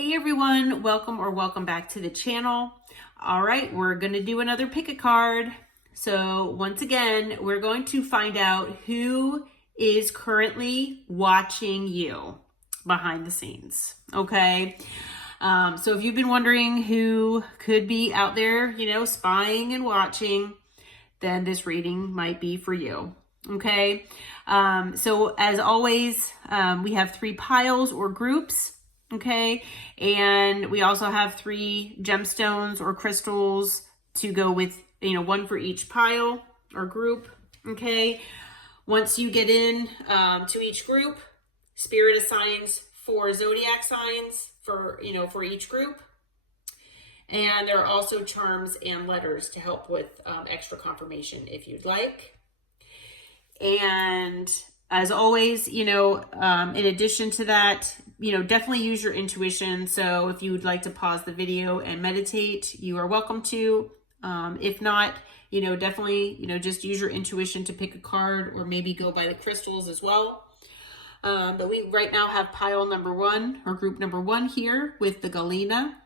Hey everyone, welcome back to the channel. All right, we're going to do another pick a card. So once again, we're going to find out who is currently watching you behind the scenes. Okay. So if you've been wondering who could be out there, spying and watching, then this reading might be for you. Okay. So as always, we have 3 piles or groups. Okay. And we also have 3 gemstones or crystals to go with, 1 for each pile or group. Okay. Once you get in to each group, Spirit assigns 4 zodiac signs for each group. And there are also charms and letters to help with extra confirmation if you'd like. And as always, in addition to that, definitely use your intuition. So if you would like to pause the video and meditate, you are welcome to. If not, definitely, just use your intuition to pick a card or maybe go by the crystals as well. But we right now have pile number 1 or group number 1 here with the galena.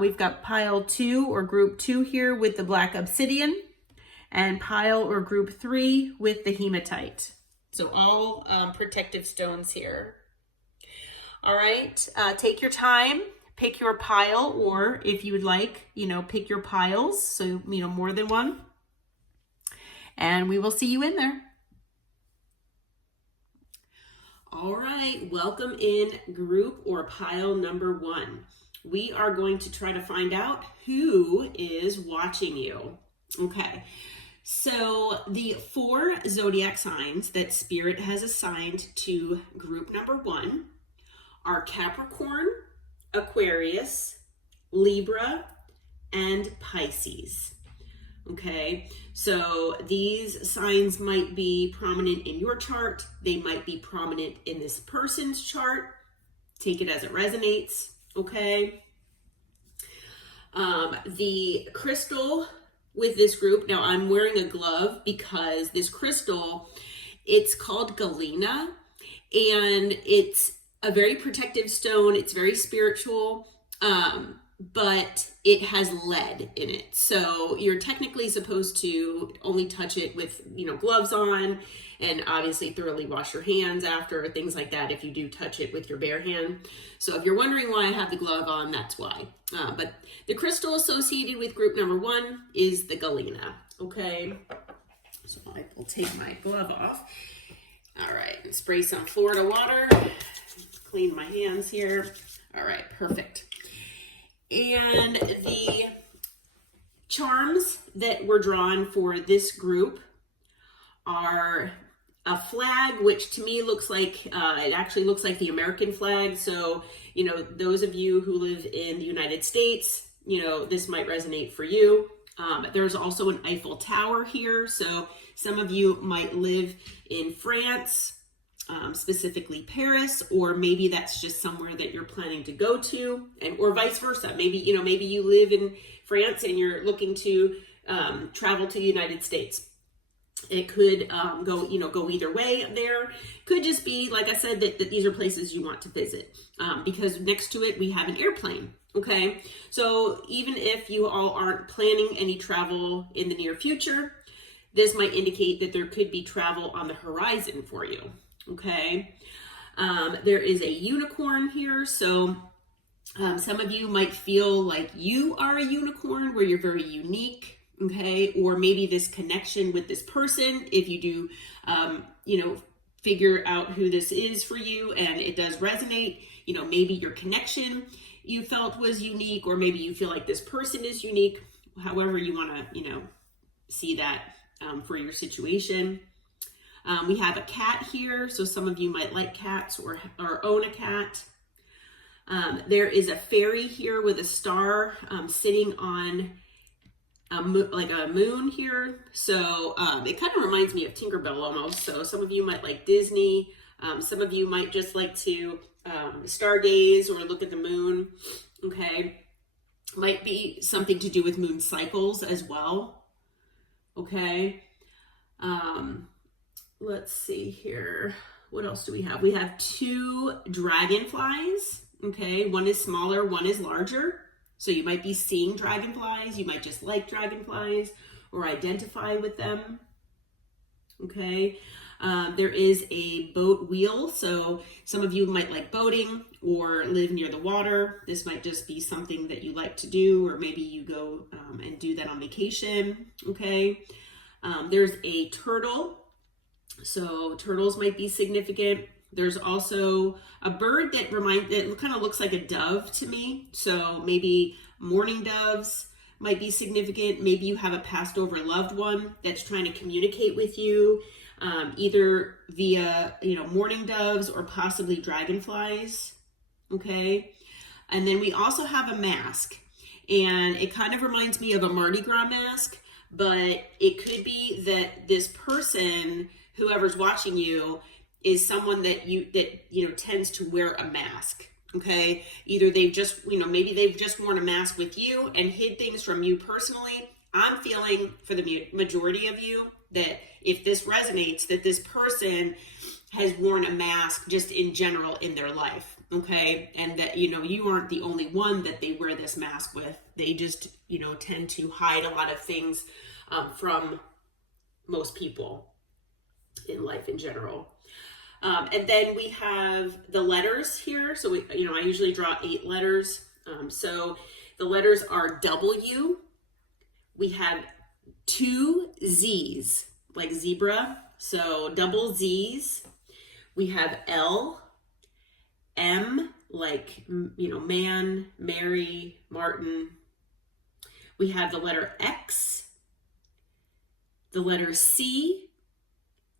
We've got pile 2 or group 2 here with the black obsidian, and pile or group 3 with the hematite. So all protective stones here. All right, take your time, pick your pile, or if you would like, pick your piles. So, more than one. And we will see you in there. All right, welcome in group or pile number 1. We are going to try to find out who is watching you. Okay, so the 4 zodiac signs that Spirit has assigned to group number 1 are Capricorn, Aquarius, Libra, and Pisces. Okay, so these signs might be prominent in your chart. They might be prominent in this person's chart. Take it as it resonates. Okay. The crystal with this group, now I'm wearing a glove because this crystal, it's called galena, and it's a very protective stone. It's very spiritual, but it has lead in it. So you're technically supposed to only touch it with, gloves on, and obviously thoroughly wash your hands after, things like that if you do touch it with your bare hand. So if you're wondering why I have the glove on, that's why. But the crystal associated with group number 1 is the galena. Okay, so I will take my glove off. All right, and spray some Florida water. Clean my hands here. All right, perfect. And the charms that were drawn for this group are a flag, which to me looks like, it actually looks like the American flag. So, those of you who live in the United States, this might resonate for you. There's also an Eiffel Tower here. So some of you might live in France, specifically Paris, or maybe that's just somewhere that you're planning to go to, or vice versa. Maybe you live in France and you're looking to travel to the United States. It could go either way there. Could just be, like I said, that these are places you want to visit, because next to it we have an airplane. Okay, so even if you all aren't planning any travel in the near future, this might indicate that there could be travel on the horizon for you. Okay, there is a unicorn here. So some of you might feel like you are a unicorn, where you're very unique. Okay, or maybe this connection with this person, if you do, figure out who this is for you and it does resonate, maybe your connection you felt was unique, or maybe you feel like this person is unique, however you want to, see that for your situation. We have a cat here, so some of you might like cats or own a cat. There is a fairy here with a star sitting on like a moon here. So it kind of reminds me of Tinkerbell almost. So some of you might like Disney. Some of you might just like to stargaze or look at the moon. Okay, might be something to do with moon cycles as well. Okay, let's see here. What else do we have? We have 2 dragonflies Okay, one is smaller, one is larger. So you might be seeing dragonflies, you might just like dragonflies or identify with them. Okay, there is a boat wheel, so some of you might like boating or live near the water. This might just be something that you like to do, or maybe you go and do that on vacation. Okay, there's a turtle, so turtles might be significant. There's also a bird that kind of looks like a dove to me, so maybe mourning doves might be significant. Maybe you have a passed over loved one that's trying to communicate with you, either via, mourning doves or possibly dragonflies. Okay. And then we also have a mask, and it kind of reminds me of a Mardi Gras mask, but it could be that this person, whoever's watching you, is someone that tends to wear a mask. Okay, either they've just, maybe they've just worn a mask with you and hid things from you personally. I'm feeling for the majority of you that if this resonates, that this person has worn a mask just in general in their life. Okay, and that, you aren't the only one that they wear this mask with. They just, tend to hide a lot of things from most people in life in general. And then we have the letters here. So I usually draw 8 letters. So the letters are W. We have 2 Z's, like zebra. So double Z's. We have L, M, like, man, Mary, Martin. We have the letter X, the letter C,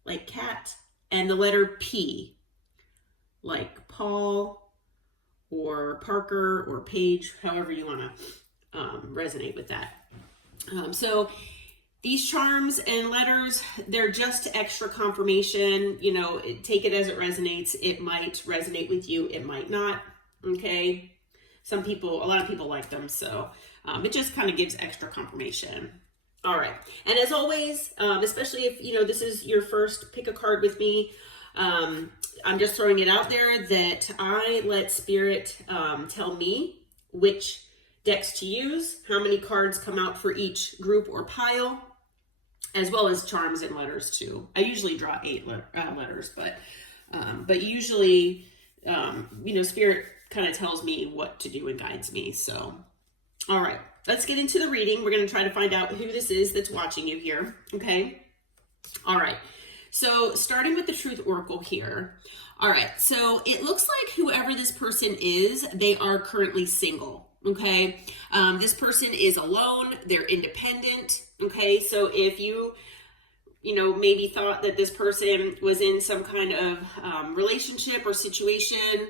like cat, and the letter P, like Paul or Parker or Paige, however you want to resonate with that. So these charms and letters, they're just extra confirmation. Take it as it resonates. It might resonate with you. It might not. Okay. A lot of people like them. So it just kind of gives extra confirmation. All right. And as always, especially if, this is your first pick a card with me, I'm just throwing it out there that I let Spirit tell me which decks to use, how many cards come out for each group or pile, as well as charms and letters too. I usually draw 8 letters, but usually, Spirit kind of tells me what to do and guides me. So, all right. Let's get into the reading. We're going to try to find out who this is that's watching you here. Okay. All right. So starting with the Truth Oracle here. All right. So it looks like whoever this person is, they are currently single. Okay. This person is alone. They're independent. Okay. So if you maybe thought that this person was in some kind of relationship or situation,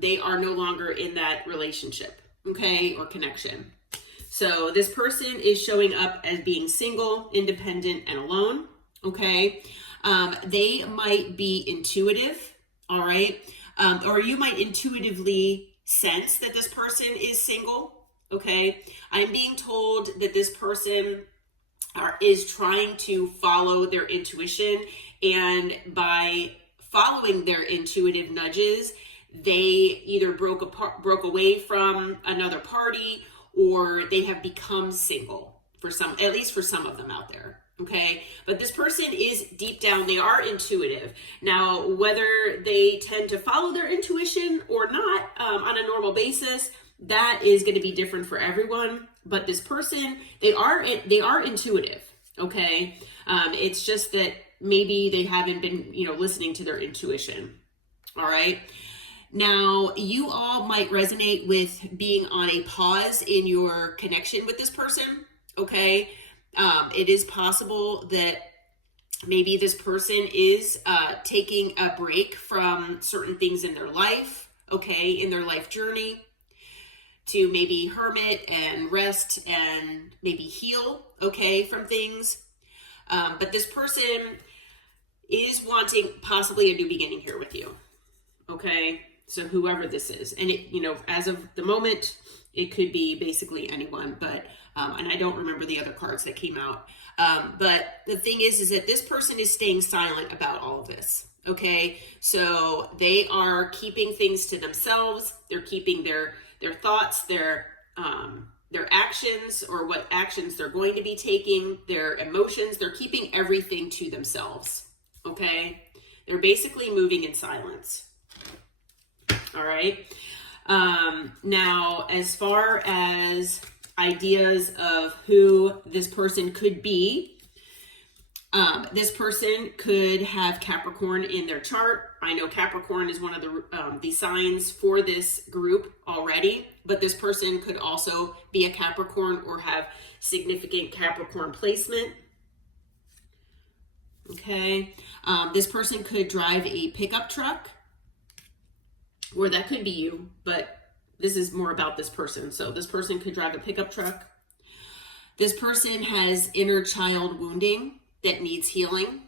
they are no longer in that relationship. Okay. Or connection. So this person is showing up as being single, independent, and alone. Okay. They might be intuitive. All right. Or you might intuitively sense that this person is single. Okay. I'm being told that this person is trying to follow their intuition, and by following their intuitive nudges, they either broke away from another party, or they have become single at least for some of them out there. Okay. But this person is deep down, they are intuitive. Now, whether they tend to follow their intuition or not on a normal basis, that is going to be different for everyone. But this person, they are intuitive. Okay. It's just that maybe they haven't been, listening to their intuition. All right. Now, you all might resonate with being on a pause in your connection with this person, okay? It is possible that maybe this person is taking a break from certain things in their life, okay, in their life journey, to maybe hermit and rest and maybe heal, okay, from things. But this person is wanting possibly a new beginning here with you, okay? So whoever this is, and it, as of the moment, it could be basically anyone, but, and I don't remember the other cards that came out. But the thing is that this person is staying silent about all of this. Okay, so they are keeping things to themselves. They're keeping their thoughts, their actions, or what actions they're going to be taking, their emotions. They're keeping everything to themselves. Okay, they're basically moving in silence. All right. Now, as far as ideas of who this person could be, this person could have Capricorn in their chart. I know Capricorn is one of the signs for this group already, but this person could also be a Capricorn or have significant Capricorn placement. Okay. This person could drive a pickup truck, or that could be you, but this is more about this person. So this person could drive a pickup truck. This person has inner child wounding that needs healing.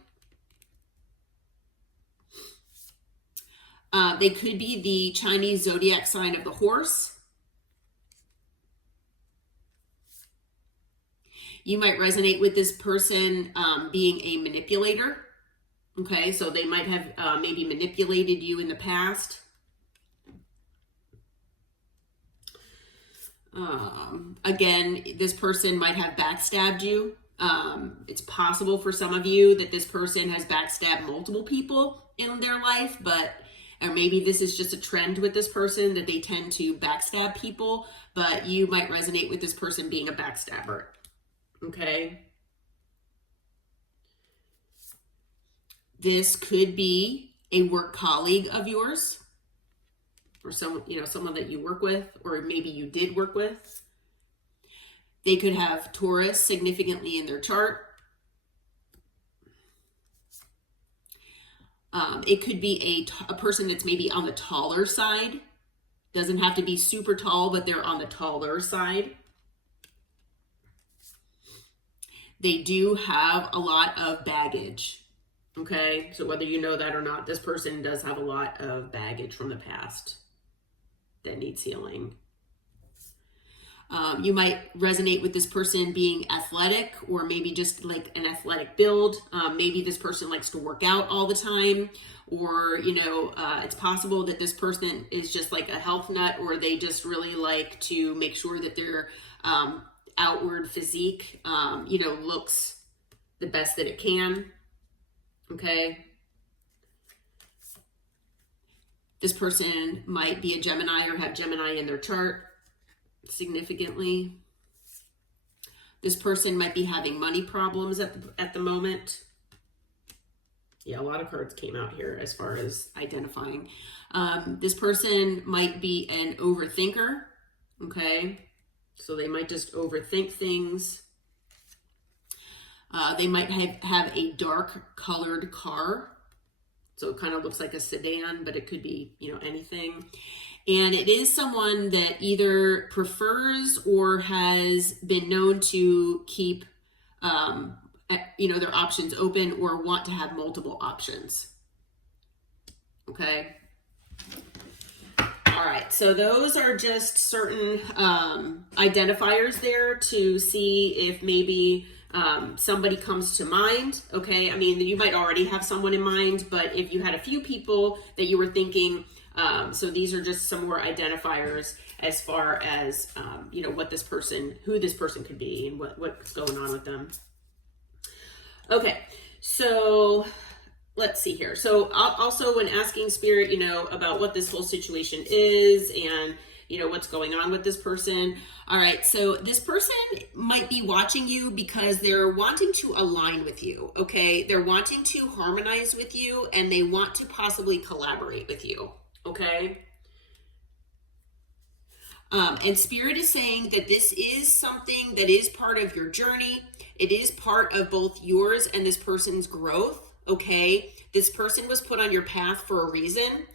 They could be the Chinese zodiac sign of the horse. You might resonate with this person being a manipulator. Okay, so they might have maybe manipulated you in the past. Again, this person might have backstabbed you. It's possible for some of you that this person has backstabbed multiple people in their life, or maybe this is just a trend with this person that they tend to backstab people, but you might resonate with this person being a backstabber. Okay. This could be a work colleague of yours, or someone that you work with, or maybe you did work with. They could have Taurus significantly in their chart. It could be a person that's maybe on the taller side. Doesn't have to be super tall, but they're on the taller side. They do have a lot of baggage. Okay, so whether you know that or not, this person does have a lot of baggage from the past that needs healing. You might resonate with this person being athletic, or maybe just like an athletic build. Maybe this person likes to work out all the time, or, it's possible that this person is just like a health nut, or they just really like to make sure that their outward physique, looks the best that it can. Okay. This person might be a Gemini or have Gemini in their chart significantly. This person might be having money problems at the moment. Yeah, a lot of cards came out here as far as identifying. This person might be an overthinker. Okay. So they might just overthink things. They might have a dark colored car. So it kind of looks like a sedan, but it could be, anything. And it is someone that either prefers or has been known to keep, their options open, or want to have multiple options. Okay. All right. So those are just certain identifiers there to see if maybe somebody comes to mind. Okay. I mean, you might already have someone in mind, but if you had a few people that you were thinking, so these are just some more identifiers as far as, who this person could be and what's going on with them. Okay. So let's see here. So also when asking spirit, about what this whole situation is and, what's going on with this person. All right. So this person might be watching you because they're wanting to align with you. Okay. They're wanting to harmonize with you, and they want to possibly collaborate with you. Okay. And spirit is saying that this is something that is part of your journey. It is part of both yours and this person's growth. Okay. This person was put on your path for a reason.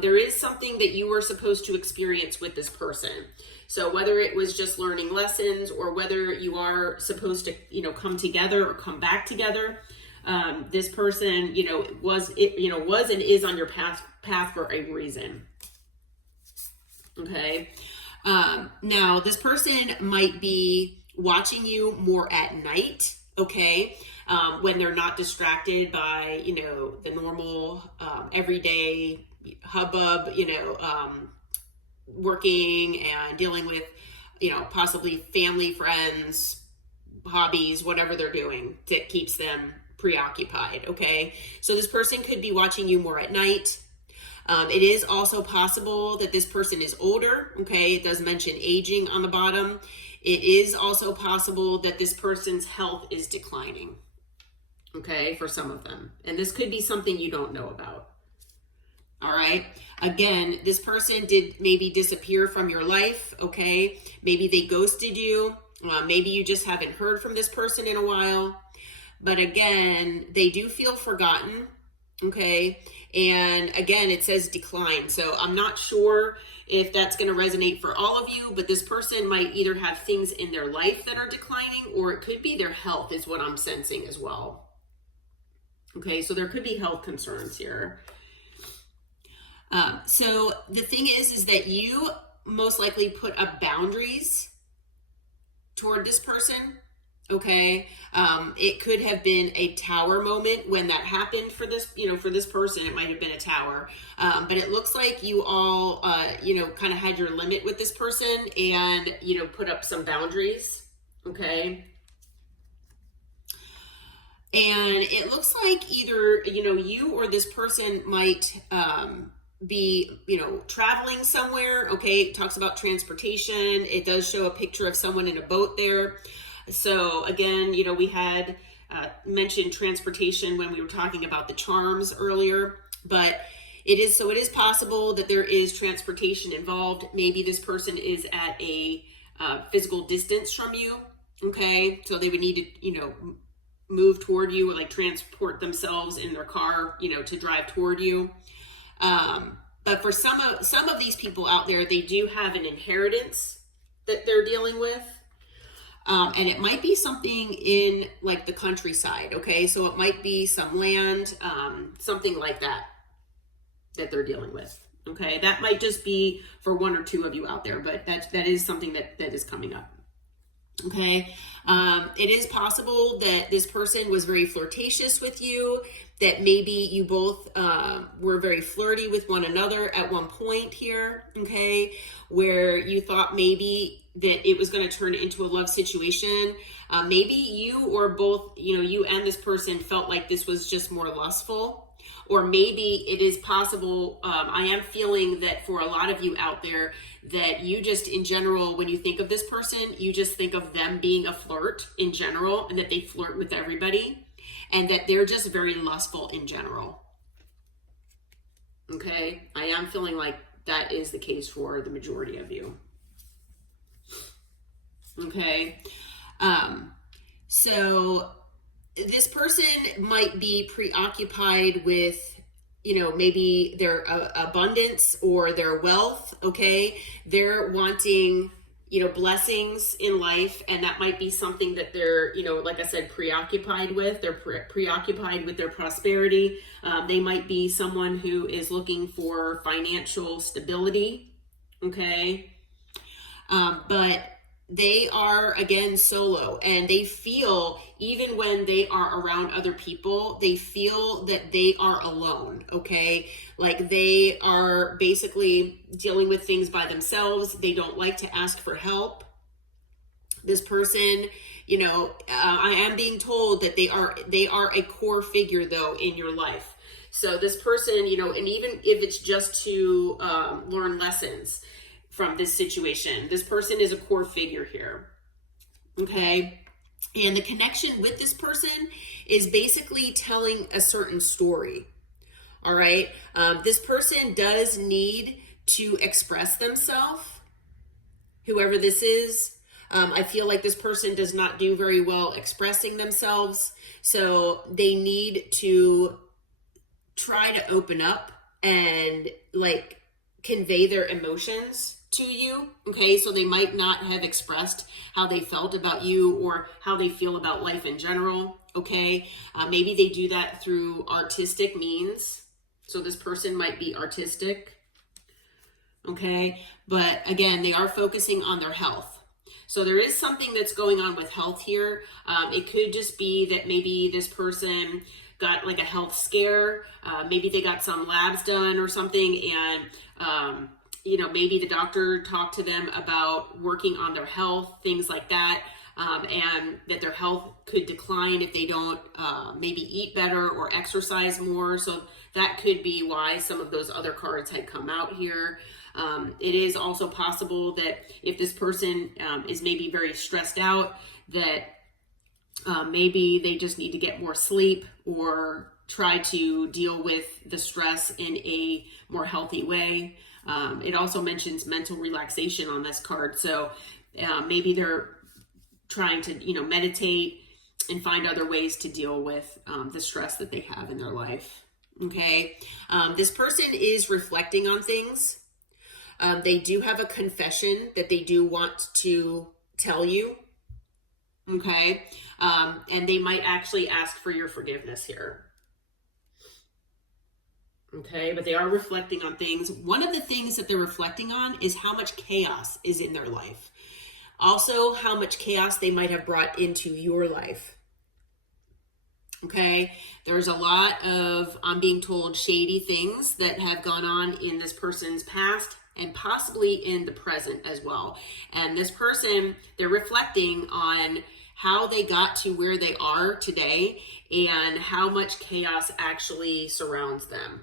There is something that you were supposed to experience with this person. So whether it was just learning lessons, or whether you are supposed to, come together or come back together, this person, was and is on your path for a reason. Okay. Now this person might be watching you more at night. okay? When they're not distracted by, the normal, everyday hubbub, working and dealing with, possibly family, friends, hobbies, whatever they're doing that keeps them preoccupied, okay? So this person could be watching you more at night. It is also possible that this person is older, okay? It does mention aging on the bottom. It is also possible that this person's health is declining, okay, for some of them. And this could be something you don't know about. All right. Again, this person did maybe disappear from your life, okay? Maybe they ghosted you. Maybe you just haven't heard from this person in a while. But again, they do feel forgotten, okay? And again, it says decline. So I'm not sure if that's going to resonate for all of you, but this person might either have things in their life that are declining, or it could be their health is what I'm sensing as well. Okay, so there could be health concerns here. So the thing is that you most likely put up boundaries toward this person. Okay. It could have been a tower moment when that happened for this, for this person, it might have been a tower. But it looks like you all, kind of had your limit with this person and, put up some boundaries. Okay. And it looks like either, you or this person might, be, traveling somewhere. Okay. It talks about transportation. It does show a picture of someone in a boat there. So again, we had mentioned transportation when we were talking about the charms earlier, but it is possible that there is transportation involved. Maybe this person is at a physical distance from you. Okay. So they would need to, move toward you, or like transport themselves in their car, to drive toward you. But for some of these people out there, they do have an inheritance that they're dealing with. And it might be something in like the countryside. Okay. So it might be some land, something like that they're dealing with. Okay. That might just be for one or two of you out there, but that is something that is coming up. Okay. It is possible that this person was very flirtatious with you, that maybe you both were very flirty with one another at one point here, okay, where you thought maybe that it was going to turn into a love situation. Maybe you or both, you and this person felt like this was just more lustful. Or maybe it is possible, I am feeling that for a lot of you out there, that you just in general, when you think of this person, you just think of them being a flirt in general, and that they flirt with everybody, and that they're just very lustful in general. Okay, I am feeling like that is the case for the majority of you. Okay, so this person might be preoccupied with, maybe their abundance or their wealth, okay? They're wanting, blessings in life, and that might be something that they're, like I said, preoccupied with. They're preoccupied with their prosperity. They might be someone who is looking for financial stability, okay? But they are, again, solo, and they feel, even when they are around other people, they feel that they are alone, okay? Like they are basically dealing with things by themselves. They don't like to ask for help. This person, I am being told that they are a core figure, though, in your life. So this person, and even if it's just to learn lessons from this situation, this person is a core figure here. Okay. And the connection with this person is basically telling a certain story. All right. This person does need to express themselves, whoever this is. I feel like this person does not do very well expressing themselves. So they need to try to open up and convey their emotions to you. Okay, so they might not have expressed how they felt about you or how they feel about life in general. Okay, maybe they do that through artistic means. So this person might be artistic. Okay, but again, they are focusing on their health. So there is something that's going on with health here. It could just be that maybe this person got like a health scare. Maybe they got some labs done or something, and maybe the doctor talked to them about working on their health, things like that, and that their health could decline if they don't maybe eat better or exercise more. So that could be why some of those other cards had come out here. It is also possible that if this person is maybe very stressed out, that maybe they just need to get more sleep or try to deal with the stress in a more healthy way. It also mentions mental relaxation on this card. So maybe they're trying to, meditate and find other ways to deal with the stress that they have in their life. Okay. This person is reflecting on things. They do have a confession that they do want to tell you. Okay. And they might actually ask for your forgiveness here. Okay. But they are reflecting on things. One of the things that they're reflecting on is how much chaos is in their life. Also, how much chaos they might have brought into your life. Okay. There's a lot of, I'm being told, shady things that have gone on in this person's past and possibly in the present as well. And this person, they're reflecting on how they got to where they are today and how much chaos actually surrounds them.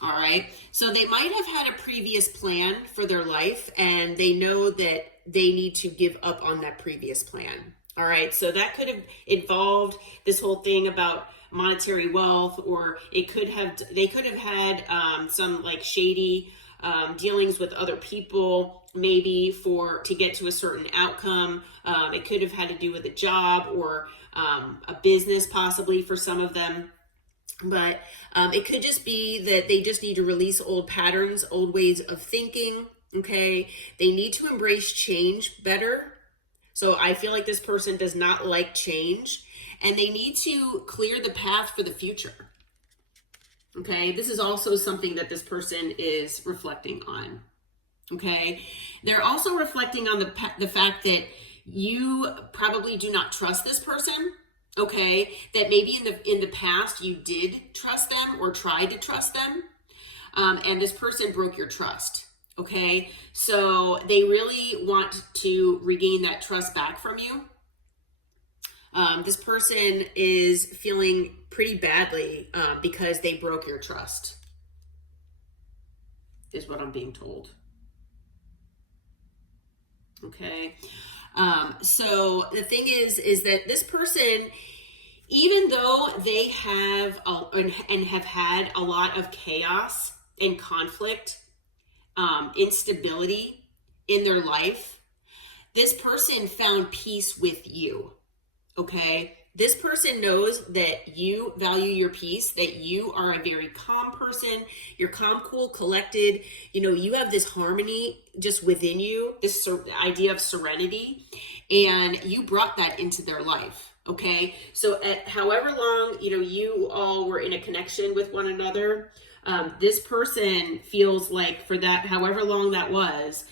All right. So they might have had a previous plan for their life and they know that they need to give up on that previous plan. All right. So that could have involved this whole thing about monetary wealth, or they could have had some like shady dealings with other people, maybe to get to a certain outcome. It could have had to do with a job or a business possibly for some of them. But it could just be that they just need to release old patterns, old ways of thinking, okay? They need to embrace change better. So I feel like this person does not like change, and they need to clear the path for the future, okay? This is also something that this person is reflecting on, okay? They're also reflecting on the fact that you probably do not trust this person. Okay, that maybe in the past you did trust them or tried to trust them, and this person broke your trust. Okay, so they really want to regain that trust back from you. This person is feeling pretty badly because they broke your trust, is what I'm being told. Okay. So the thing is that this person, even though they have and have had a lot of chaos and conflict, instability in their life, this person found peace with you. Okay. This person knows that you value your peace, that you are a very calm person. You're calm, cool, collected. You have this harmony just within you, this idea of serenity, and you brought that into their life. Okay. So at however long, you all were in a connection with one another, this person feels like for that, however long that was,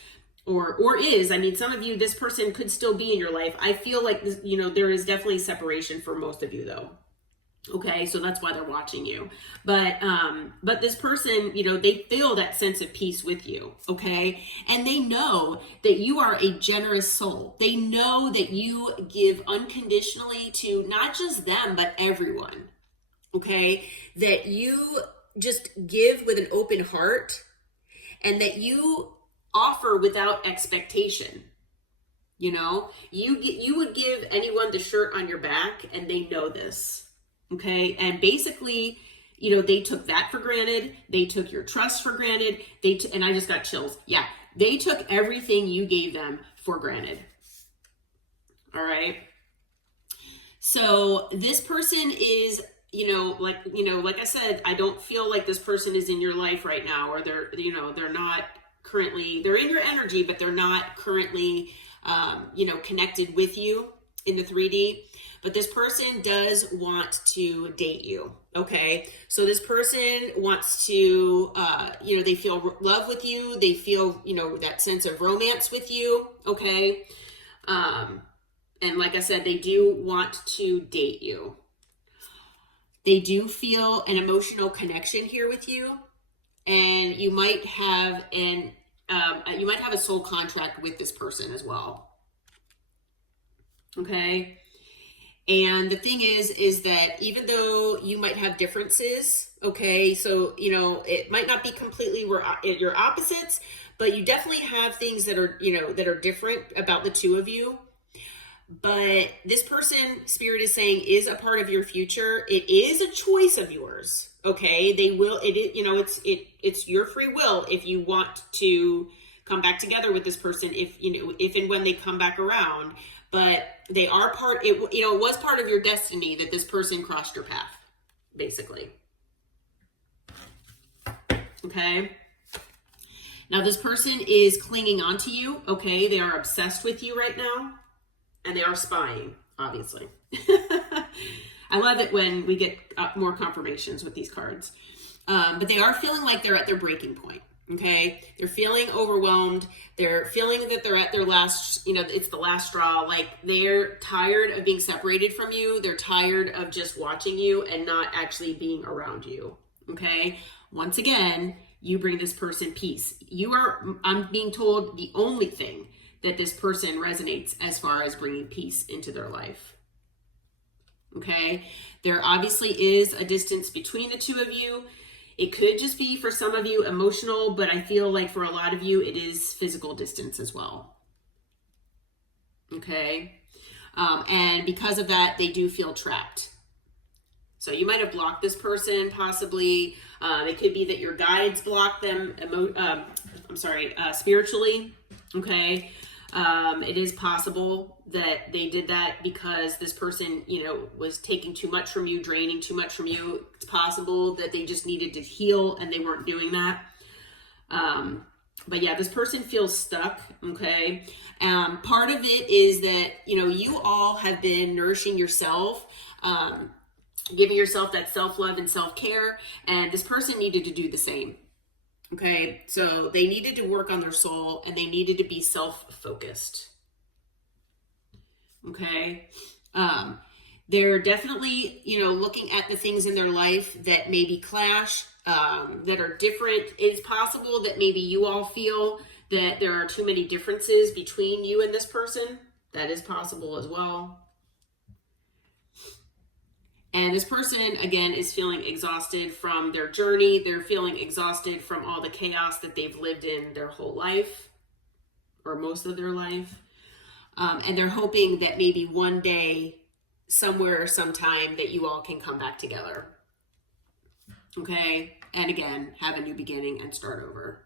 or is, some of you, this person could still be in your life. I feel like, there is definitely separation for most of you though. Okay. So that's why they're watching you. But this person, they feel that sense of peace with you. Okay. And they know that you are a generous soul. They know that you give unconditionally to not just them, but everyone. Okay. That you just give with an open heart and that you offer without expectation. You would give anyone the shirt on your back, and they know this. Okay. And basically, they took that for granted. They took your trust for granted. And I just got chills. Yeah. They took everything you gave them for granted. All right. So this person is, like I said, I don't feel like this person is in your life right now, or they're not currently, they're in your energy, but they're not currently, connected with you. in the 3D, but this person does want to date you. Okay. So this person wants to, they feel love with you. They feel, that sense of romance with you. Okay. And like I said, they do want to date you. They do feel an emotional connection here with you. And you might have a soul contract with this person as well. Okay. And the thing is that even though you might have differences, okay, so, it might not be completely your opposites, but you definitely have things that are different about the two of you. But this person, Spirit is saying, is a part of your future. It is a choice of yours. Okay. It's your free will if you want to come back together with this person, if and when they come back around. But they are it was part of your destiny that this person crossed your path, basically. Okay. Now this person is clinging onto you. Okay. They are obsessed with you right now, and they are spying, obviously. I love it when we get more confirmations with these cards. But they are feeling like they're at their breaking point. Okay. They're feeling overwhelmed. They're feeling that they're at their last, it's the last straw. Like they're tired of being separated from you. They're tired of just watching you and not actually being around you. Okay. Once again, you bring this person peace. I'm being told, the only thing that this person resonates as far as bringing peace into their life. Okay. There obviously is a distance between the two of you. It could just be, for some of you, emotional, but I feel like for a lot of you, it is physical distance as well. Okay. And because of that, they do feel trapped. So you might have blocked this person, possibly. It could be that your guides blocked them, spiritually. Okay. It is possible that they did that because this person, was taking too much from you, draining too much from you. It's possible that they just needed to heal and they weren't doing that. But yeah, this person feels stuck. Okay. Part of it is that, you all have been nourishing yourself, giving yourself that self-love and self-care. And this person needed to do the same. Okay, so they needed to work on their soul and they needed to be self-focused. Okay, they're definitely, looking at the things in their life that maybe clash, that are different. It's possible that maybe you all feel that there are too many differences between you and this person. That is possible as well. And this person, again, is feeling exhausted from their journey. They're feeling exhausted from all the chaos that they've lived in their whole life, or most of their life. And they're hoping that maybe one day, somewhere, sometime, that you all can come back together. Okay? And again, have a new beginning and start over.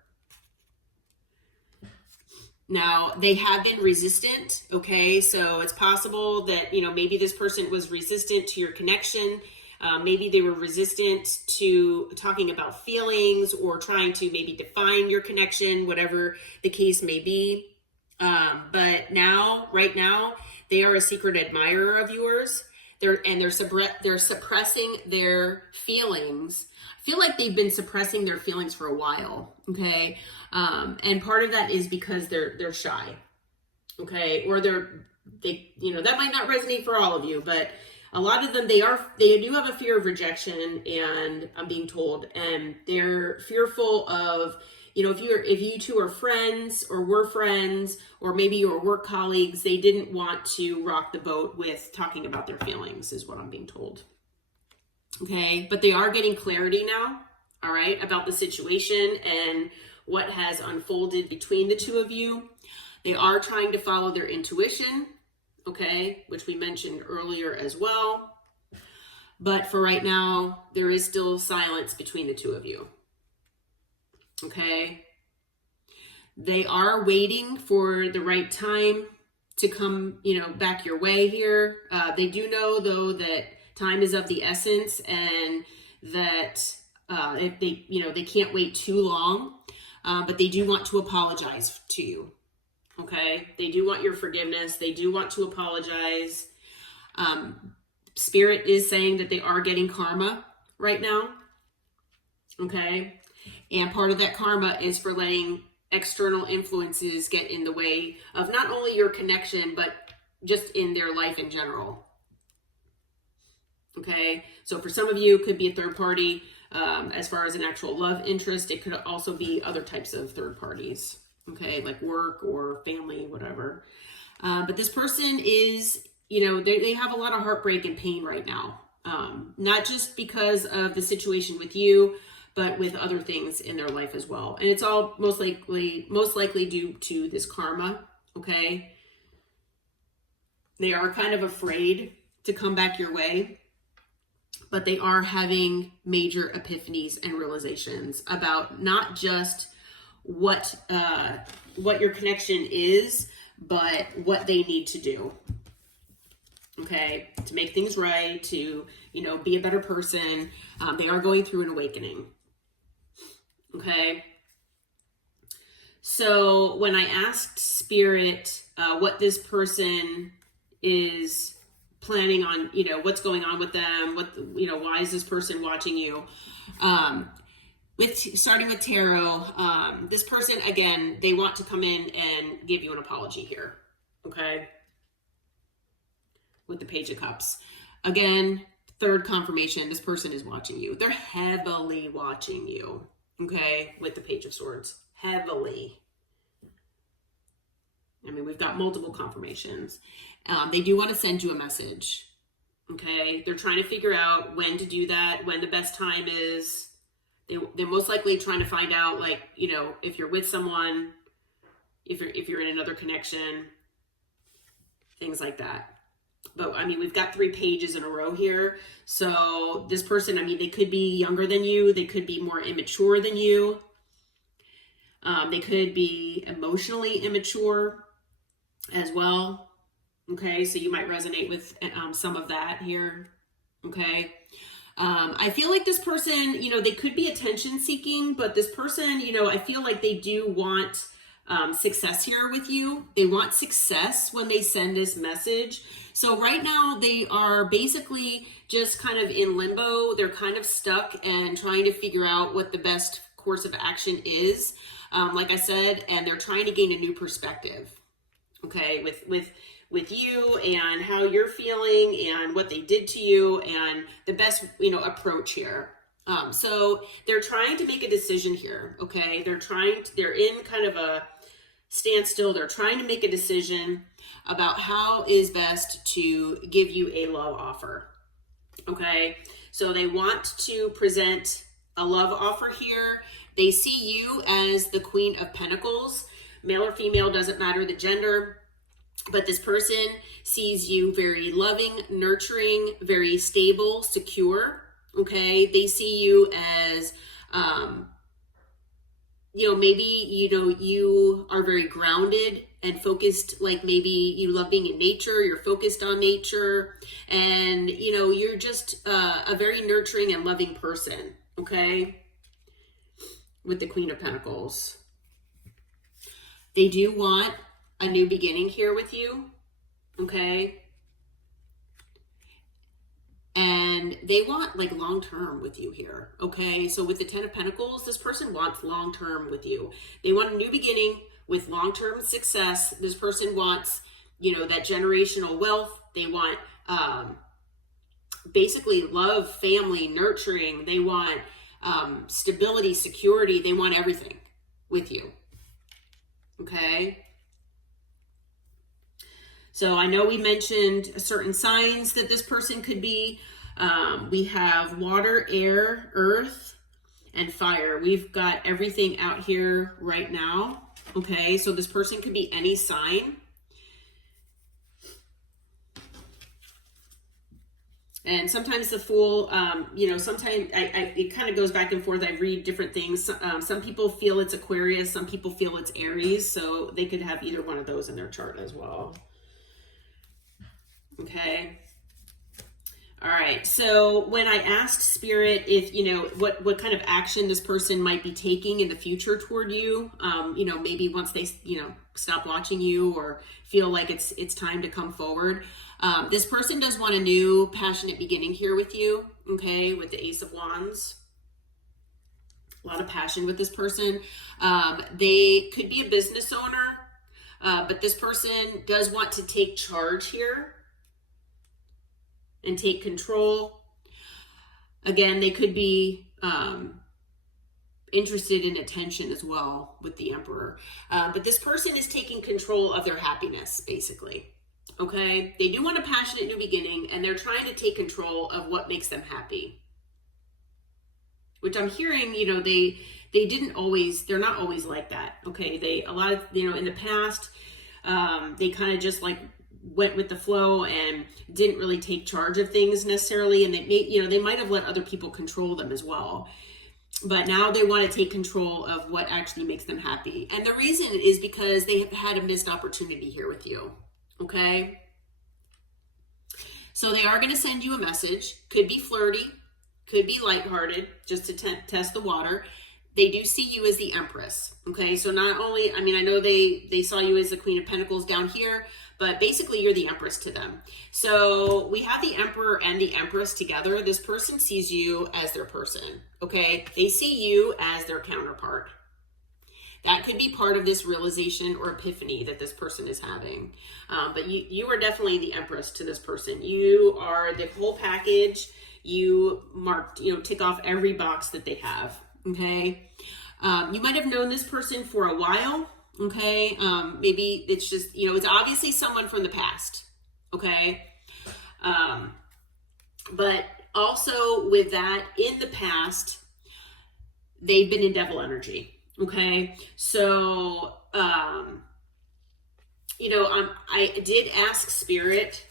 Now, they have been resistant, okay? So it's possible that, maybe this person was resistant to your connection. Maybe they were resistant to talking about feelings or trying to maybe define your connection, whatever the case may be. But right now, they are a secret admirer of yours. They're suppressing their feelings. I feel like they've been suppressing their feelings for a while, okay? And part of that is because they're shy, okay? Or that might not resonate for all of you, but a lot of them, they do have a fear of rejection, and I'm being told, and they're fearful of, if you two are friends or were friends, or maybe you were work colleagues, they didn't want to rock the boat with talking about their feelings, is what I'm being told. Okay, but they are getting clarity now, all right, about the situation and what has unfolded between the two of you. They are trying to follow their intuition, okay, which we mentioned earlier as well. But for right now, there is still silence between the two of you. Okay. They are waiting for the right time to come, back your way here. They do know, though, that time is of the essence, and that if they can't wait too long, but they do want to apologize to you. Okay. They do want your forgiveness. They do want to apologize. Spirit is saying that they are getting karma right now. Okay. And part of that karma is for letting external influences get in the way of not only your connection, but just in their life in general. Okay. So for some of you, it could be a third party. As far as an actual love interest, it could also be other types of third parties. Okay. Like work or family, whatever. But this person is, they have a lot of heartbreak and pain right now. Not just because of the situation with you, but with other things in their life as well. And it's all most likely due to this karma. Okay. They are kind of afraid to come back your way, but they are having major epiphanies and realizations about not just what your connection is, but what they need to do. Okay, to make things right, to, be a better person. They are going through an awakening. Okay. So when I asked Spirit what this person is planning on, what's going on with them, why is this person watching you? Starting with tarot, this person, again, they want to come in and give you an apology here. Okay. With the Page of Cups. Again, third confirmation, this person is watching you. They're heavily watching you. Okay. With the Page of Swords. Heavily. I mean, we've got multiple confirmations. They do want to send you a message. Okay. They're trying to figure out when to do that, when the best time is. They're most likely trying to find out, like, if you're with someone, if you're in another connection, things like that. But I mean, we've got 3 pages in a row here. So this person, I mean, they could be younger than you. They could be more immature than you. They could be emotionally immature as well. Okay. So you might resonate with some of that here. Okay. I feel like this person, they could be attention seeking, but this person, I feel like they do want success here with you. They want success when they send this message. So right now they are basically just kind of in limbo. They're kind of stuck and trying to figure out what the best course of action is. Like I said, and they're trying to gain a new perspective. Okay. With you and how you're feeling and what they did to you and the best, approach here. So they're trying to make a decision here. Okay. They're in kind of a standstill. They're trying to make a decision about how is best to give you a love offer. Okay. So they want to present a love offer here. They see you as the Queen of Pentacles. Male or female, doesn't matter the gender. But this person sees you very loving, nurturing, very stable, secure. Okay. They see you as, maybe, you are very grounded and focused. Like maybe you love being in nature. You're focused on nature and, you're just a very nurturing and loving person. Okay. With the Queen of Pentacles. They do want a new beginning here with you. Okay. And they want like long-term with you here. Okay. So with the 10 of Pentacles, this person wants long-term with you. They want a new beginning with long-term success. This person wants, that generational wealth. They want, basically love, family, nurturing. They want, stability, security. They want everything with you. Okay. So I know we mentioned certain signs that this person could be. We have water, air, earth, and fire. We've got everything out here right now. Okay, so this person could be any sign. And sometimes the Fool, sometimes it kind of goes back and forth. I read different things. Some people feel it's Aquarius. Some people feel it's Aries. So they could have either one of those in their chart as well. Okay. All right. So when I asked Spirit if, what kind of action this person might be taking in the future toward you, maybe once they, stop watching you or feel like it's time to come forward. This person does want a new passionate beginning here with you. Okay. With the Ace of Wands. A lot of passion with this person. They could be a business owner, but this person does want to take charge here and take control. Again, they could be interested in attention as well with the Emperor. But this person is taking control of their happiness, basically. Okay? They do want a passionate new beginning, and they're trying to take control of what makes them happy. Which I'm hearing, they're not always like that. Okay? In the past, they kind of just went with the flow and didn't really take charge of things necessarily, and they might have let other people control them as well, but now they want to take control of what actually makes them happy. And the reason is because they have had a missed opportunity here with you. Okay, so they are going to send you a message. Could be flirty, could be lighthearted, just to test the water. They do see you as the Empress. Okay, so not only, I know they saw you as the Queen of Pentacles down here, but basically you're the Empress to them. So we have the Emperor and the Empress together. This person sees you as their person, okay? They see you as their counterpart. That could be part of this realization or epiphany that this person is having. But you are definitely the Empress to this person. You are the whole package. You tick off every box that they have, okay? You might have known this person for a while. Okay, maybe it's just, it's obviously someone from the past, okay? But also with that, in the past, they've been in devil energy, okay? So, I did ask Spirit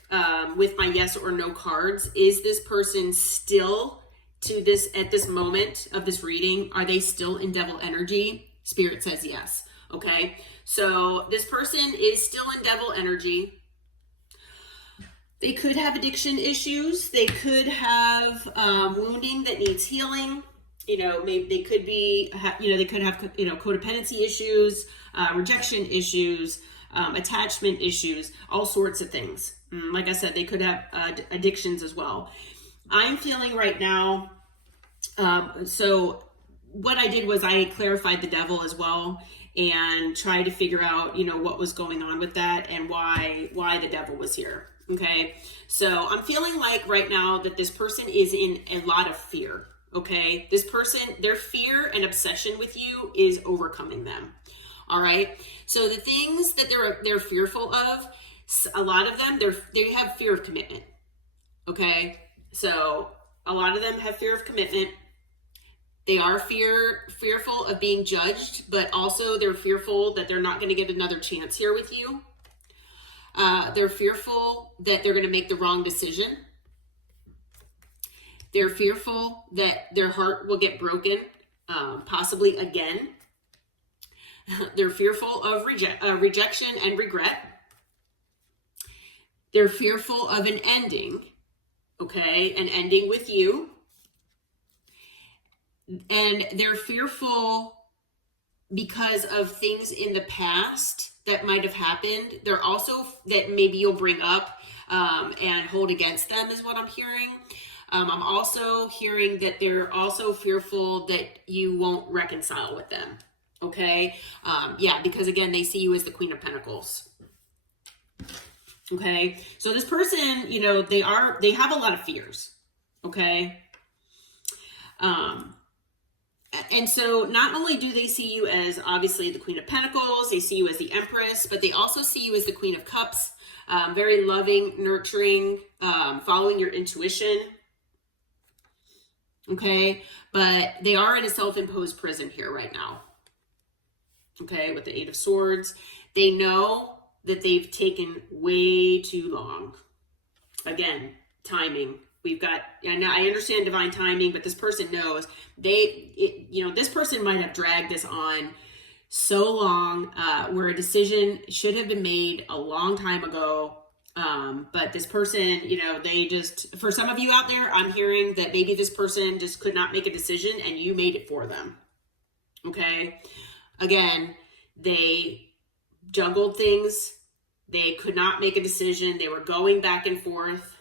with my yes or no cards, is this person still at this moment of this reading, are they still in devil energy? Spirit says yes. Okay, so this person is still in devil energy. They could have addiction issues. They could have wounding that needs healing. Maybe they could be, they could have, codependency issues, rejection issues, attachment issues, all sorts of things. Like I said, they could have addictions as well. I'm feeling right now, so what I did was I clarified the devil as well and tried to figure out, what was going on with that and why the devil was here. Okay. So I'm feeling like right now that this person is in a lot of fear. Okay. This person, their fear and obsession with you is overcoming them. All right. So the things that they're fearful of, a lot of them, they have fear of commitment. Okay. So a lot of them have fear of commitment. They are fearful of being judged, but also they're fearful that they're not going to get another chance here with you. They're fearful that they're going to make the wrong decision. They're fearful that their heart will get broken, possibly again. They're fearful of rejection and regret. They're fearful of an ending, okay, an ending with you. And they're fearful because of things in the past that might have happened. They're also, that maybe you'll bring up and hold against them is what I'm hearing. I'm also hearing that they're also fearful that you won't reconcile with them. Okay. Because again, they see you as the Queen of Pentacles. Okay. So this person, they have a lot of fears. Okay. And so not only do they see you as obviously the Queen of Pentacles, they see you as the Empress, but they also see you as the Queen of Cups, very loving, nurturing, following your intuition. Okay. But they are in a self-imposed prison here right now. Okay. With the Eight of Swords, they know that they've taken way too long. Again, timing. I understand divine timing, but this person knows this person might have dragged this on so long, where a decision should have been made a long time ago. But this person, they just, for some of you out there, I'm hearing that maybe this person just could not make a decision and you made it for them. Okay. Again, they juggled things. They could not make a decision. They were going back and forth.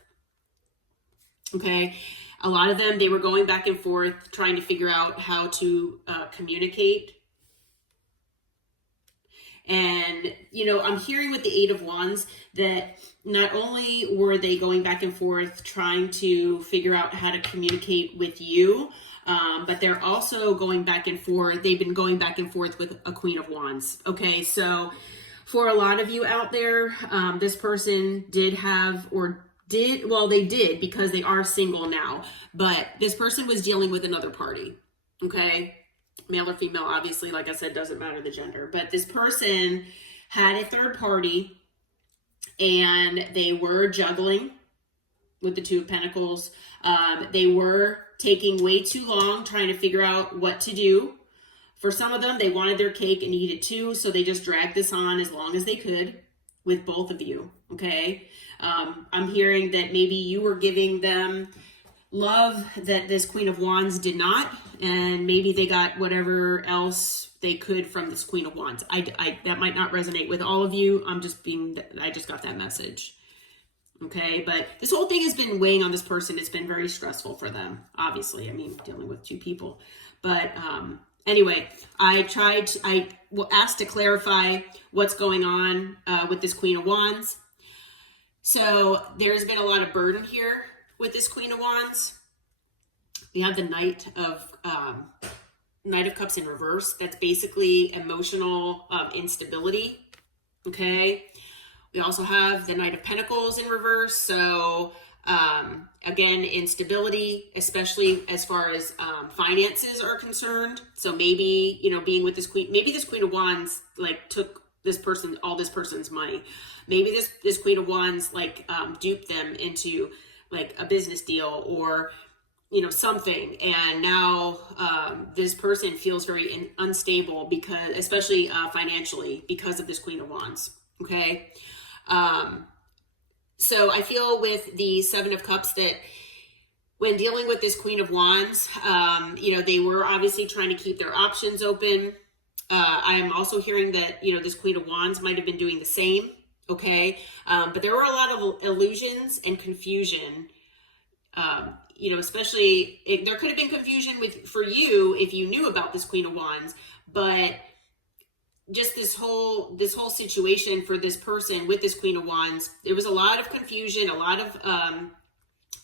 Okay. A lot of them, they were going back and forth trying to figure out how to communicate. And, I'm hearing with the Eight of Wands that not only were they going back and forth trying to figure out how to communicate with you, but they're also going back and forth. They've been going back and forth with a Queen of Wands. Okay, so for a lot of you out there, this person did because they are single now, but this person was dealing with another party. Okay. Male or female, obviously, like I said, doesn't matter the gender, but this person had a third party and they were juggling with the Two of Pentacles. They were taking way too long trying to figure out what to do. For some of them, they wanted their cake and eat it too, so they just dragged this on as long as they could with both of you, okay? I'm hearing that maybe you were giving them love that this Queen of Wands did not, and maybe they got whatever else they could from this Queen of Wands. That might not resonate with all of you. I just got that message. Okay, but this whole thing has been weighing on this person. It's been very stressful for them, obviously. I mean, dealing with two people. But anyway, I asked to clarify what's going on with this Queen of Wands. So there's been a lot of burden here with this Queen of Wands. We have the Knight of Cups in reverse. That's basically emotional instability. Okay. We also have the Knight of Pentacles in reverse. So again, instability, especially as far as finances are concerned. So maybe, being with this Queen, maybe this Queen of Wands took all this person's money. Maybe this Queen of Wands duped them into a business deal or something, and now this person feels very unstable because, especially financially, because of this Queen of Wands. Okay, so I feel with the Seven of Cups that when dealing with this Queen of Wands, they were obviously trying to keep their options open. I am also hearing that this Queen of Wands might have been doing the same. Okay, but there were a lot of illusions and confusion. Especially there could have been confusion for you if you knew about this Queen of Wands, but just this whole situation for this person with this Queen of Wands, there was a lot of confusion, a lot of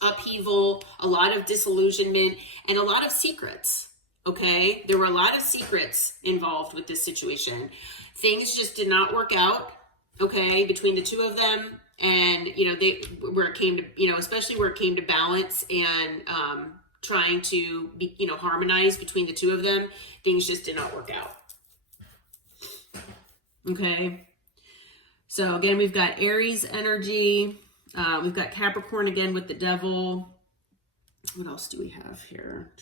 upheaval, a lot of disillusionment, and a lot of secrets. Okay, there were a lot of secrets involved with this situation. Things just did not work out. Okay, between the two of them. And, especially where it came to balance and trying to be, harmonize between the two of them, things just did not work out. Okay. So again, we've got Aries energy. We've got Capricorn again with the Devil. What else do we have here?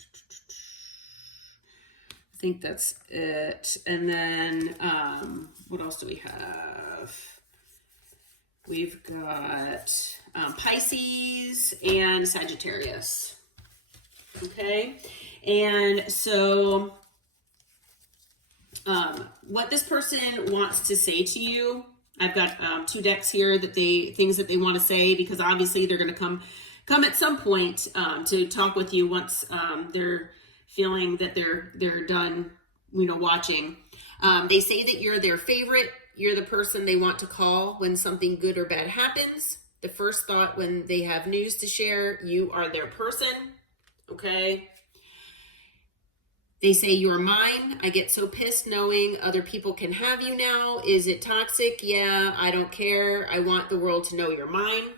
I think that's it. And then what else do we have? We've got Pisces and Sagittarius. Okay. And so what this person wants to say to you, I've got two decks here things that they want to say, because obviously they're going to come at some point to talk with you once they're feeling that they're done, watching. They say that you're their favorite. You're the person they want to call when something good or bad happens. The first thought when they have news to share, you are their person. Okay. They say, you're mine. I get so pissed knowing other people can have you now. Is it toxic? Yeah, I don't care. I want the world to know you're mine.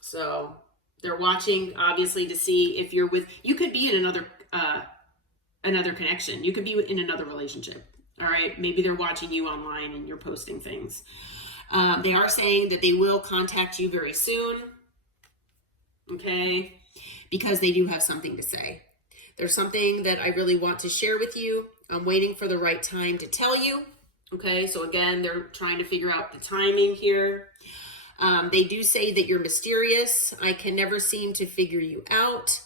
So they're watching, obviously, to see if you could be in another connection. You could be in another relationship. All right. Maybe they're watching you online and you're posting things. They are saying that they will contact you very soon. Okay. Because they do have something to say. There's something that I really want to share with you. I'm waiting for the right time to tell you. Okay. So again, they're trying to figure out the timing here. They do say that you're mysterious. I can never seem to figure you out.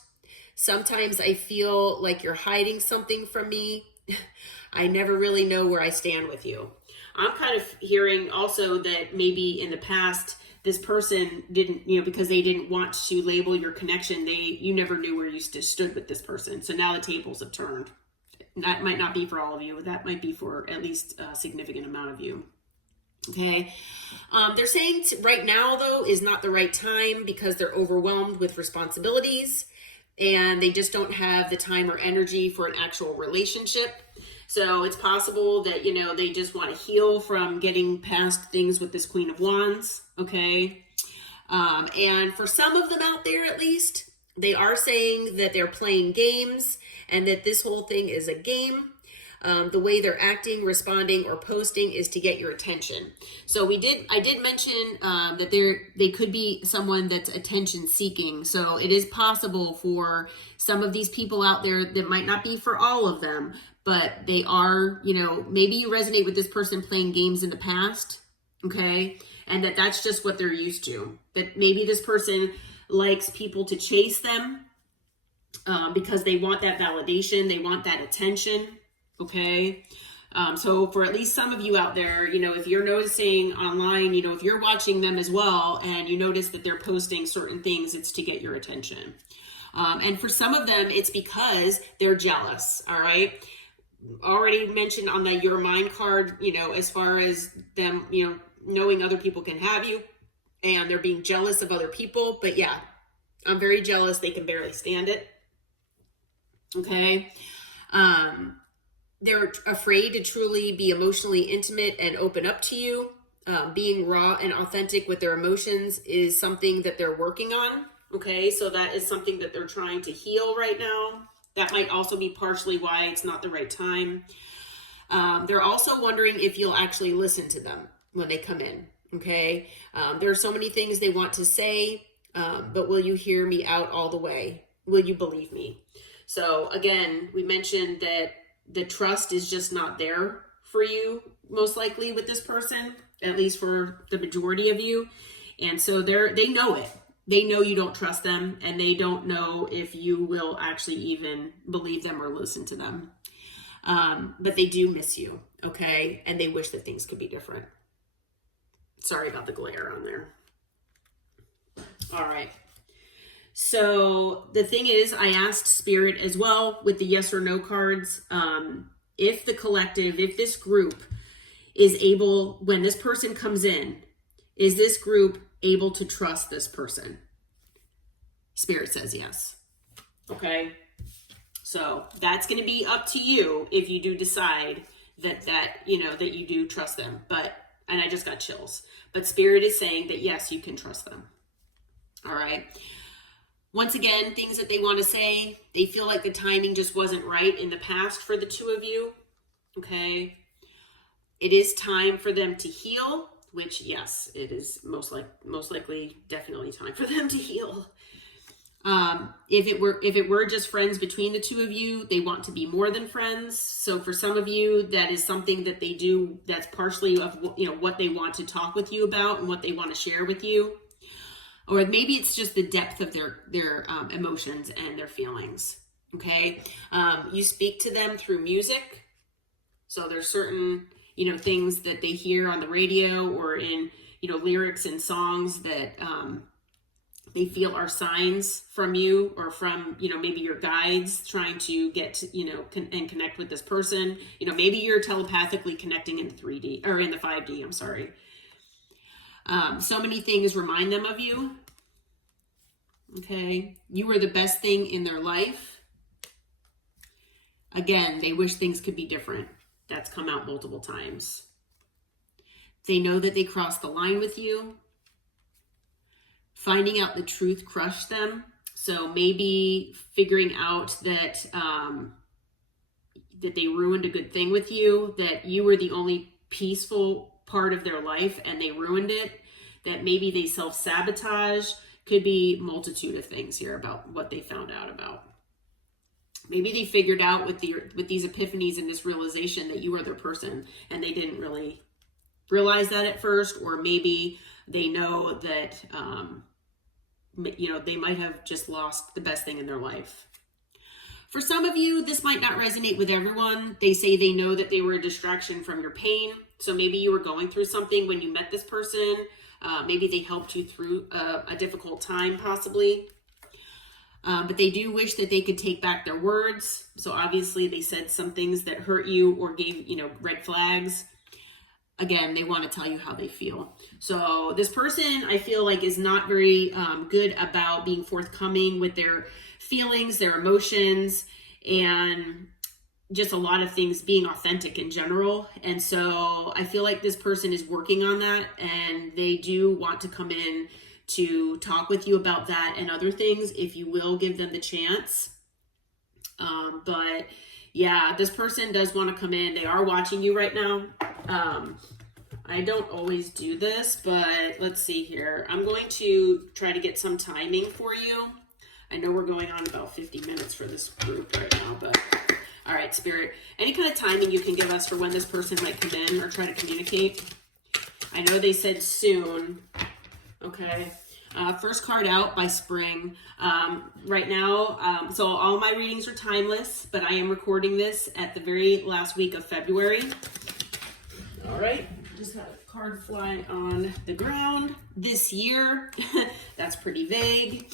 Sometimes I feel like you're hiding something from me. I never really know where I stand with you. I'm kind of hearing also that maybe in the past, this person didn't, because they didn't want to label your connection, you never knew where you stood with this person. So now the tables have turned. That might not be for all of you. That might be for at least a significant amount of you. Okay. They're saying right now, though, is not the right time because they're overwhelmed with responsibilities and they just don't have the time or energy for an actual relationship. So it's possible that, they just want to heal from getting past things with this Queen of Wands. Okay. And for some of them out there, at least, they are saying that they're playing games and that this whole thing is a game. The way they're acting, responding, or posting is to get your attention. So I did mention that they could be someone that's attention seeking. So it is possible for some of these people out there, that might not be for all of them, but they are, maybe you resonate with this person playing games in the past, okay? And that's just what they're used to. That maybe this person likes people to chase them because they want that validation, they want that attention. Okay. So for at least some of you out there, if you're noticing online, if you're watching them as well, and you notice that they're posting certain things, it's to get your attention. And for some of them, it's because they're jealous. All right. Already mentioned on the Your Mind card, as far as them, knowing other people can have you and they're being jealous of other people. But yeah, I'm very jealous. They can barely stand it. Okay. They're afraid to truly be emotionally intimate and open up to you. Being raw and authentic with their emotions is something that they're working on. Okay, so that is something that they're trying to heal right now. That might also be partially why it's not the right time. They're also wondering if you'll actually listen to them when they come in. Okay, there are so many things they want to say, but will you hear me out all the way? Will you believe me? So again, we mentioned that the trust is just not there for you, most likely with this person, at least for the majority of you. And so they know it. They know you don't trust them, and they don't know if you will actually even believe them or listen to them. But they do miss you, okay? And they wish that things could be different. Sorry about the glare on there. All right. So the thing is, I asked Spirit as well with the yes or no cards, if the collective, if this group is able, when this person comes in, is this group able to trust this person? Spirit says yes. Okay. So that's going to be up to you if you do decide that you do trust them. And I just got chills, but Spirit is saying that yes, you can trust them. All right. Once again, things that they want to say, they feel like the timing just wasn't right in the past for the two of you. Okay. It is time for them to heal, which yes, it is most likely definitely time for them to heal. If it were just friends between the two of you, they want to be more than friends. So for some of you, that is something that they do. That's partially of what they want to talk with you about and what they want to share with you. Or maybe it's just the depth of their emotions and their feelings. Okay. You speak to them through music. So there's certain, things that they hear on the radio or in, lyrics and songs that they feel are signs from you or from, maybe your guides trying to get to, and connect with this person. Maybe you're telepathically connecting in the 3D or in the 5D. I'm sorry. So many things remind them of you. Okay. You were the best thing in their life. Again, they wish things could be different. That's come out multiple times. They know that they crossed the line with you. Finding out the truth crushed them. So maybe figuring out that that they ruined a good thing with you, that you were the only peaceful part of their life and they ruined it, that maybe they self-sabotage. Could be multitude of things here about what they found out about. Maybe they figured out with these epiphanies and this realization that you are their person and they didn't really realize that at first, or maybe they know that, they might have just lost the best thing in their life. For some of you, this might not resonate with everyone. They say they know that they were a distraction from your pain. So maybe you were going through something when you met this person. Maybe they helped you through a difficult time, possibly. But they do wish that they could take back their words. So obviously they said some things that hurt you or gave, red flags. Again, they want to tell you how they feel. So this person, I feel like, is not very good about being forthcoming with their feelings, their emotions, and just a lot of things, being authentic in general. And so I feel like this person is working on that, and they do want to come in to talk with you about that and other things if you will give them the chance. But yeah, this person does want to come in. They are watching you right now. I don't always do this, but let's see here. I'm going to try to get some timing for you. I know we're going on about 50 minutes for this group right now, but all right, Spirit, any kind of timing you can give us for when this person might come in or try to communicate? I know they said soon. Okay. First card out, by spring. Right now, so all my readings are timeless, but I am recording this at the very last week of February. All right. Just had a card fly on the ground. This year, that's pretty vague.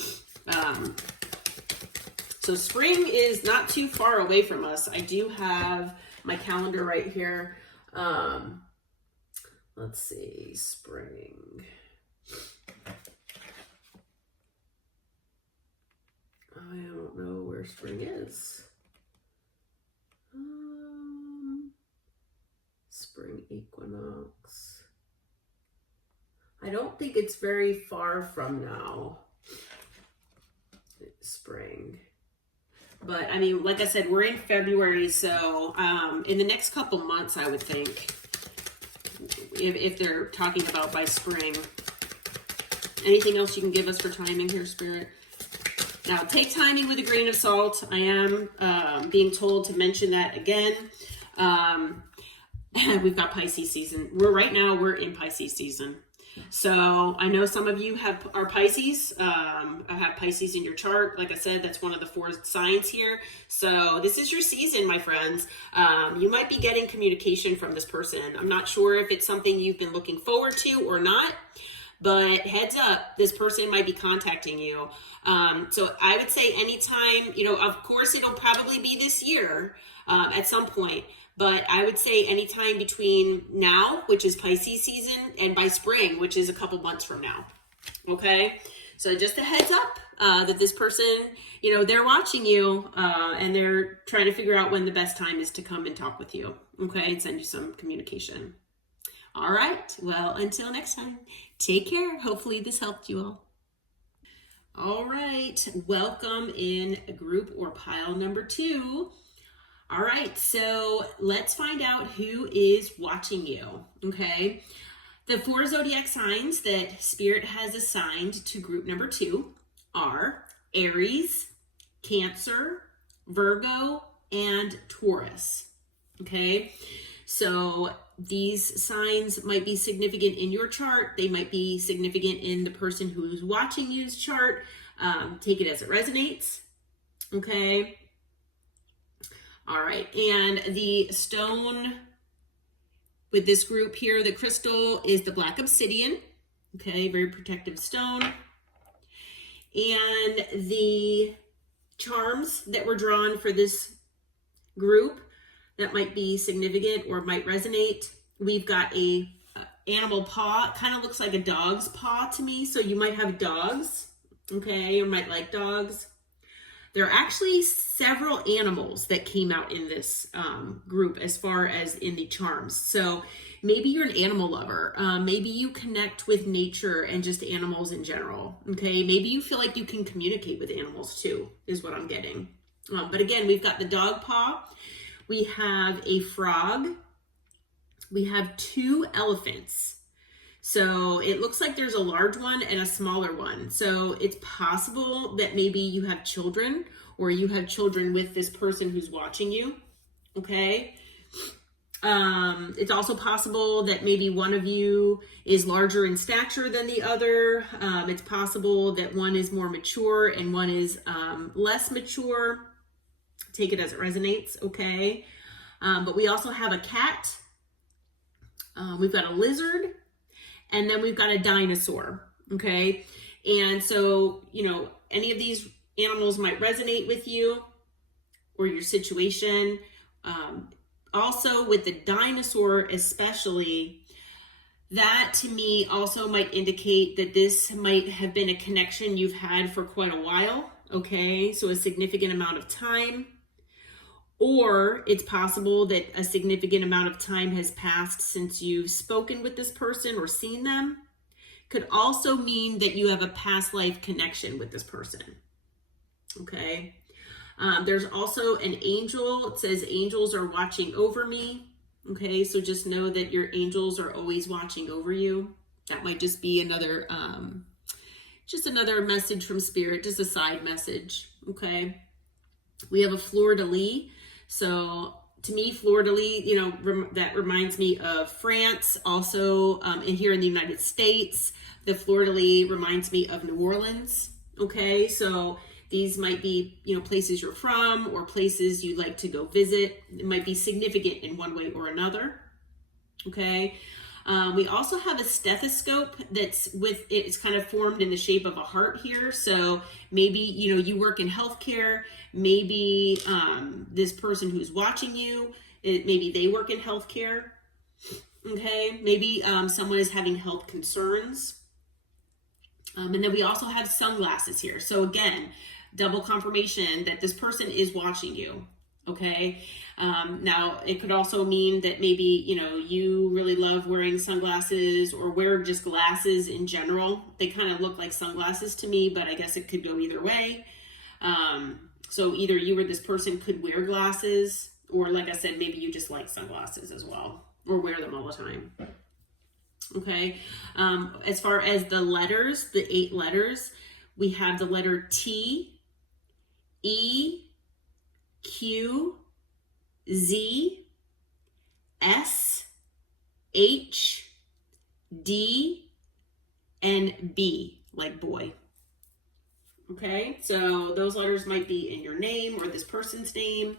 So spring is not too far away from us. I do have my calendar right here. Let's see, spring. I don't know where spring is. Spring equinox. I don't think it's very far from now. Spring. But I mean, like I said, we're in February, so in the next couple months, I would think, if they're talking about by spring. Anything else you can give us for timing here, Spirit? Now, take timing with a grain of salt. I am being told to mention that again. We've got Pisces season. We're in Pisces season. So I know some of you are Pisces. I have Pisces in your chart. Like I said, that's one of the 4 signs here. So this is your season, my friends. You might be getting communication from this person. I'm not sure if it's something you've been looking forward to or not, but heads up, this person might be contacting you. So I would say anytime, of course it'll probably be this year at some point. But I would say anytime between now, which is Pisces season, and by spring, which is a couple months from now. Okay? So just a heads up that this person, they're watching you and they're trying to figure out when the best time is to come and talk with you. Okay? And send you some communication. All right. Well, until next time, take care. Hopefully this helped you all. All right. Welcome in group or pile number 2. All right, so let's find out who is watching you, okay? The 4 zodiac signs that Spirit has assigned to group number 2 are Aries, Cancer, Virgo, and Taurus, okay? So these signs might be significant in your chart. They might be significant in the person who's watching you's chart. Take it as it resonates, okay? All right, and the stone with this group here, the crystal, is the black obsidian. Okay, very protective stone. And the charms that were drawn for this group that might be significant or might resonate, we've got a animal paw. It kind of looks like a dog's paw to me, so you might have dogs, okay, you might like dogs. There are actually several animals that came out in this group as far as in the charms. So maybe you're an animal lover. Maybe you connect with nature and just animals in general. Okay, maybe you feel like you can communicate with animals too, is what I'm getting. But again, we've got the dog paw. We have a frog. We have 2 elephants. So it looks like there's a large one and a smaller one. So it's possible that maybe you have children or you have children with this person who's watching you. Okay. It's also possible that maybe one of you is larger in stature than the other. It's possible that one is more mature and one is less mature. Take it as it resonates, okay? But we also have a cat. We've got a lizard, and then we've got a dinosaur, okay? And so, you know, any of these animals might resonate with you or your situation. Also with the dinosaur especially, that to me also might indicate that this might have been a connection you've had for quite a while, okay? So a significant amount of time. Or it's possible that a significant amount of time has passed since you've spoken with this person or seen them. Could also mean that you have a past life connection with this person, okay? There's also an angel. It says angels are watching over me. Okay, so just know that your angels are always watching over you. That might just be another message from spirit, just a side message. Okay, we have a fleur-de-lis. So to me, fleur-de-lis, you know, that reminds me of France. Also, here in the United States, the fleur-de-lis reminds me of New Orleans. Okay, so these might be, you know, places you're from or places you'd like to go visit. It might be significant in one way or another. Okay. We also have a stethoscope it's kind of formed in the shape of a heart here. So maybe, you know, you work in healthcare. Maybe this person who's watching you, maybe they work in healthcare. Okay. Maybe someone is having health concerns. And then we also have sunglasses here. So again, double confirmation that this person is watching you, okay? Now, it could also mean that maybe, you know, you really love wearing sunglasses or wear just glasses in general. They kind of look like sunglasses to me, but I guess it could go either way. So either you or this person could wear glasses, or like I said, maybe you just like sunglasses as well, or wear them all the time. Okay, as far as the letters, the 8 letters, we have the letter T, E, Q, Z, S, H, D, and B, like boy. Okay, so those letters might be in your name or this person's name.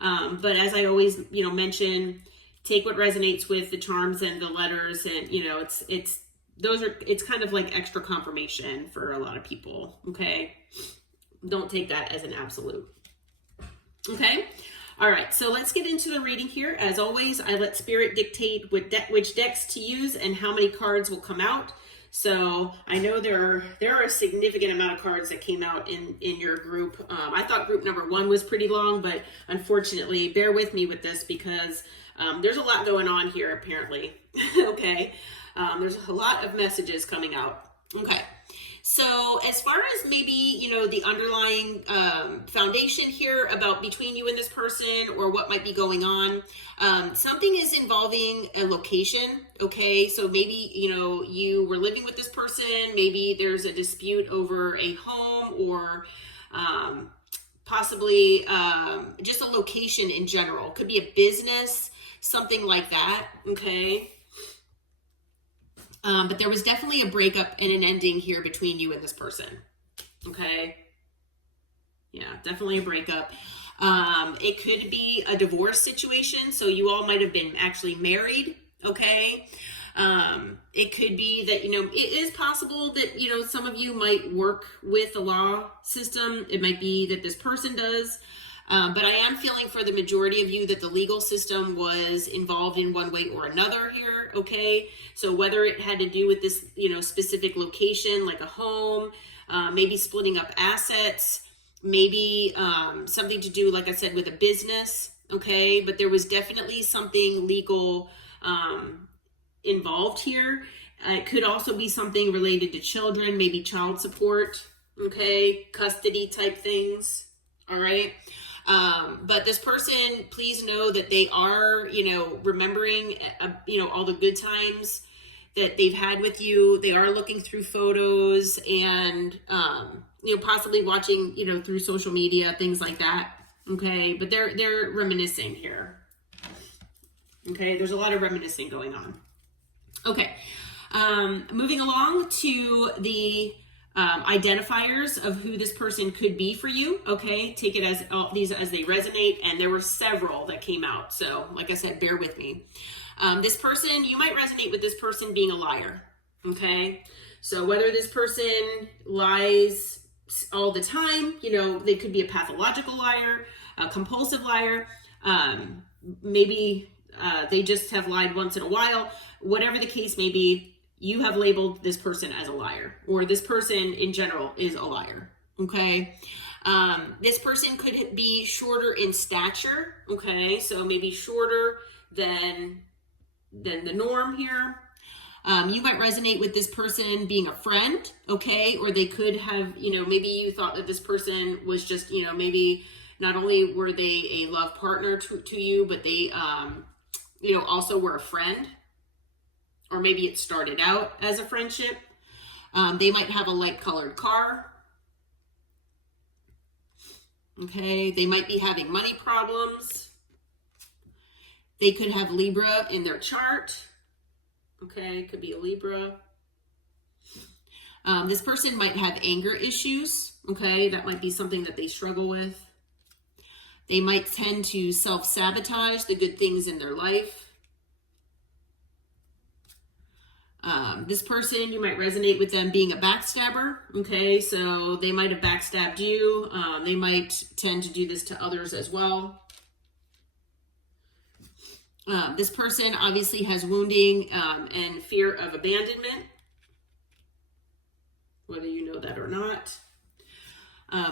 But as I always, you know, mention, take what resonates with the charms and the letters, and you know, it's kind of like extra confirmation for a lot of people. Okay, don't take that as an absolute. Okay, all right, so let's get into the reading here. As always, I let spirit dictate which decks to use and how many cards will come out. So I know there are a significant amount of cards that came out in your group. I thought group number 1 was pretty long, but unfortunately, bear with me with this because there's a lot going on here, apparently. Okay. There's a lot of messages coming out. Okay. So as far as maybe, you know, the underlying foundation here about between you and this person or what might be going on, something is involving a location. Okay. So maybe, you know, you were living with this person. Maybe there's a dispute over a home or possibly just a location in general. Could be a business, something like that. Okay. But there was definitely a breakup and an ending here between you and this person. Okay. Yeah, definitely a breakup. It could be a divorce situation. So you all might have been actually married. Okay. It could be that, you know, it is possible that, you know, some of you might work with the law system. It might be that this person does. But I am feeling for the majority of you that the legal system was involved in one way or another here, okay? So whether it had to do with this, you know, specific location, like a home, maybe splitting up assets, maybe something to do, like I said, with a business, okay? But there was definitely something legal involved here. It could also be something related to children, maybe child support, okay? Custody type things, all right? But this person, please know that they are, you know, remembering, you know, all the good times that they've had with you. They are looking through photos and, you know, possibly watching, you know, through social media, things like that. Okay. But they're reminiscing here. Okay, there's a lot of reminiscing going on. Okay, moving along to the identifiers of who this person could be for you. Okay, take it as these as they resonate, and there were several that came out. So, like I said, bear with me. This person, you might resonate with this person being a liar. Okay, so whether this person lies all the time, you know, they could be a pathological liar, a compulsive liar, maybe they just have lied once in a while. Whatever the case may be, you have labeled this person as a liar, or this person in general is a liar. Okay, this person could be shorter in stature. Okay, so maybe shorter than the norm here. You might resonate with this person being a friend, okay? Or they could have, you know, maybe you thought that this person was just, you know, maybe not only were they a love partner to you, but they, you know, also were a friend. Or maybe it started out as a friendship. They might have a light-colored car. Okay, they might be having money problems. They could have Libra in their chart. Okay, could be a Libra. This person might have anger issues. Okay, that might be something that they struggle with. They might tend to self-sabotage the good things in their life. This person, you might resonate with them being a backstabber. Okay, so they might have backstabbed you. They might tend to do this to others as well. This person obviously has wounding and fear of abandonment, whether you know that or not.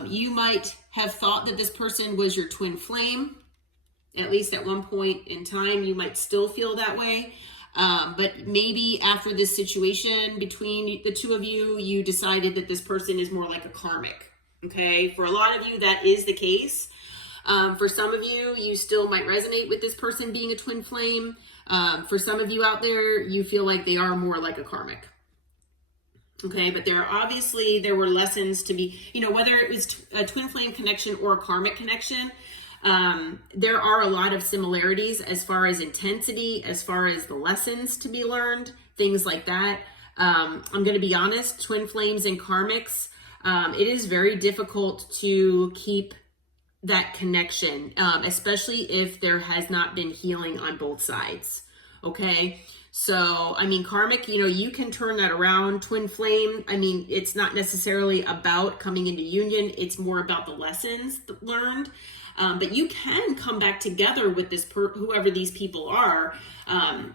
You might have thought that this person was your twin flame. At least at one point in time, you might still feel that way. But maybe after this situation between the two of you, you decided that this person is more like a karmic. Okay, for a lot of you, that is the case. For some of you, you still might resonate with this person being a twin flame. For some of you out there, you feel like they are more like a karmic. Okay, but there were lessons to be, you know, whether it was a twin flame connection or a karmic connection, there are a lot of similarities as far as intensity, as far as the lessons to be learned, things like that. I'm going to be honest, twin flames and karmics, it is very difficult to keep that connection, especially if there has not been healing on both sides. Okay. So, I mean, karmic, you know, you can turn that around. Twin flame, I mean, it's not necessarily about coming into union. It's more about the lessons learned. But you can come back together with this, whoever these people are.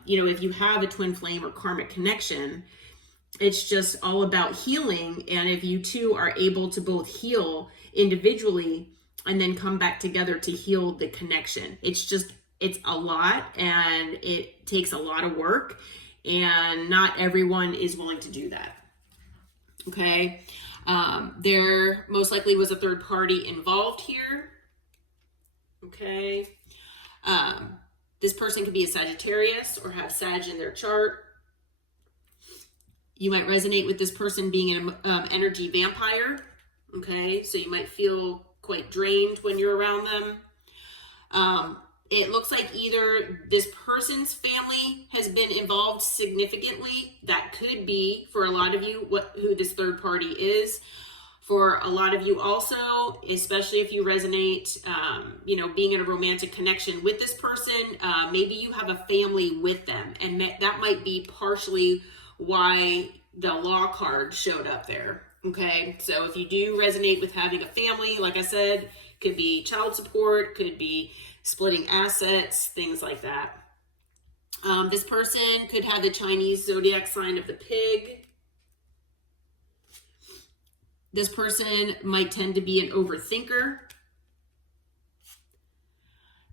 You know, if you have a twin flame or karmic connection, it's just all about healing. And if you two are able to both heal individually and then come back together to heal the connection, it's a lot, and it takes a lot of work, and not everyone is willing to do that. Okay. There most likely was a third party involved here. Okay. This person could be a Sagittarius or have Sag in their chart. You might resonate with this person being an energy vampire. Okay. So you might feel quite drained when you're around them. It looks like either this person's family has been involved significantly. That could be, for a lot of you, who this third party is. For a lot of you also, especially if you resonate, you know, being in a romantic connection with this person, maybe you have a family with them. And that might be partially why the law card showed up there. Okay, so if you do resonate with having a family, like I said, could be child support, could be splitting assets, things like that. This person could have the Chinese zodiac sign of the pig. This person might tend to be an overthinker.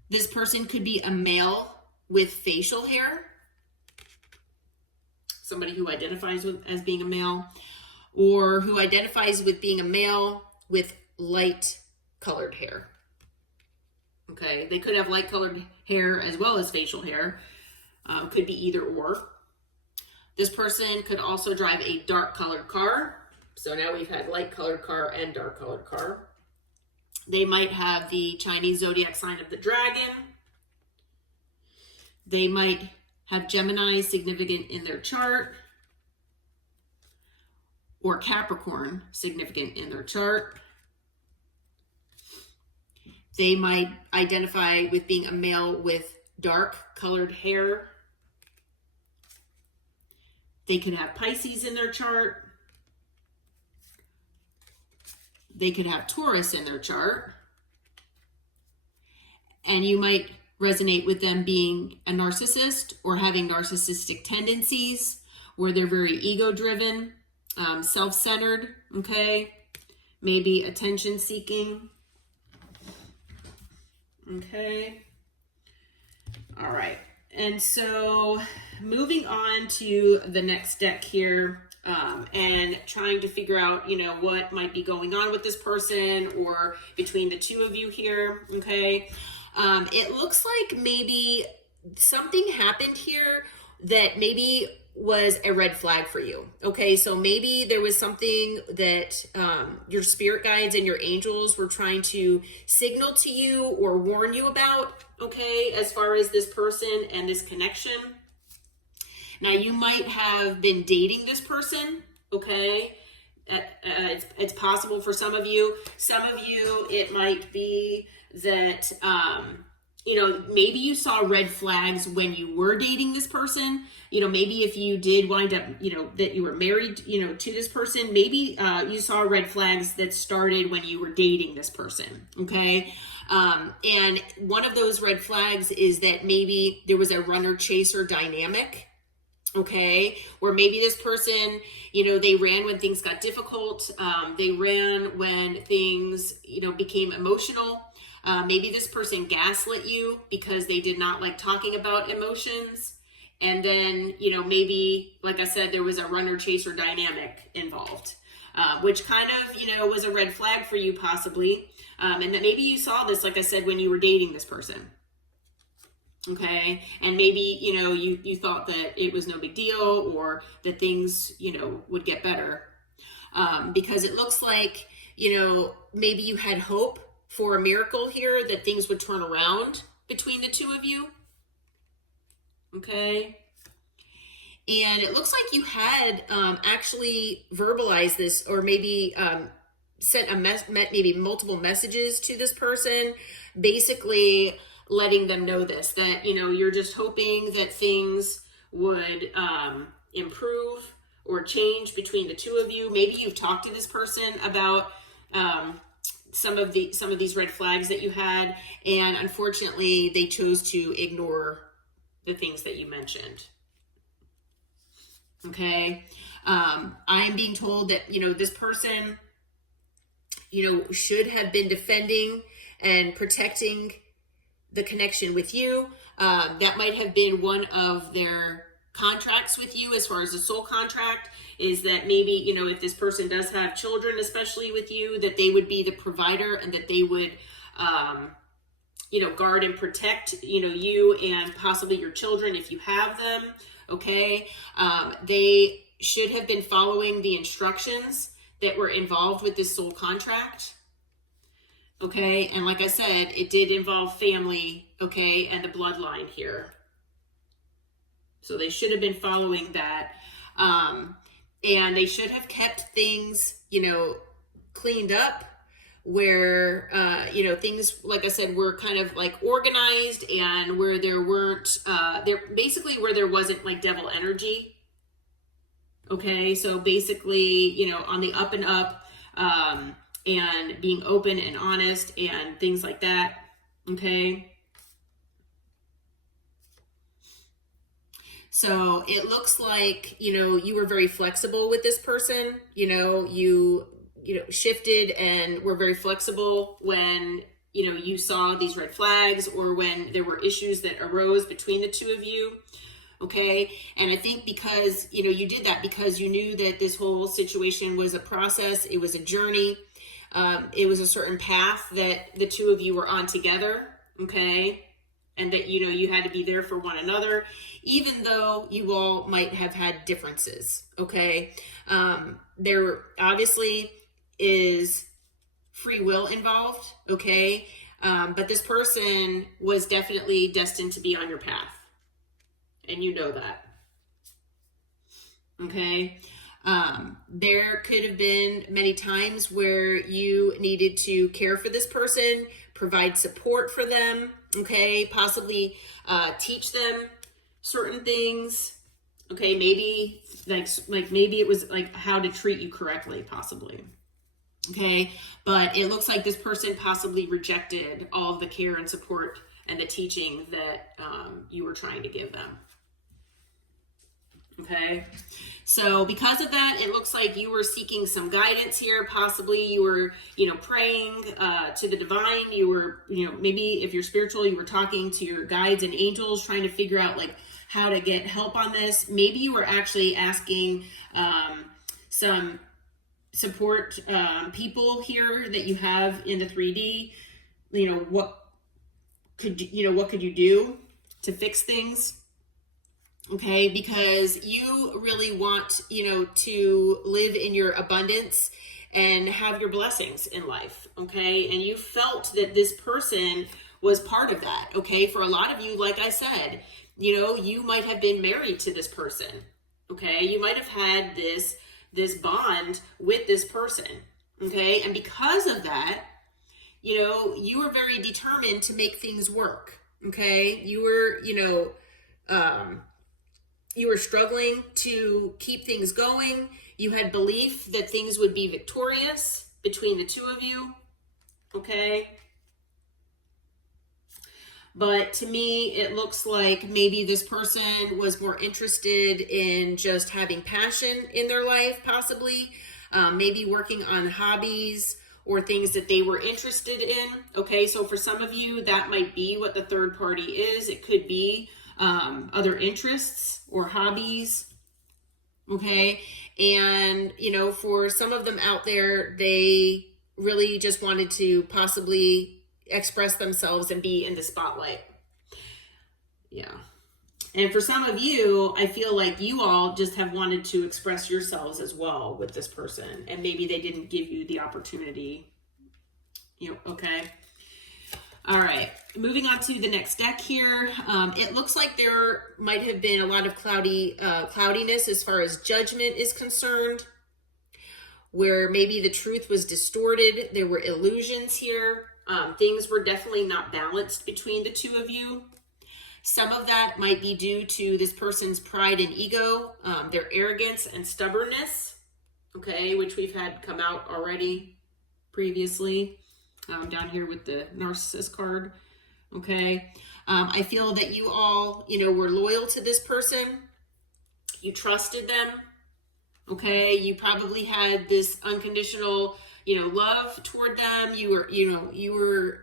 This person could be a male with facial hair. Somebody who identifies as being a male, or who identifies with being a male with light colored hair. Okay, they could have light colored hair as well as facial hair. Could be either or. This person could also drive a dark colored car. So now we've had light colored car and dark colored car. They might have the Chinese zodiac sign of the dragon. They might have Gemini significant in their chart, or Capricorn significant in their chart. They might identify with being a male with dark colored hair. They could have Pisces in their chart. They could have Taurus in their chart. And you might resonate with them being a narcissist or having narcissistic tendencies, where they're very ego-driven, self-centered, okay? Maybe attention-seeking. Okay. All right. And so moving on to the next deck here, and trying to figure out, what might be going on with this person or between the two of you here. Okay. It looks like maybe something happened here that maybe was a red flag for you. Okay, so maybe there was something that your spirit guides and your angels were trying to signal to you or warn you about, okay, as far as this person and this connection. Now, you might have been dating this person, okay? It's possible for some of you. Some of you, it might be that, maybe you saw red flags when you were dating this person. Maybe if you did wind up, that you were married, to this person, maybe you saw red flags that started when you were dating this person, okay? And one of those red flags is that maybe there was a runner-chaser dynamic, okay, where maybe this person, they ran when things got difficult. They ran when things, became emotional. Maybe this person gaslit you because they did not like talking about emotions. And then, maybe, like I said, there was a runner-chaser dynamic involved, which kind of, was a red flag for you possibly. And that maybe you saw this, like I said, when you were dating this person. Okay. And maybe, you thought that it was no big deal, or that things, would get better. Because it looks like, maybe you had hope for a miracle here, that things would turn around between the two of you. Okay. And it looks like you had actually verbalized this, or maybe sent maybe multiple messages to this person, basically letting them know this, that, you're just hoping that things would improve or change between the two of you. Maybe you've talked to this person about some of these red flags that you had, and unfortunately they chose to ignore the things that you mentioned. Okay. I am being told that, this person, should have been defending and protecting the connection with you. That might have been one of their contracts with you, as far as the soul contract, is that maybe, if this person does have children, especially with you, that they would be the provider, and that they would, guard and protect, you and possibly your children if you have them. Okay. They should have been following the instructions that were involved with this soul contract. Okay. And like I said, it did involve family. Okay. And the bloodline here. So they should have been following that. And they should have kept things, cleaned up, where, things, like I said, were kind of like organized, and where there weren't, where there wasn't like devil energy. Okay. So basically, on the up and up, and being open and honest and things like that. Okay. So it looks like, you were very flexible with this person. You shifted and were very flexible when, you saw these red flags, or when there were issues that arose between the two of you. Okay. And I think because, you did that because you knew that this whole situation was a process. It was a journey. It was a certain path that the two of you were on together. Okay. And that, you had to be there for one another, even though you all might have had differences. Okay. There obviously is free will involved. Okay. But this person was definitely destined to be on your path. and you know that. Okay. There could have been many times where you needed to care for this person, provide support for them, okay, possibly teach them certain things, okay, maybe like maybe it was like how to treat you correctly, possibly, okay, but it looks like this person possibly rejected all of the care and support and the teaching that you were trying to give them. Okay, so because of that, it looks like you were seeking some guidance here. Possibly you were, praying to the divine. You were, maybe if you're spiritual, you were talking to your guides and angels, trying to figure out like how to get help on this. Maybe you were actually asking some support people here that you have in the 3D. What could you do to fix things? Okay, because you really want, to live in your abundance and have your blessings in life, okay? And you felt that this person was part of that, okay? For a lot of you, like I said, you might have been married to this person, okay? You might have had this bond with this person, okay? And because of that, you were very determined to make things work, okay? You were, you were struggling to keep things going. You had belief that things would be victorious between the two of you, okay? But to me, it looks like maybe this person was more interested in just having passion in their life, possibly. Maybe working on hobbies or things that they were interested in, okay? So for some of you, that might be what the third party is. It could be other interests or hobbies, okay? And, for some of them out there, they really just wanted to possibly express themselves and be in the spotlight. Yeah. And for some of you, I feel like you all just have wanted to express yourselves as well with this person, and maybe they didn't give you the opportunity, okay? All right, moving on to the next deck here. It looks like there might have been a lot of cloudiness as far as judgment is concerned, where maybe the truth was distorted. There were illusions here. Things were definitely not balanced between the two of you. Some of that might be due to this person's pride and ego, their arrogance and stubbornness, okay, which we've had come out already previously. Down here with the narcissist card, okay? I feel that you all, were loyal to this person. You trusted them, okay? You probably had this unconditional, love toward them. You were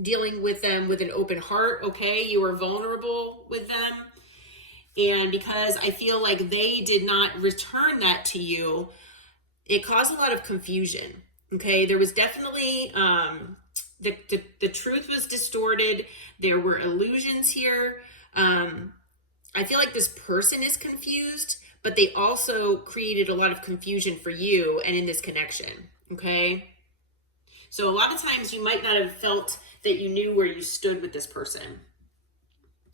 dealing with them with an open heart, okay? You were vulnerable with them. And because I feel like they did not return that to you, it caused a lot of confusion. Okay, there was definitely, the truth was distorted. There were illusions here. I feel like this person is confused, but they also created a lot of confusion for you and in this connection, okay? So a lot of times you might not have felt that you knew where you stood with this person,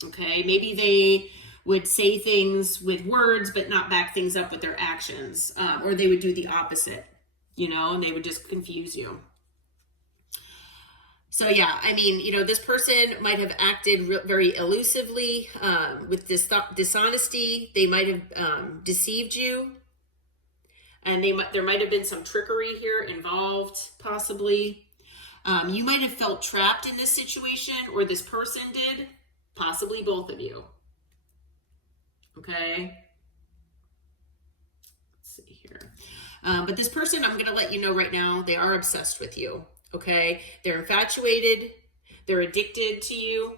okay? Maybe they would say things with words, but not back things up with their actions, or they would do the opposite. And they would just confuse you. So yeah, I mean, this person might have acted very elusively with this dishonesty. They might have deceived you, and there might have been some trickery here involved, possibly. You might have felt trapped in this situation, or this person did, possibly both of you. Okay. Let's see here. But this person, I'm going to let you know right now, they are obsessed with you, okay? They're infatuated. They're addicted to you,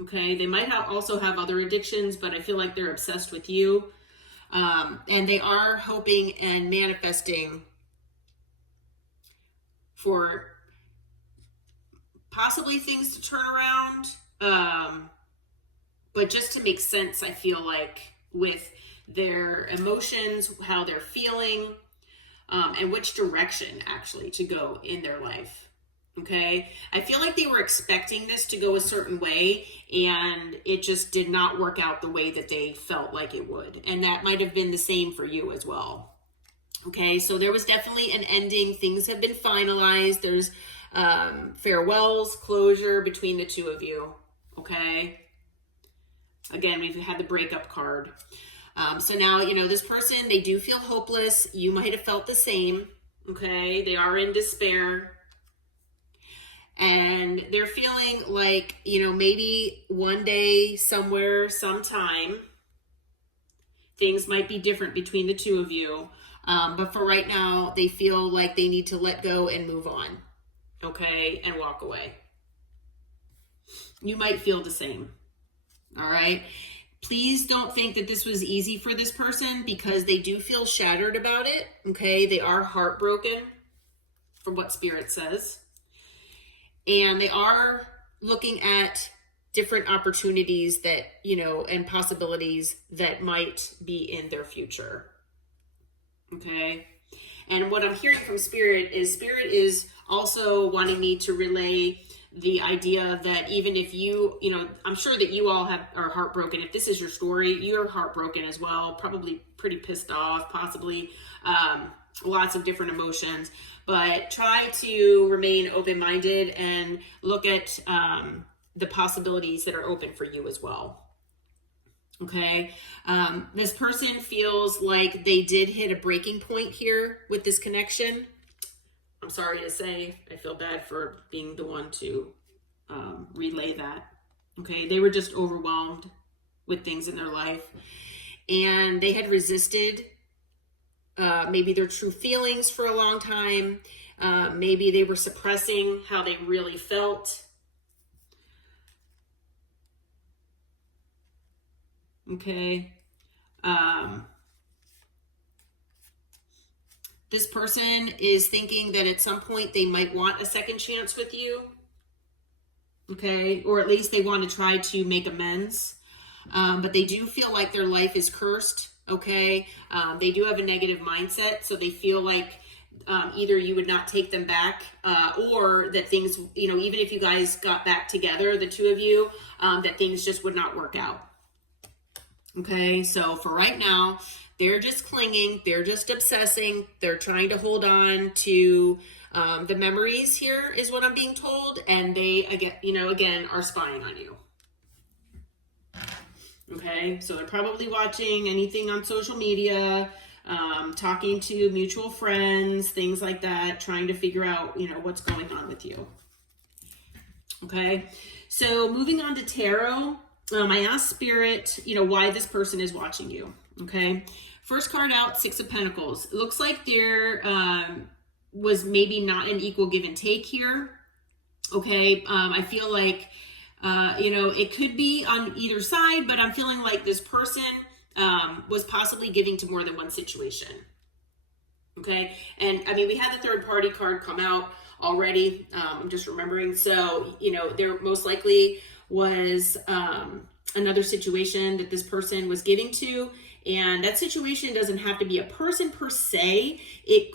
okay? They might also have other addictions, but I feel like they're obsessed with you. And they are hoping and manifesting for possibly things to turn around, but just to make sense, I feel like, with their emotions, how they're feeling, and which direction actually to go in their life, Okay, I feel like they were expecting this to go a certain way, and it just did not work out the way that they felt like it would. And that might have been the same for you as well. Okay, so there was definitely an ending. Things have been finalized. There's farewells, closure between the two of you. Okay, again, we've had the breakup card. So now, this person, they do feel hopeless. You might have felt the same. Okay, they are in despair. And they're feeling like, maybe one day, somewhere, sometime, things might be different between the two of you. But for right now, they feel like they need to let go and move on. Okay, and walk away. You might feel the same. All right. Please don't think that this was easy for this person, because they do feel shattered about it. Okay, they are heartbroken from what Spirit says. And they are looking at different opportunities that, and possibilities that might be in their future. Okay. And what I'm hearing from Spirit is also wanting me to relay the idea that even if I'm sure that you all are heartbroken. If this is your story, you're heartbroken as well, probably pretty pissed off, possibly lots of different emotions. But try to remain open-minded and look at the possibilities that are open for you as well. Okay. This person feels like they did hit a breaking point here with this connection. I'm sorry to say, I feel bad for being the one to relay that. Okay. They were just overwhelmed with things in their life, and they had resisted maybe their true feelings for a long time. Maybe they were suppressing how they really felt. Okay. This person is thinking that at some point they might want a second chance with you. Okay. Or at least they want to try to make amends. But they do feel like their life is cursed. Okay. They do have a negative mindset. So they feel like either you would not take them back, or that things, even if you guys got back together, the two of you, that things just would not work out. Okay. So for right now, they're just clinging. They're just obsessing. They're trying to hold on to the memories here, is what I'm being told. And they, again, are spying on you. Okay, so they're probably watching anything on social media, talking to mutual friends, things like that, trying to figure out, what's going on with you. Okay, so moving on to tarot, I asked Spirit, why this person is watching you. Okay, first card out, Six of Pentacles. It looks like there was maybe not an equal give and take here. Okay, I feel like it could be on either side, but I'm feeling like this person was possibly giving to more than one situation. Okay. And we had the third party card come out already. I'm just remembering. So, there most likely was another situation that this person was giving to. And that situation doesn't have to be a person per se.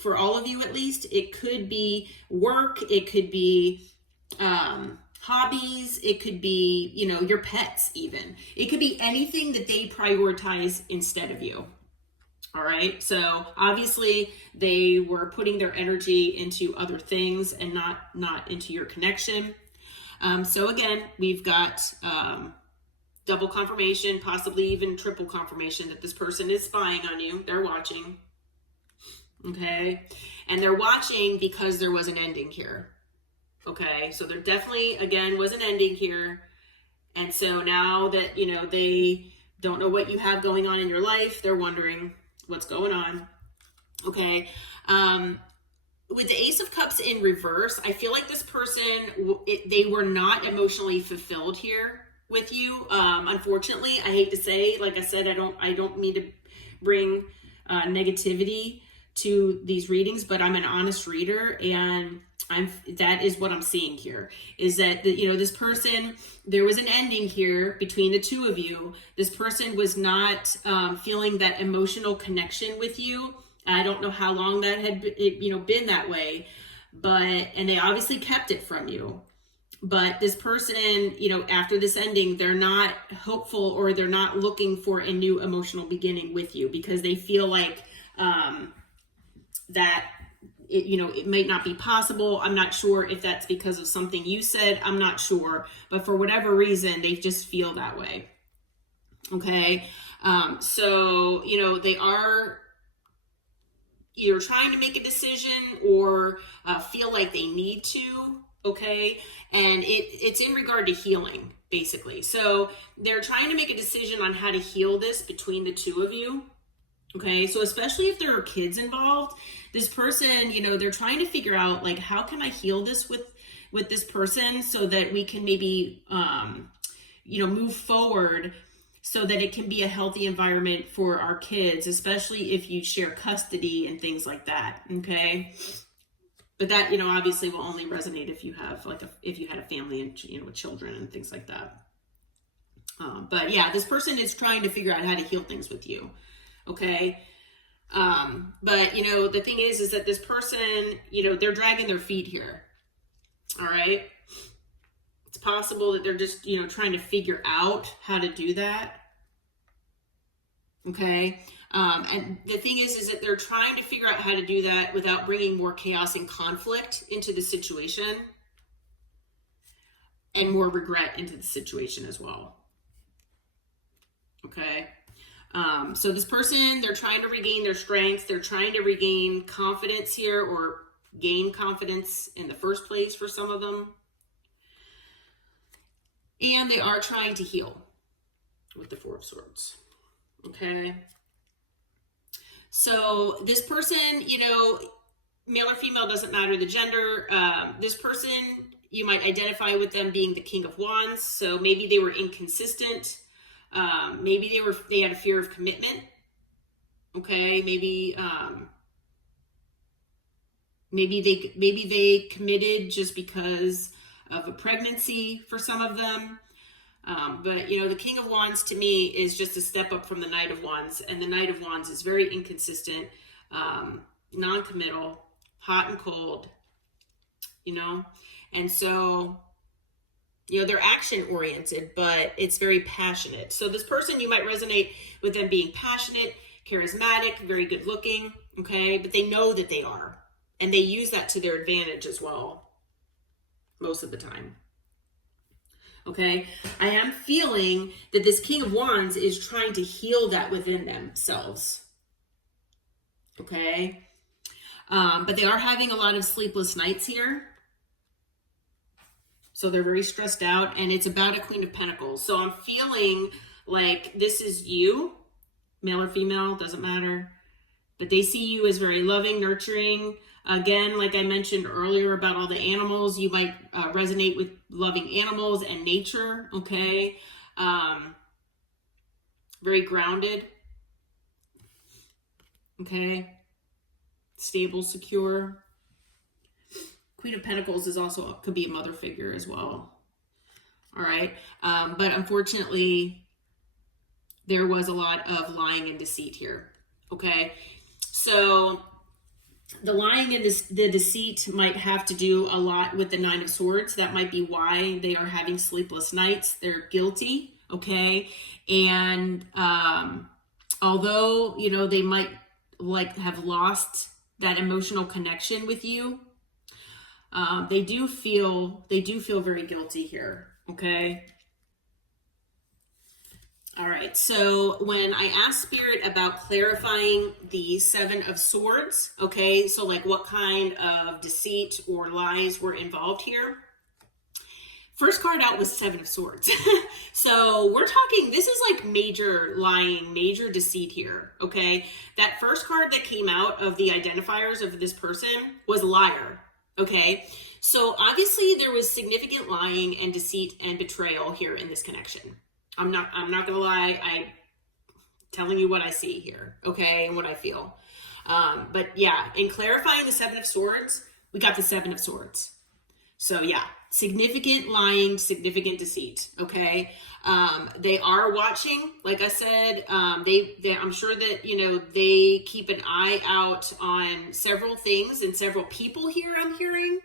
For all of you at least, it could be work. It could be hobbies, it could be, your pets even. It could be anything that they prioritize instead of you. All right. So obviously they were putting their energy into other things and not into your connection. So again, we've got double confirmation, possibly even triple confirmation that this person is spying on you. They're watching. Okay. And they're watching because there was an ending here. Okay, so there definitely, again, was an ending here. And so now that, they don't know what you have going on in your life, they're wondering what's going on. Okay, with the Ace of Cups in reverse, I feel like this person, they were not emotionally fulfilled here with you. Unfortunately, I hate to say, like I said, I don't mean to bring negativity to these readings, but I'm an honest reader, and that is what I'm seeing here, is that this person, there was an ending here between the two of you. This person was not feeling that emotional connection with you. I don't know how long that had been that way, and they obviously kept it from you. But this person, after this ending, they're not hopeful, or they're not looking for a new emotional beginning with you, because they feel like that it might not be possible. I'm not sure if that's because of something you said. I'm not sure. But for whatever reason, they just feel that way. Okay. So, they are either trying to make a decision or feel like they need to. Okay. And it's in regard to healing, basically. So they're trying to make a decision on how to heal this between the two of you. Okay. So especially if there are kids involved, this person, they're trying to figure out, like, how can I heal this with this person, so that we can maybe, move forward, so that it can be a healthy environment for our kids, especially if you share custody and things like that. Okay. But that, obviously will only resonate if you have if you had a family and, with children and things like that. But yeah, this person is trying to figure out how to heal things with you. Okay. But the thing is that this person, they're dragging their feet here. All right. It's possible that they're just, trying to figure out how to do that. Okay. And the thing is that they're trying to figure out how to do that without bringing more chaos and conflict into the situation, and more regret into the situation as well. Okay. So this person, they're trying to regain their strength. They're trying to regain confidence here, or gain confidence in the first place for some of them. And they are trying to heal with the Four of Swords. Okay. So this person, male or female, doesn't matter the gender. This person, you might identify with them being the King of Wands. So maybe they were inconsistent. Maybe they had a fear of commitment. Okay. Maybe they committed just because of a pregnancy for some of them. But the King of Wands to me is just a step up from the Knight of Wands, and the Knight of Wands is very inconsistent, non-committal, hot and cold, and so, they're action oriented, but it's very passionate. So this person, you might resonate with them being passionate, charismatic, very good looking. Okay. But they know that they are, and they use that to their advantage as well, most of the time. Okay. I am feeling that this King of Wands is trying to heal that within themselves. Okay. But they are having a lot of sleepless nights here. So they're very stressed out, and it's about a Queen of Pentacles. So I'm feeling like this is you, male or female, doesn't matter. But they see you as very loving, nurturing. Again, like I mentioned earlier about all the animals, you might resonate with loving animals and nature, okay? Very grounded, okay? Stable, secure. Queen of Pentacles is also, could be a mother figure as well. All right. But unfortunately, there was a lot of lying and deceit here. Okay. So the lying and the deceit might have to do a lot with the Nine of Swords. That might be why they are having sleepless nights. They're guilty. Okay. And although, they might have lost that emotional connection with you, they do feel very guilty here. Okay. All right. So when I asked Spirit about clarifying the Seven of Swords, okay, so what kind of deceit or lies were involved here? First card out was Seven of Swords. So we're talking, this is major lying, major deceit here. Okay. That first card that came out of the identifiers of this person was liar. Okay, so obviously there was significant lying and deceit and betrayal here in this connection. I'm not gonna lie, I'm telling you what I see here, okay, and what I feel. But yeah, in clarifying the Seven of Swords, we got the Seven of Swords. So yeah, significant lying, significant deceit. Okay. They are watching, like I said, I'm sure that, they keep an eye out on several things and several people here, I'm hearing.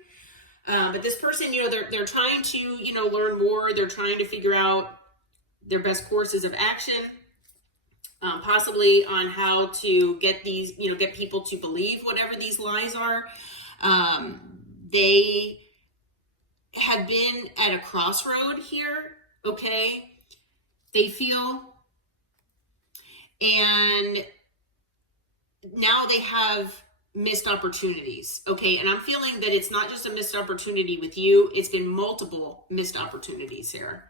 But this person, they're trying to, learn more. They're trying to figure out their best courses of action, possibly on how to get get people to believe whatever these lies are. They have been at a crossroad here, okay? They feel, and now they have missed opportunities, okay? And I'm feeling that it's not just a missed opportunity with you, it's been multiple missed opportunities here,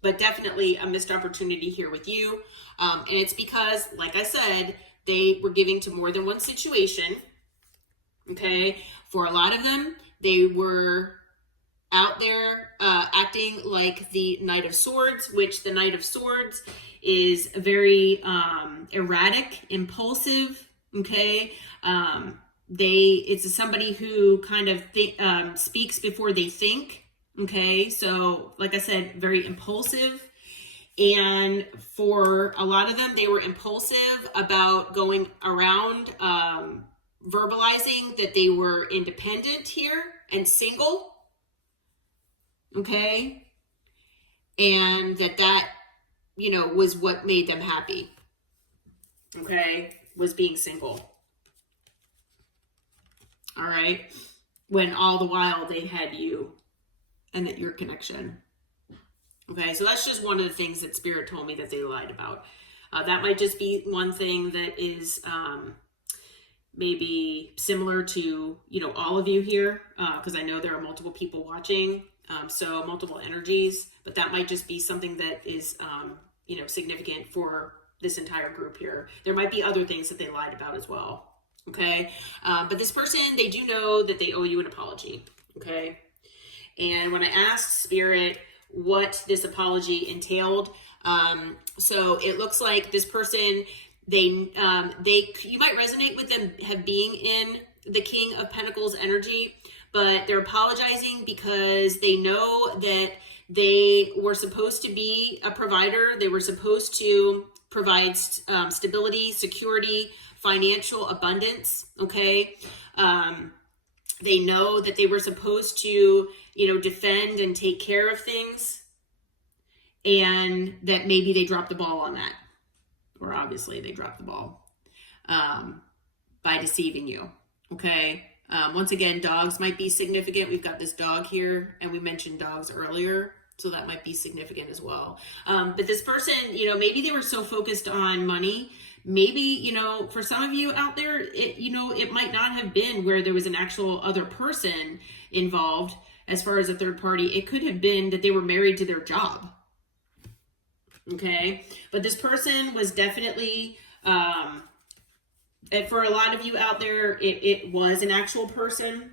but definitely a missed opportunity here with you. And it's because, like I said, they were giving to more than one situation, okay? For a lot of them, they were out there acting like the Knight of Swords, which the Knight of Swords is very erratic, impulsive, okay? It's somebody who kind of speaks before they think, okay? So, like I said, very impulsive. And for a lot of them, they were impulsive about going around verbalizing that they were independent here and single, okay? And that was what made them happy, okay? Was being single. All right? When all the while they had you and your connection. Okay, so that's just one of the things that Spirit told me that they lied about. That might just be one thing that is maybe similar to, all of you here, because I know there are multiple people watching, so multiple energies, but that might just be something that is, significant for this entire group here. There might be other things that they lied about as well, okay? But this person, they do know that they owe you an apology, okay? And when I asked Spirit what this apology entailed, so it looks like this person, you might resonate with them being in the King of Pentacles energy, but they're apologizing because they know that they were supposed to be a provider. They were supposed to provide stability, security, financial abundance, okay? They know that they were supposed to, defend and take care of things, and that maybe they dropped the ball on that. Or obviously they dropped the ball by deceiving you, okay? Once again, dogs might be significant. We've got this dog here, and we mentioned dogs earlier, so that might be significant as well. But this person, maybe they were so focused on money. Maybe, for some of you out there, it might not have been where there was an actual other person involved as far as a third party. It could have been that they were married to their job. Okay, but this person was definitely, and for a lot of you out there, it was an actual person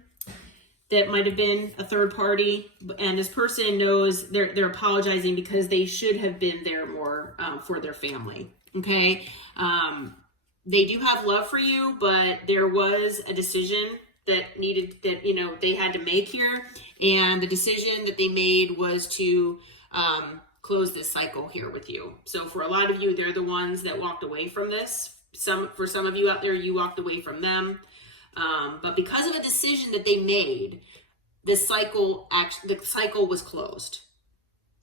that might have been a third party, and this person knows they're apologizing because they should have been there more for their family. Okay, they do have love for you, but there was a decision that they had to make here, and the decision that they made was to close this cycle here with you. So for a lot of you, they're the ones that walked away from this. For some of you out there, you walked away from them. But because of a decision that they made, the cycle was closed.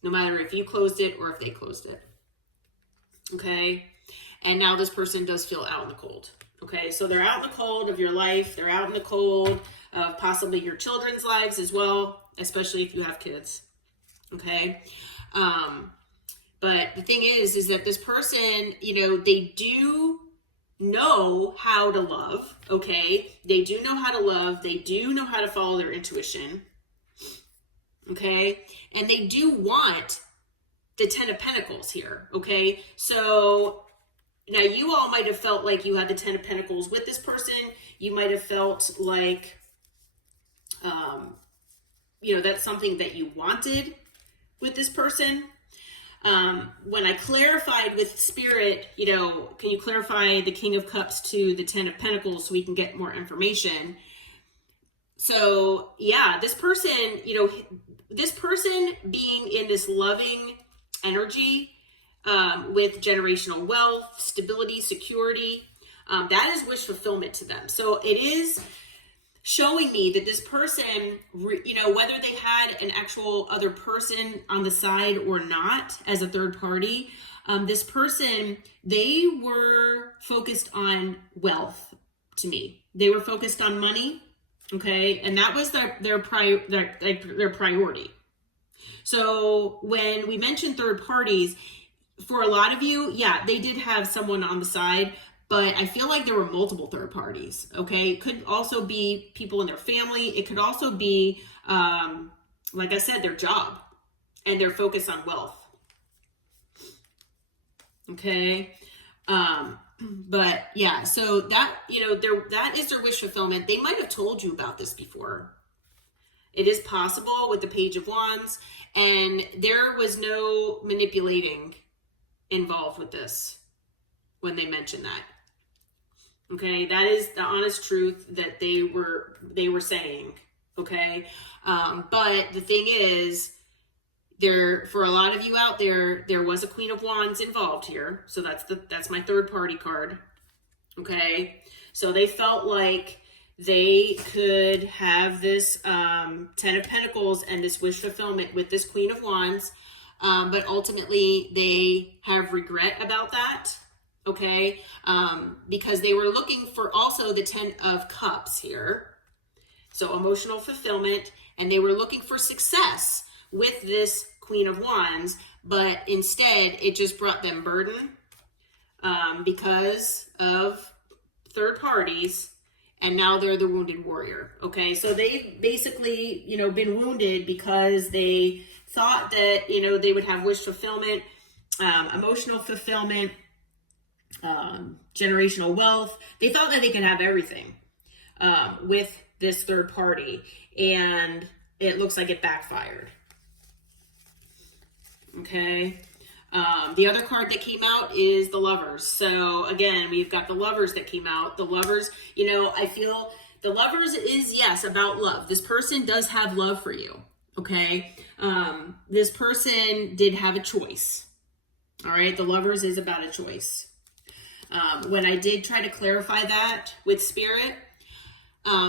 No matter if you closed it or if they closed it. Okay? And now this person does feel out in the cold. Okay? So they're out in the cold of your life. They're out in the cold of possibly your children's lives as well, especially if you have kids. Okay? But the thing is that this person, they do know how to love, okay? They do know how to love. They do know how to follow their intuition, okay? And they do want the 10 of Pentacles here, okay? So now you all might have felt like you had the 10 of Pentacles with this person. You might have felt like, that's something that you wanted with this person. When I clarified with Spirit, can you clarify the King of Cups to the 10 of Pentacles so we can get more information? So yeah, this person, this person being in this loving energy, with generational wealth, stability, security, that is wish fulfillment to them. So it is showing me that this person, whether they had an actual other person on the side or not as a third party, this person, they were focused on wealth to me. They were focused on money, okay? And that was their priority. So when we mention third parties, for a lot of you, yeah, they did have someone on the side, but I feel like there were multiple third parties, okay? It could also be people in their family. It could also be, like I said, their job and their focus on wealth, okay? But yeah, so that, that is their wish fulfillment. They might have told you about this before. It is possible with the Page of Wands, and there was no manipulating involved with this when they mentioned that. Okay, that is the honest truth that they were saying. Okay, but the thing is, for a lot of you out there, there was a Queen of Wands involved here. So that's my third party card. Okay, so they felt like they could have this Ten of Pentacles and this wish fulfillment with this Queen of Wands, but ultimately they have regret about that. Okay, because they were looking for also the Ten of Cups here. So emotional fulfillment, and they were looking for success with this Queen of Wands, but instead it just brought them burden because of third parties, and now they're the wounded warrior. Okay, so they've basically, been wounded because they thought that, they would have wish fulfillment, emotional fulfillment, generational wealth. They thought that they could have everything with this third party, and it looks like it backfired. Okay. The other card that came out is the Lovers. So again, we've got the Lovers that came out. The Lovers, I feel the Lovers is, yes, about love. This person does have love for you. Okay. This person did have a choice. All right. The Lovers is about a choice. When I did try to clarify that with Spirit,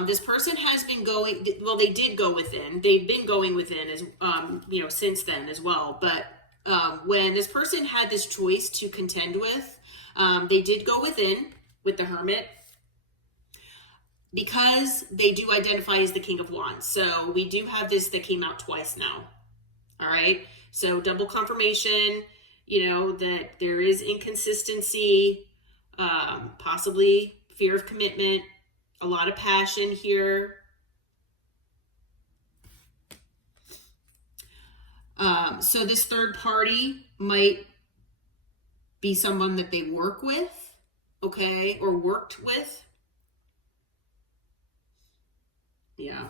this person has been going, well, they did go within. They've been going within as, since then as well. But when this person had this choice to contend with, they did go within with the Hermit because they do identify as the King of Wands. So we do have this that came out twice now. All right. So double confirmation, that there is inconsistency, possibly fear of commitment, a lot of passion here. So this third party might be someone that they work with, okay, or worked with. Yeah,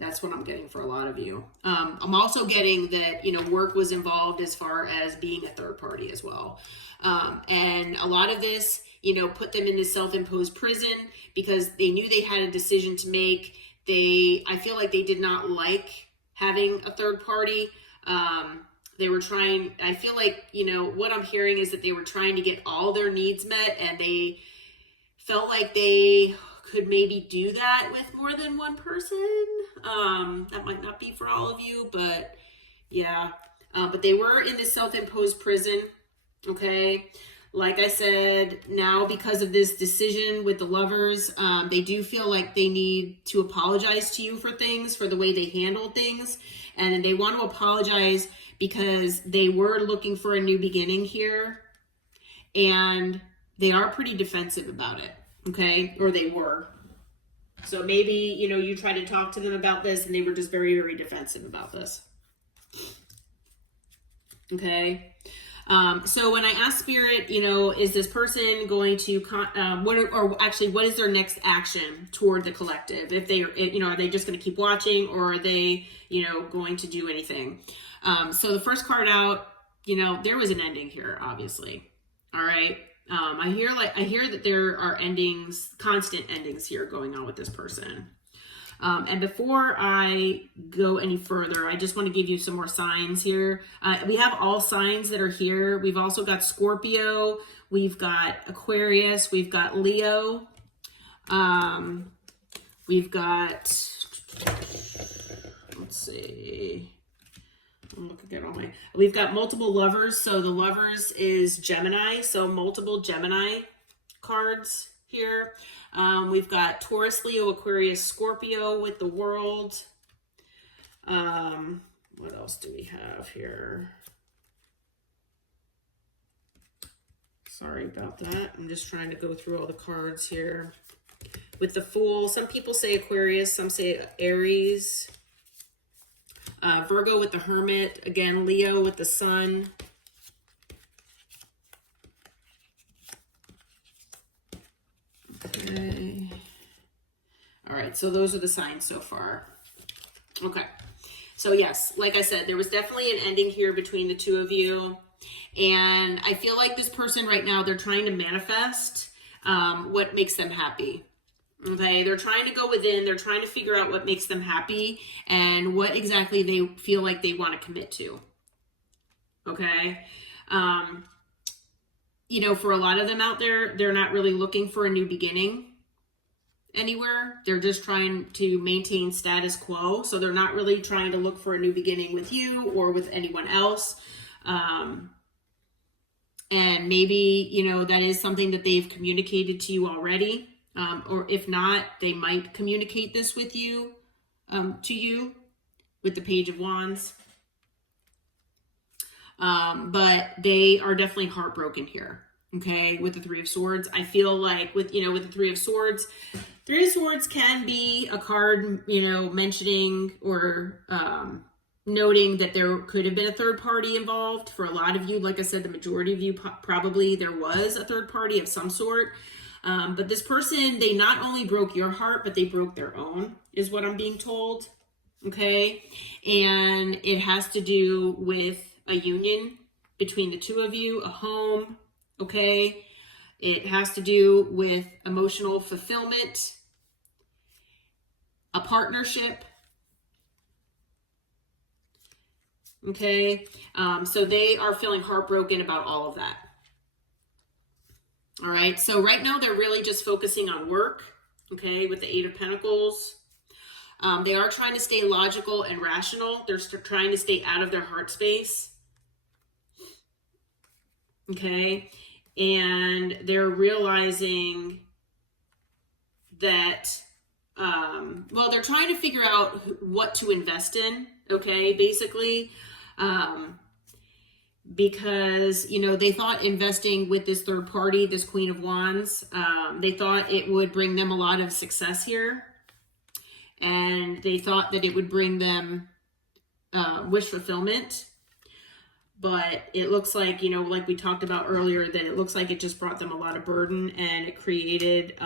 that's what I'm getting for a lot of you. I'm also getting that, work was involved as far as being a third party as well. And a lot of this, put them in this self-imposed prison because they knew they had a decision to make. I feel like they did not like having a third party. They were trying, I feel like, what I'm hearing is that they were trying to get all their needs met, and they felt like they could maybe do that with more than one person. That might not be for all of you, but yeah. But they were in this self-imposed prison. Okay. Like I said, now because of this decision with the Lovers, they do feel like they need to apologize to you for things, for the way they handled things. And they want to apologize because they were looking for a new beginning here. And they are pretty defensive about it. Okay. Or they were. So maybe, you try to talk to them about this and they were just very, very defensive about this. Okay. So when I ask Spirit, is this person going to, what is their next action toward the collective? If they, are they just going to keep watching, or are they, going to do anything? So the first card out, there was an ending here, obviously. All right. I hear that there are endings, constant endings here going on with this person. And before I go any further, I just want to give you some more signs here. We have all signs that are here. We've also got Scorpio, we've got Aquarius, we've got Leo, we've got, let's see, I'm looking at all my, we've got multiple lovers. So the lovers is Gemini, so multiple Gemini cards here. We've got Taurus, Leo, Aquarius, Scorpio with the World. What else do we have here? Sorry about that. I'm just trying to go through all the cards here. With the Fool, some people say Aquarius, some say Aries. Virgo with the Hermit. Again, Leo with the Sun. Okay. All right, so those are the signs so far. Okay. So yes, like I said, there was definitely an ending here between the two of you. And I feel like this person right now, they're trying to manifest what makes them happy. Okay, they're trying to go within, they're trying to figure out what makes them happy and what exactly they feel like they want to commit to. Okay. You know, for a lot of them out there, they're not really looking for a new beginning anywhere. They're just trying to maintain status quo. So they're not really trying to look for a new beginning with you or with anyone else. And maybe, you know, that is something that they've communicated to you already. Or if not, they might communicate this with you, to you with the Page of Wands. But they are definitely heartbroken here. Okay. With the Three of Swords, I feel like with the Three of Swords can be a card, you know, mentioning or, noting that there could have been a third party involved. For a lot of you, like I said, the majority of you, probably there was a third party of some sort. But this person, they not only broke your heart, but they broke their own, is what I'm being told. Okay. And it has to do with a union between the two of you, a home. Okay. It has to do with emotional fulfillment, a partnership. Okay. So they are feeling heartbroken about all of that. All right, so right now they're really just focusing on work, okay, with the Eight of Pentacles. They are trying to stay logical and rational. They're trying to stay out of their heart space, okay, and they're realizing that, well, they're trying to figure out what to invest in, okay, basically, because, you know, they thought investing with this third party, this Queen of Wands, they thought it would bring them a lot of success here. And they thought that it would bring them wish fulfillment. But it looks like, you know, like we talked about earlier, that it looks like it just brought them a lot of burden, and it created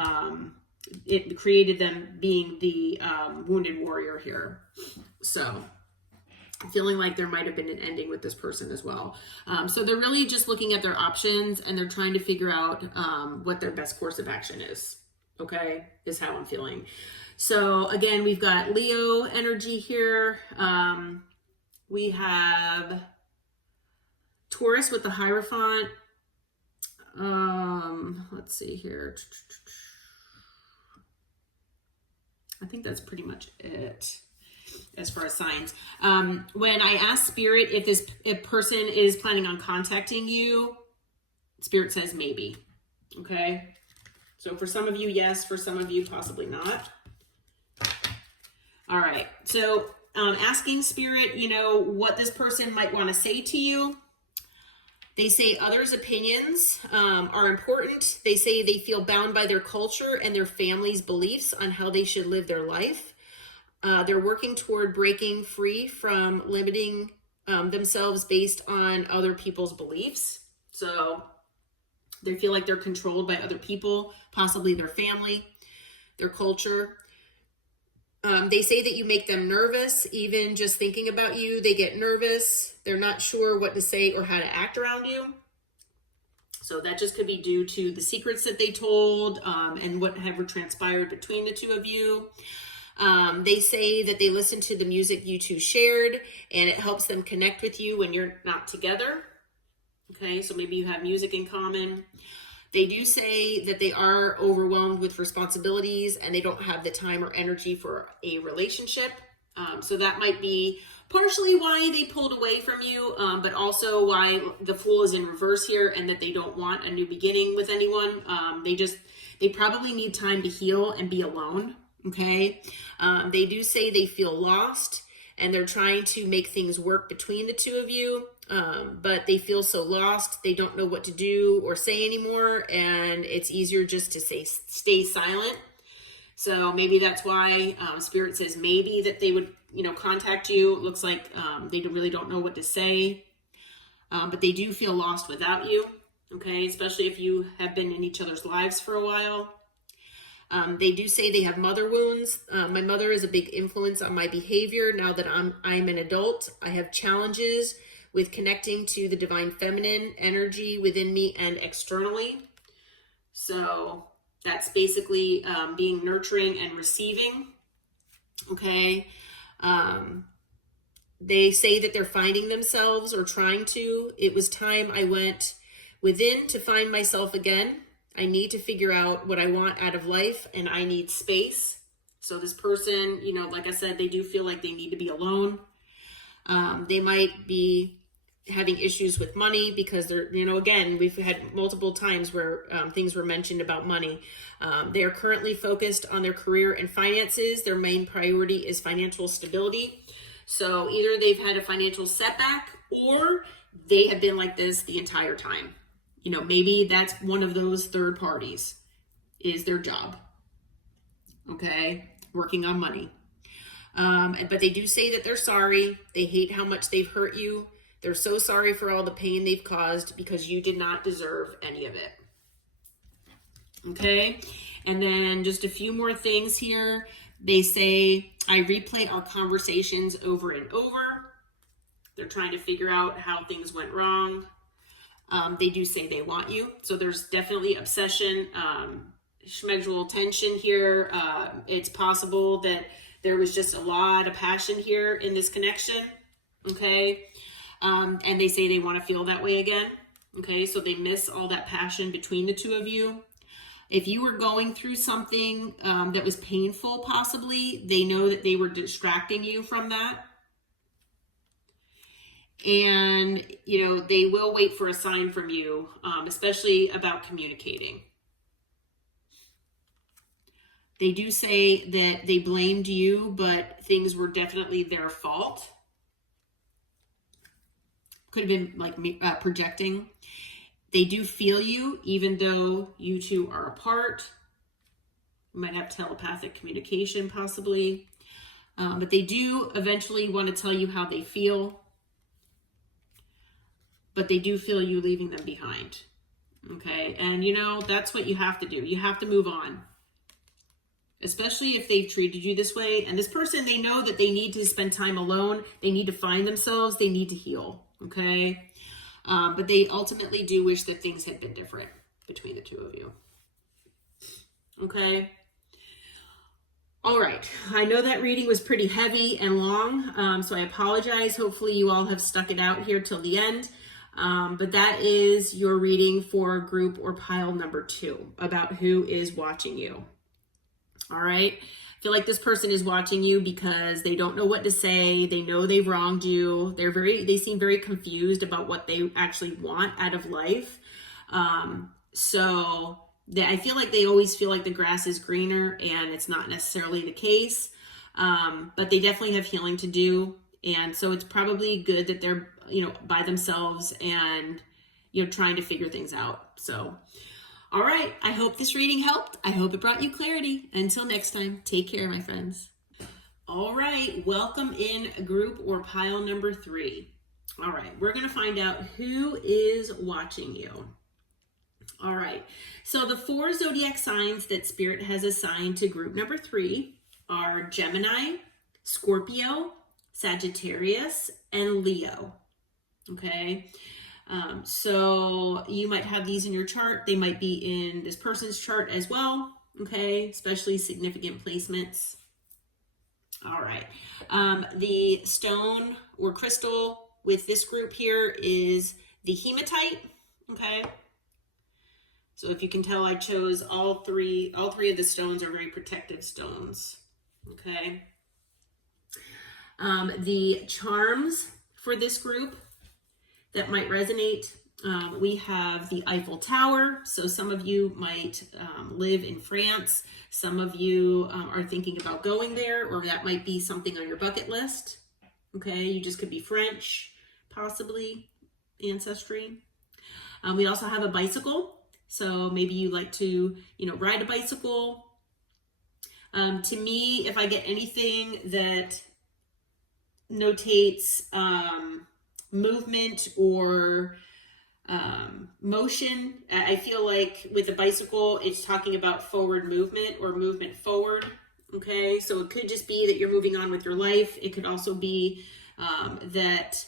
them being the wounded warrior here. So feeling like there might have been an ending with this person as well. So they're really just looking at their options, and they're trying to figure out what their best course of action is. Okay, is how I'm feeling. So again, we've got Leo energy here. We have Taurus with the Hierophant. Let's see here. I think that's pretty much it as far as signs. When I ask Spirit if person is planning on contacting you, Spirit says maybe. Okay. So for some of you, yes. For some of you, possibly not. All right. So asking Spirit, you know, what this person might want to say to you. They say others' opinions are important. They say they feel bound by their culture and their family's beliefs on how they should live their life. They're working toward breaking free from limiting themselves based on other people's beliefs. So they feel like they're controlled by other people, possibly their family, their culture. They say that you make them nervous. Even just thinking about you, they get nervous. They're not sure what to say or how to act around you. So that just could be due to the secrets that they told and whatever transpired between the two of you. They say that they listen to the music you two shared and it helps them connect with you when you're not together. Okay, so maybe you have music in common. They do say that they are overwhelmed with responsibilities and they don't have the time or energy for a relationship. So that might be partially why they pulled away from you, but also why the Fool is in reverse here and that they don't want a new beginning with anyone. They probably need time to heal and be alone. Okay. They do say they feel lost and they're trying to make things work between the two of you. But they feel so lost. They don't know what to do or say anymore. And it's easier just to stay silent. So maybe that's why Spirit says maybe that they would, contact you. It looks like they really don't know what to say. But they do feel lost without you. Okay, especially if you have been in each other's lives for a while. They do say they have mother wounds. My mother is a big influence on my behavior. Now that I'm an adult, I have challenges with connecting to the divine feminine energy within me and externally. So that's basically being nurturing and receiving. Okay. They say that they're finding themselves or trying to. It was time I went within to find myself again. I need to figure out what I want out of life and I need space. So this person, like I said, they do feel like they need to be alone. They might be having issues with money because they're, again, we've had multiple times where things were mentioned about money. They are currently focused on their career and finances. Their main priority is financial stability. So either they've had a financial setback or they have been like this the entire time. Maybe that's one of those third parties is their job. Okay. Working on money. But they do say that they're sorry. They hate how much they've hurt you. They're so sorry for all the pain they've caused because you did not deserve any of it. Okay. And then just a few more things here. They say, I replay our conversations over and over. They're trying to figure out how things went wrong. They do say they want you. So there's definitely obsession, schmegdual tension here. It's possible that there was just a lot of passion here in this connection. Okay. And they say they want to feel that way again. Okay. So they miss all that passion between the two of you. If you were going through something that was painful, possibly, they know that they were distracting you from that. And, they will wait for a sign from you, especially about communicating. They do say that they blamed you, but things were definitely their fault. Could have been like projecting. They do feel you, even though you two are apart. You might have telepathic communication, possibly. But they do eventually want to tell you how they feel. But they do feel you leaving them behind. Okay. And that's what you have to do. You have to move on. Especially if they've treated you this way. And this person, they know that they need to spend time alone. They need to find themselves. They need to heal. Okay. But they ultimately do wish that things had been different between the two of you. Okay. All right. I know that reading was pretty heavy and long. So I apologize. Hopefully you all have stuck it out here till the end. But that is your reading for group or pile number 2 about who is watching you. All right. I feel like this person is watching you because they don't know what to say. They know they've wronged you. They seem very confused about what they actually want out of life. I feel like they always feel like the grass is greener and it's not necessarily the case. But they definitely have healing to do. And so it's probably good that they're, by themselves and, trying to figure things out. So, all right. I hope this reading helped. I hope it brought you clarity. Until next time, take care, my friends. All right. Welcome in group or pile number 3. All right. We're going to find out who is watching you. All right. So the 4 zodiac signs that Spirit has assigned to group number 3 are Gemini, Scorpio, Sagittarius, and Leo. Okay. So you might have these in your chart. They might be in this person's chart as well. Okay. Especially significant placements. All right. The stone or crystal with this group here is the hematite. Okay. So if you can tell, I chose all three of the stones are very protective stones. Okay. The charms for this group that might resonate, we have the Eiffel Tower. So some of you might live in France. Some of you are thinking about going there, or that might be something on your bucket list. Okay, you just could be French, possibly ancestry. We also have a bicycle. So maybe you like to, ride a bicycle. To me, if I get anything that notates movement or motion, I feel like with a bicycle, it's talking about forward movement or movement forward. Okay, so it could just be that you're moving on with your life. It could also be that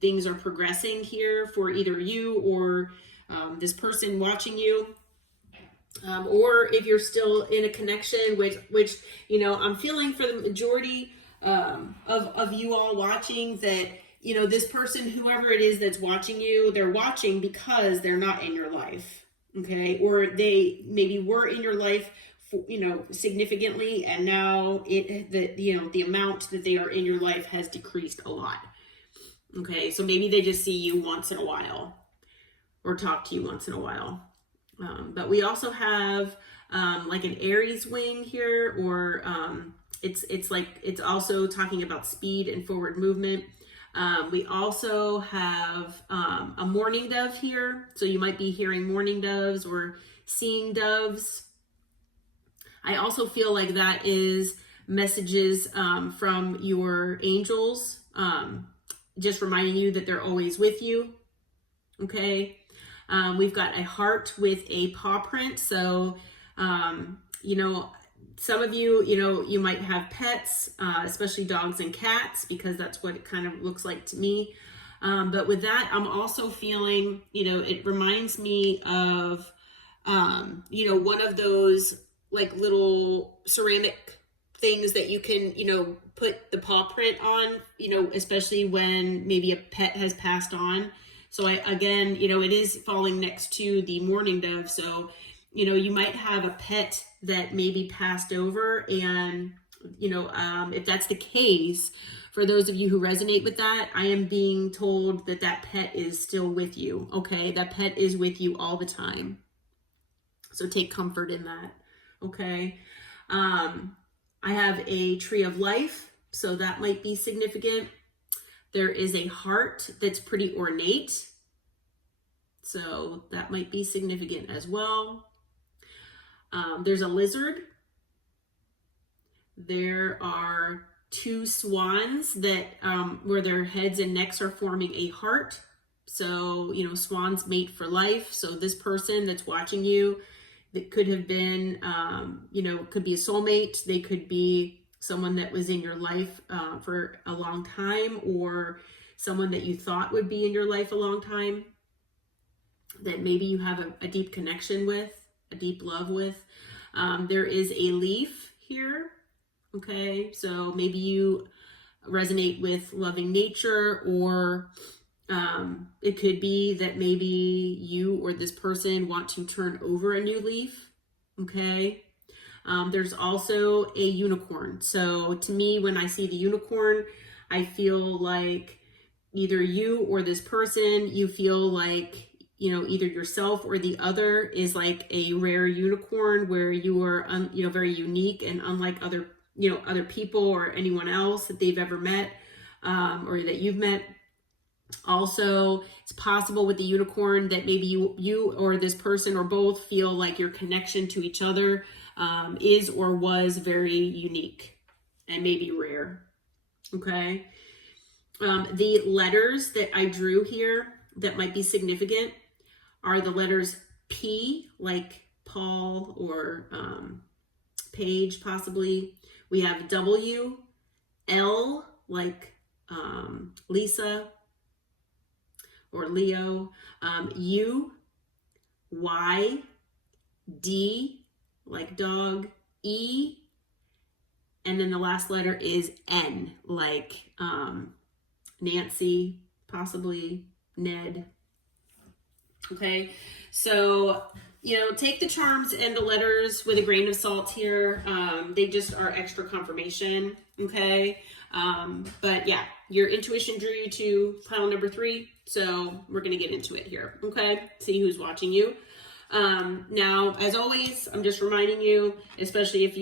things are progressing here for either you or this person watching you. Or if you're still in a connection, which I'm feeling for the majority of you all watching, that this person, whoever it is that's watching you, they're watching because they're not in your life, okay? Or they maybe were in your life, significantly, and now the amount that they are in your life has decreased a lot. Okay, so maybe they just see you once in a while or talk to you once in a while. But we also have like an Aries wing here, or it's also talking about speed and forward movement. We also have a mourning dove here. So you might be hearing mourning doves or seeing doves. I also feel like that is messages from your angels, just reminding you that they're always with you. Okay. We've got a heart with a paw print. So, some of you, you might have pets, especially dogs and cats, because that's what it kind of looks like to me. But with that, I'm also feeling, it reminds me of, one of those like little ceramic things that you can, put the paw print on, especially when maybe a pet has passed on. So again, it is falling next to the mourning dove. So, you might have a pet that maybe passed over, and, if that's the case, for those of you who resonate with that, I am being told that that pet is still with you. Okay. That pet is with you all the time. So take comfort in that. Okay. I have a tree of life. So that might be significant. There is a heart that's pretty ornate. So that might be significant as well. There's a lizard. There are two swans that where their heads and necks are forming a heart. So, swans mate for life. So this person that's watching you, that could have been, could be a soulmate. They could be someone that was in your life for a long time, or someone that you thought would be in your life a long time, that maybe you have a deep connection with, a deep love with. There is a leaf here. Okay, so maybe you resonate with loving nature, or it could be that maybe you or this person want to turn over a new leaf. Okay. There's also a unicorn. So to me, when I see the unicorn, I feel like either you or this person, you feel like, either yourself or the other is like a rare unicorn, where you are, very unique and unlike other people or anyone else that they've ever met, or that you've met. Also, it's possible with the unicorn that maybe you or this person or both feel like your connection to each other is or was very unique and maybe rare. Okay. The letters that I drew here that might be significant are the letters P, like Paul or Page, possibly. We have W, L, like Lisa or Leo, U, Y, D, like dog, E, And then the last letter is N, like Nancy, possibly Ned. Okay, so, take the charms and the letters with a grain of salt here. They just are extra confirmation, okay? But yeah, your intuition drew you to pile number 3, so we're going to get into it here, okay? See who's watching you. Now, as always, I'm just reminding you, especially if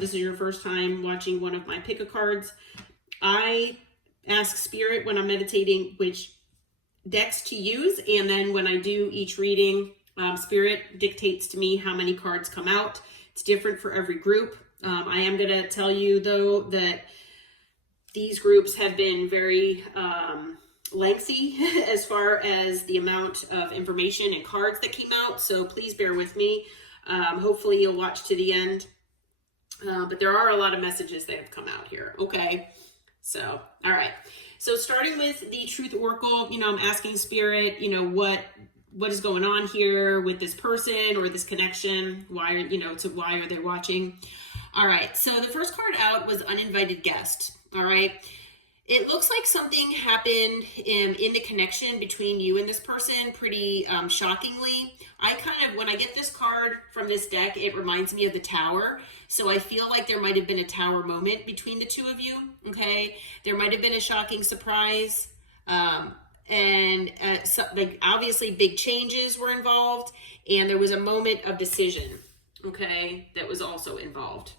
this is your first time watching one of my pick-a-cards, I ask Spirit when I'm meditating which decks to use, and then when I do each reading, Spirit dictates to me how many cards come out. It's different for every group. I am going to tell you, though, that these groups have been very lengthy as far as the amount of information and cards that came out, so please bear with me. Hopefully you'll watch to the end, but there are a lot of messages that have come out here, okay? So, all right. So starting with the Truth Oracle, I'm asking Spirit, what is going on here with this person or this connection? Why are they watching? All right. So the first card out was Uninvited Guest. All right. It looks like something happened in the connection between you and this person pretty shockingly. When I get this card from this deck, it reminds me of the Tower. So I feel like there might have been a Tower moment between the two of you, okay? There might have been a shocking surprise. Obviously big changes were involved, and there was a moment of decision, okay, that was also involved.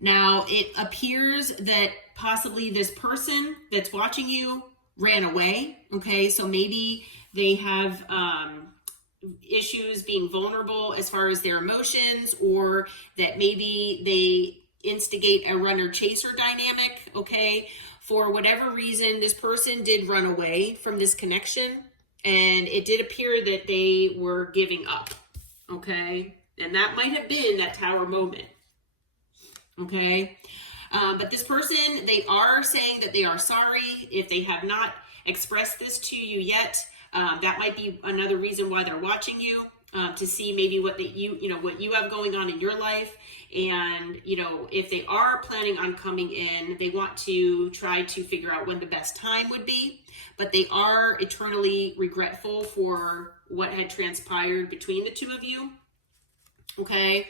Now, it appears that possibly this person that's watching you ran away, okay? So maybe they have issues being vulnerable as far as their emotions, or that maybe they instigate a runner-chaser dynamic, okay? For whatever reason, this person did run away from this connection, and it did appear that they were giving up, okay? And that might have been that Tower moment. Okay, but this person, they are saying that they are sorry. If they have not expressed this to you yet, that might be another reason why they're watching you, to see maybe what you have going on in your life. And, if they are planning on coming in, they want to try to figure out when the best time would be, but they are eternally regretful for what had transpired between the two of you. Okay.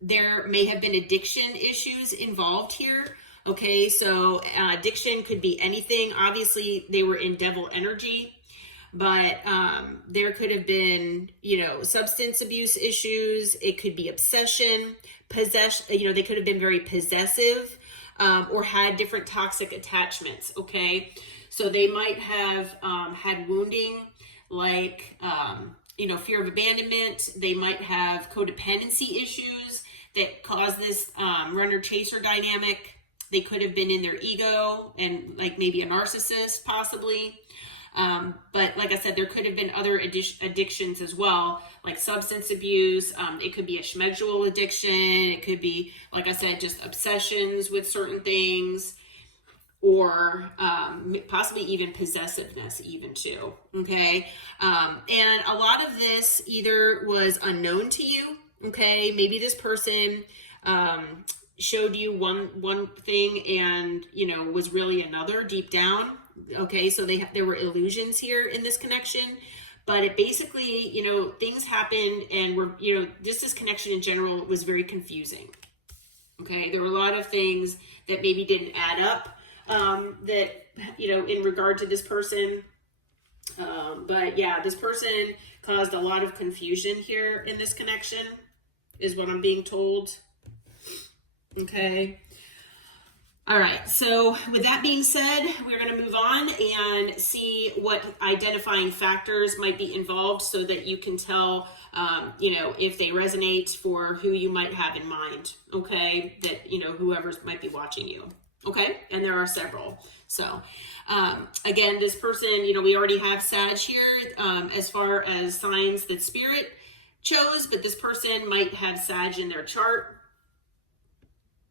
There may have been addiction issues involved here. Okay, so addiction could be anything. Obviously, they were in devil energy, but there could have been, substance abuse issues. It could be obsession, possession. They could have been very possessive, or had different toxic attachments. Okay, so they might have had wounding, like fear of abandonment. They might have codependency issues that cause this runner-chaser dynamic. They could have been in their ego and like maybe a narcissist possibly. But like I said, there could have been other addictions as well, like substance abuse. It could be a schmegula addiction. It could be, like I said, just obsessions with certain things, or possibly even possessiveness even too, okay? And a lot of this either was unknown to you, okay? Maybe this person showed you one thing and, was really another deep down, okay? So there were illusions here in this connection, but it basically, things happened and this connection in general was very confusing, okay? There were a lot of things that maybe didn't add up, that, in regard to this person. But yeah, this person caused a lot of confusion here in this connection, is what I'm being told. Okay. All right. So with that being said, we're going to move on and see what identifying factors might be involved so that you can tell, if they resonate for who you might have in mind. Okay. That, whoever might be watching you. Okay. And there are several. So, again, this person, we already have Sag here, as far as signs that Spirit chose, but this person might have Sag in their chart.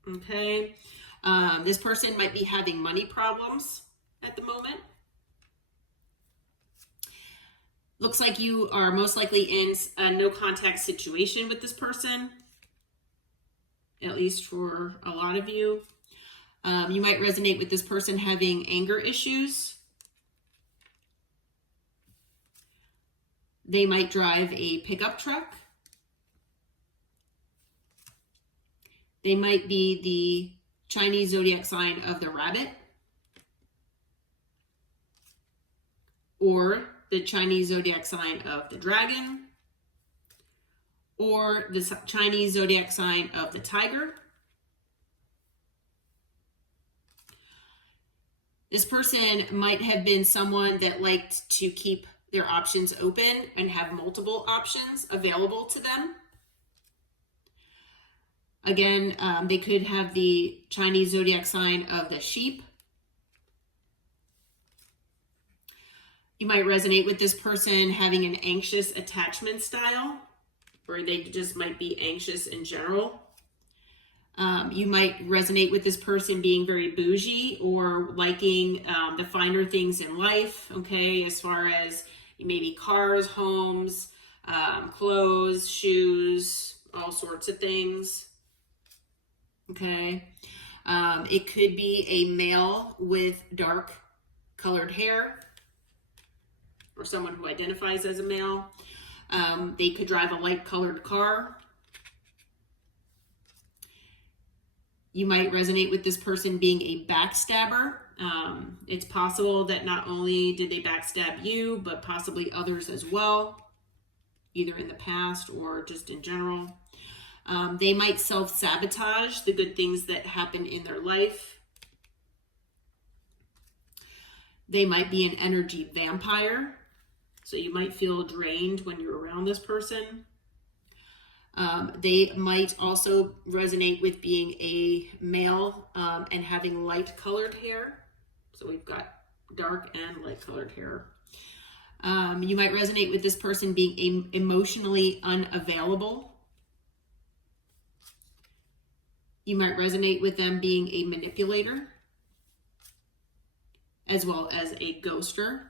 Okay. This person might be having money problems at the moment. Looks like you are most likely in a no contact situation with this person. at least for a lot of you. You might resonate with this person having anger issues. They might drive a pickup truck. They might be the Chinese zodiac sign of the rabbit, or the Chinese zodiac sign of the dragon, or the Chinese zodiac sign of the tiger. This person might have been someone that liked to keep their options open and have multiple options available to them. Again, they could have the Chinese zodiac sign of the sheep. You might resonate with this person having an anxious attachment style, or they just might be anxious in general. You might resonate with this person being very bougie or liking the finer things in life, okay, as far as maybe cars, homes, clothes, shoes, all sorts of things, okay. It could be a male with dark colored hair, or someone who identifies as a male. They could drive a light colored car. You might resonate with this person being a backstabber. It's possible that not only did they backstab you, but possibly others as well, either in the past or just in general. They might self-sabotage the good things that happen in their life. They might be an energy vampire, so you might feel drained when you're around this person. They might also resonate with being a male and having light colored hair. So we've got dark and light colored hair. You might resonate with this person being emotionally unavailable. You might resonate with them being a manipulator, as well as a ghoster.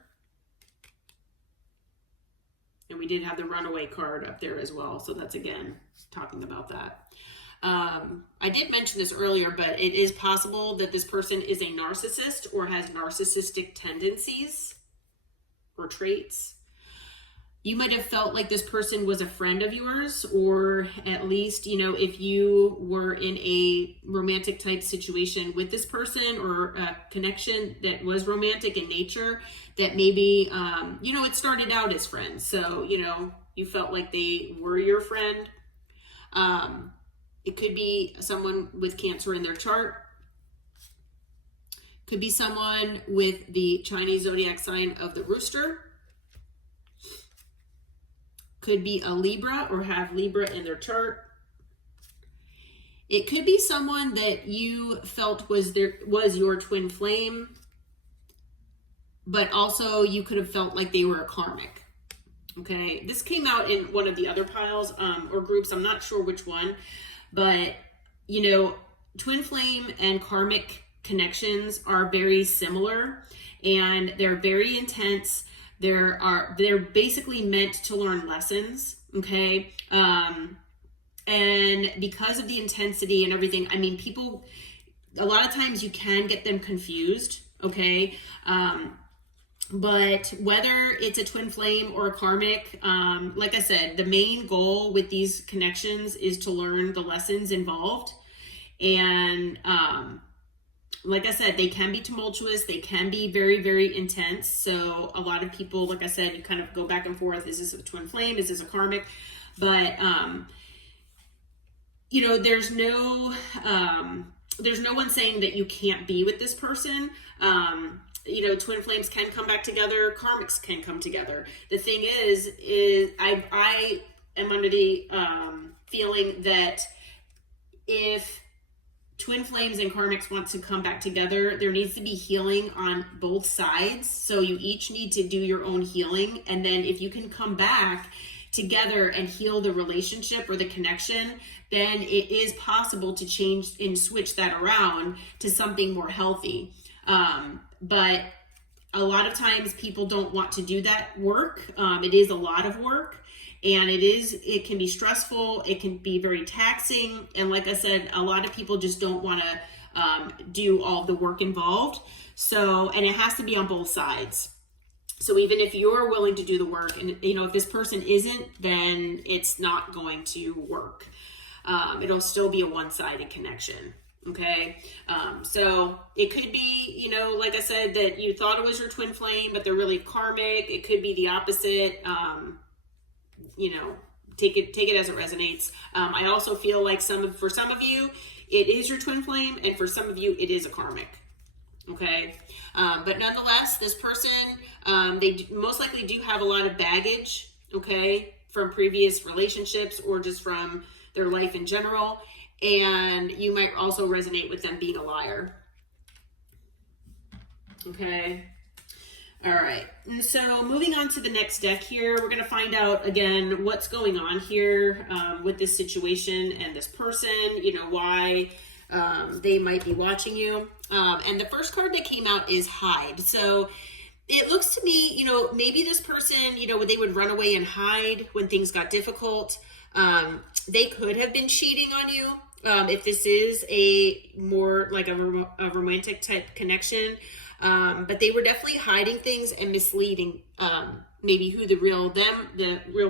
And we did have the runaway card up there as well. So that's, again, talking about that. I did mention this earlier, but it is possible that this person is a narcissist or has narcissistic tendencies or traits. You might have felt like this person was a friend of yours, or at least, you know, if you were in a romantic type situation with this person, or a connection that was romantic in nature, that maybe, you know, it started out as friends. So, you know, you felt like they were your friend. It could be someone with Cancer in their chart. Could be someone with the Chinese zodiac sign of the rooster. Could be a Libra or have Libra in their chart. It could be someone that you felt was your twin flame, but also you could have felt like they were a karmic. Okay, this came out in one of the other piles or groups. I'm not sure which one, but you know, twin flame and karmic connections are very similar, and they're very intense. They're basically meant to learn lessons, okay? And because of the intensity and everything, I mean, people, a lot of times you can get them confused, okay? But whether it's a twin flame or a karmic, like I said, the main goal with these connections is to learn the lessons involved. And like I said, they can be tumultuous. They can be very, very intense. So a lot of people, like I said, you kind of go back and forth. Is this a twin flame? Is this a karmic? But, you know, there's no one saying that you can't be with this person. You know, twin flames can come back together. Karmics can come together. The thing is I am under the feeling that if twin flames and karmics want to come back together, there needs to be healing on both sides. So you each need to do your own healing. And then if you can come back together and heal the relationship or the connection, then it is possible to change and switch that around to something more healthy. But a lot of times people don't want to do that work. It is a lot of work. And it can be stressful. It can be very taxing. And like I said, a lot of people just don't want to do all the work involved. So, and it has to be on both sides. So even if you're willing to do the work, and if this person isn't, then it's not going to work. It'll still be a one-sided connection. Okay. So it could be, like I said, that you thought it was your twin flame, but they're really karmic. It could be the opposite. Take it as it resonates. I also feel like for some of you, it is your twin flame, and for some of you, it is a karmic. Okay. But nonetheless, this person, they most likely do have a lot of baggage, okay, from previous relationships or just from their life in general. And you might also resonate with them being a liar. Okay. All right. And so moving on to the next deck here, we're going to find out again what's going on here with this situation and this person, why they might be watching you. And the first card that came out is hide. So it looks to me, maybe this person, they would run away and hide when things got difficult. They could have been cheating on you. If this is a more like a romantic type connection, but they were definitely hiding things and misleading, maybe who the real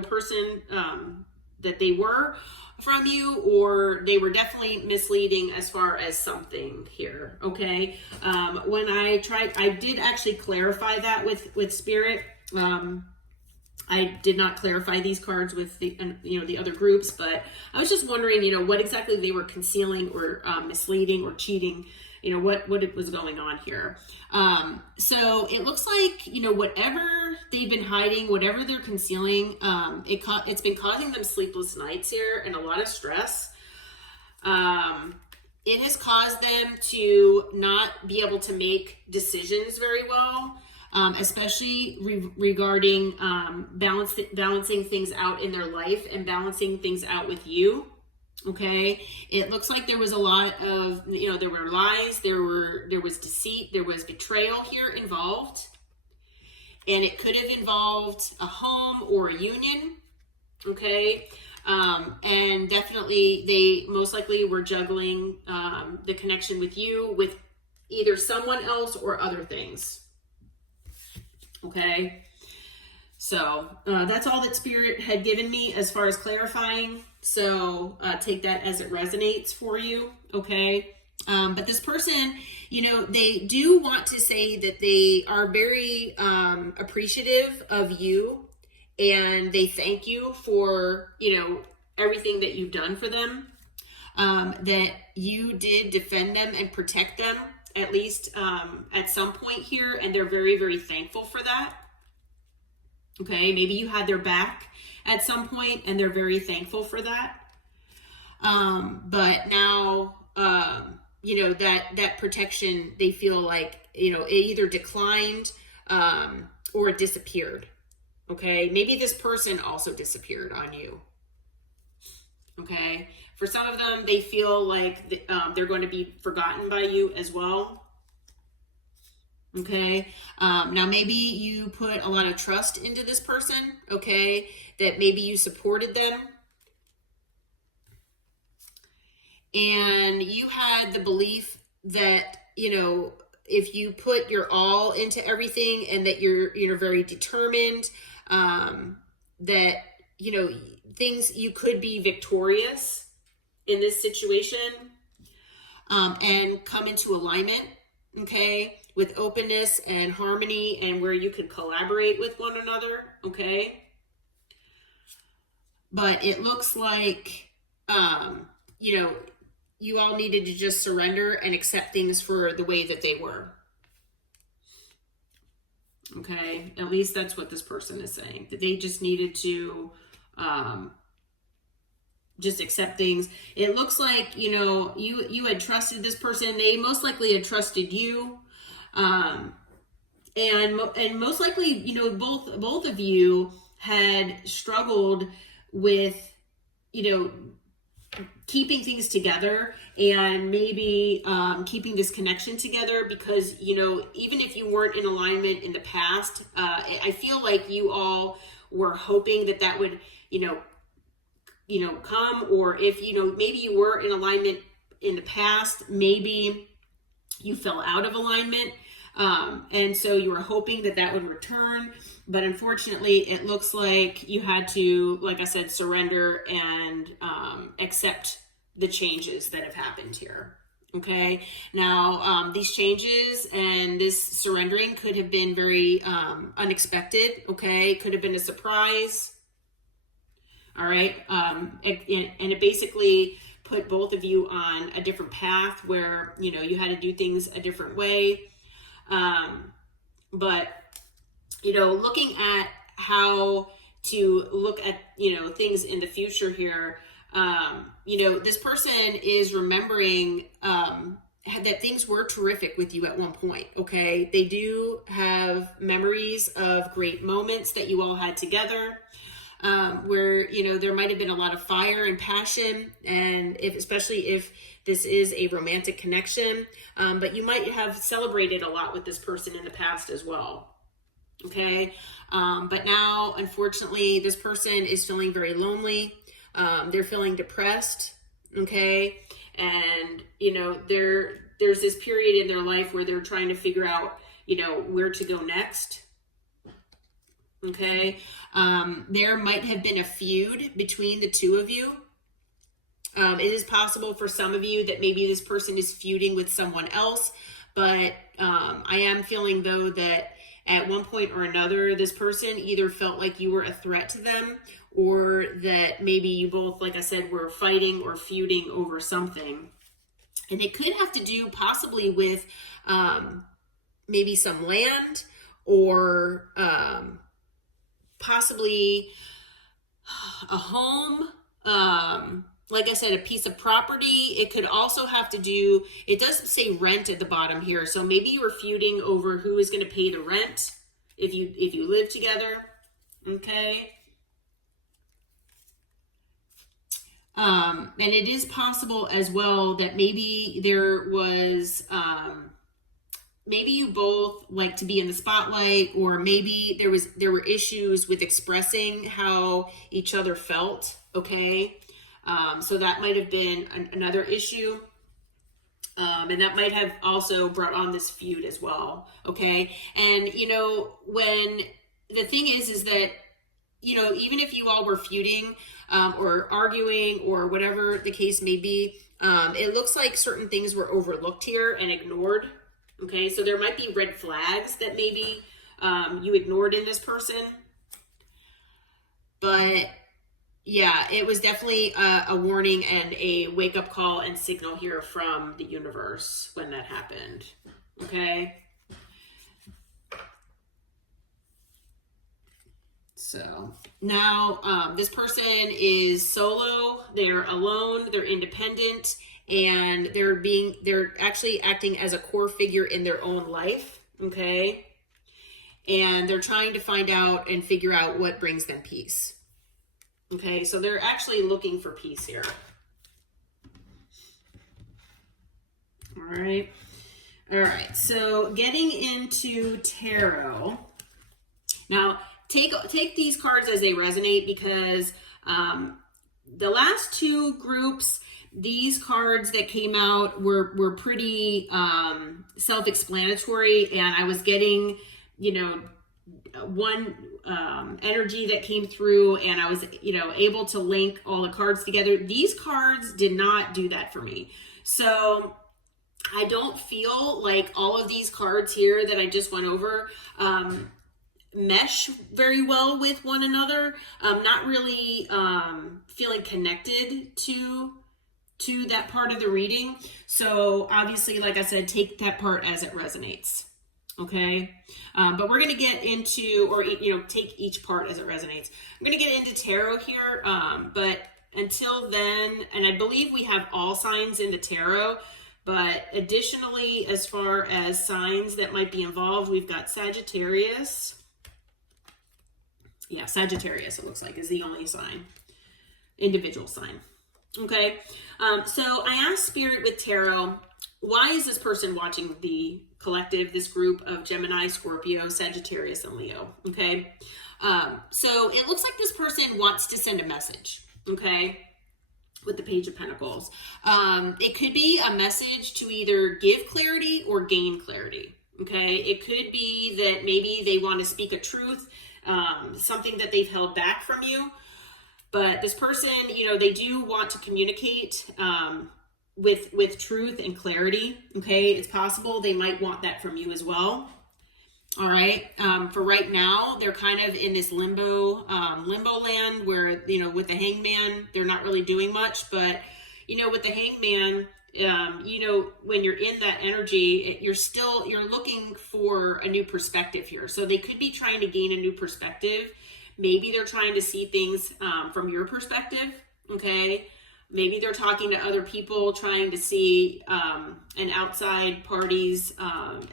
person, that they were from you, or they were definitely misleading as far as something here. Okay. When I did actually clarify that with Spirit. I did not clarify these cards with the other groups, but I was just wondering, what exactly they were concealing or misleading or cheating, what was going on here. So it looks like, whatever they've been hiding, whatever they're concealing, it's been causing them sleepless nights here and a lot of stress. It has caused them to not be able to make decisions very well. Especially regarding balancing things out in their life and balancing things out with you. Okay, it looks like there was a lot of, there were lies, there was deceit, there was betrayal here involved, and it could have involved a home or a union. Okay, and definitely they most likely were juggling the connection with you with either someone else or other things. Okay, so that's all that Spirit had given me as far as clarifying. So take that as it resonates for you. Okay, but this person, they do want to say that they are very appreciative of you, and they thank you for everything that you've done for them. That you did defend them and protect them, at least at some point here, and they're very, very thankful for that. Okay, maybe you had their back at some point and they're very thankful for that. But now, that protection, they feel like, it either declined or it disappeared. Okay, maybe this person also disappeared on you. Okay, for some of them, they feel like they're going to be forgotten by you as well. Okay, now maybe you put a lot of trust into this person, okay, that maybe you supported them. And you had the belief that, if you put your all into everything and that you're very determined, that, you could be victorious in this situation, and come into alignment, okay, with openness and harmony, and where you could collaborate with one another, okay? But it looks like, you all needed to just surrender and accept things for the way that they were. Okay, at least that's what this person is saying, that they just needed to just accept things. It looks like, you had trusted this person. They most likely had trusted you. And most likely, both of you had struggled with, keeping things together and maybe keeping this connection together, because even if you weren't in alignment in the past, I feel like you all were hoping that would come, or if, maybe you were in alignment in the past, maybe you fell out of alignment. And so you were hoping that that would return, but unfortunately it looks like you had to, like I said, surrender and accept the changes that have happened here. Okay. Now, these changes and this surrendering could have been very unexpected. Okay. It could have been a surprise. All right. And it basically put both of you on a different path where, you had to do things a different way. But, looking at how to look at, things in the future here, this person is remembering, that things were terrific with you at one point. Okay. They do have memories of great moments that you all had together, where, there might have been a lot of fire and passion, and especially if this is a romantic connection, but you might have celebrated a lot with this person in the past as well. Okay. But now, unfortunately, this person is feeling very lonely. They're feeling depressed. Okay. And, there's this period in their life where they're trying to figure out, where to go next. Okay. There might have been a feud between the two of you. It is possible for some of you that maybe this person is feuding with someone else, but I am feeling, though, that at one point or another, this person either felt like you were a threat to them, or that maybe you both, like I said, were fighting or feuding over something. And it could have to do possibly with maybe some land, or possibly a home, like I said, a piece of property. It could also have to do, it doesn't say rent at the bottom here, so maybe you were feuding over who is going to pay the rent if you live together. Okay. And it is possible as well that maybe there was, maybe you both like to be in the spotlight, or maybe there were issues with expressing how each other felt. Okay. So that might have been another issue. And that might have also brought on this feud as well. Okay. And, when the thing is that, even if you all were feuding, or arguing, or whatever the case may be, it looks like certain things were overlooked here and ignored. Okay. So there might be red flags that maybe, you ignored in this person, but yeah, it was definitely a warning and a wake-up call and signal here from the universe when that happened. Okay. So now this person is solo, they're alone, they're independent, and they're actually acting as a core figure in their own life. Okay. And they're trying to find out and figure out what brings them peace. Okay, so they're actually looking for peace here. All right. So getting into tarot. Now, take these cards as they resonate, because the last two groups, these cards that came out were pretty self-explanatory, and I was getting, one energy that came through, and I was, able to link all the cards together. These cards did not do that for me. So I don't feel like all of these cards here that I just went over mesh very well with one another. Not really feeling connected to that part of the reading. So obviously, like I said, take that part as it resonates. Okay. But we're going to get into, or, take each part as it resonates. I'm going to get into tarot here. But until then, and I believe we have all signs in the tarot, but additionally, as far as signs that might be involved, we've got Sagittarius. Yeah, Sagittarius, it looks like, is the only sign, individual sign. Okay. So I asked Spirit with tarot, Why is this person watching the collective, this group of Gemini, Scorpio, Sagittarius, and Leo? Okay. So it looks like this person wants to send a message. Okay. With the Page of Pentacles. It could be a message to either give clarity or gain clarity. Okay. It could be that maybe they want to speak a truth, something that they've held back from you. But this person, they do want to communicate with truth and clarity. Okay. It's possible they might want that from you as well. All right. For right now, they're kind of in this limbo land where, with the Hangman, they're not really doing much. But, with the Hangman, when you're in that energy, you're looking for a new perspective here. So they could be trying to gain a new perspective. Maybe they're trying to see things from your perspective. Okay. Maybe they're talking to other people, trying to see an outside party's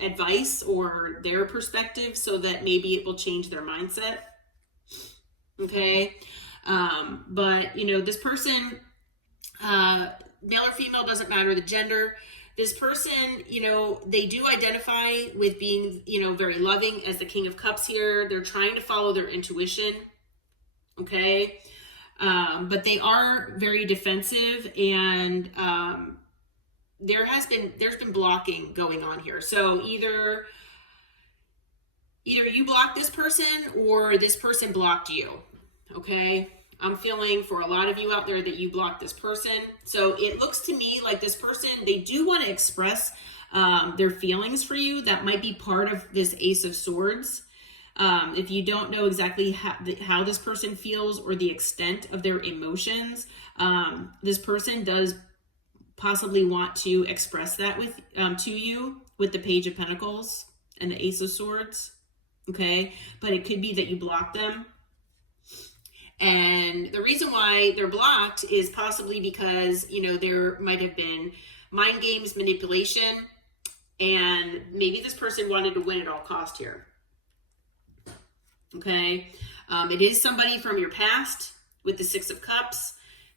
advice or their perspective so that maybe it will change their mindset. Okay. But, this person, male or female, doesn't matter the gender. This person, they do identify with being, very loving as the King of Cups here. They're trying to follow their intuition. Okay. But they are very defensive, and there's been blocking going on here. So either you blocked this person or this person blocked you. Okay. I'm feeling for a lot of you out there that you blocked this person. So it looks to me like this person, they do want to express their feelings for you. That might be part of this Ace of Swords. If you don't know exactly how this person feels or the extent of their emotions, this person does possibly want to express that to you with the Page of Pentacles and the Ace of Swords. Okay. But it could be that you block them. And the reason why they're blocked is possibly because, there might have been mind games, manipulation, and maybe this person wanted to win at all cost here. Okay. It is somebody from your past with the Six of Cups.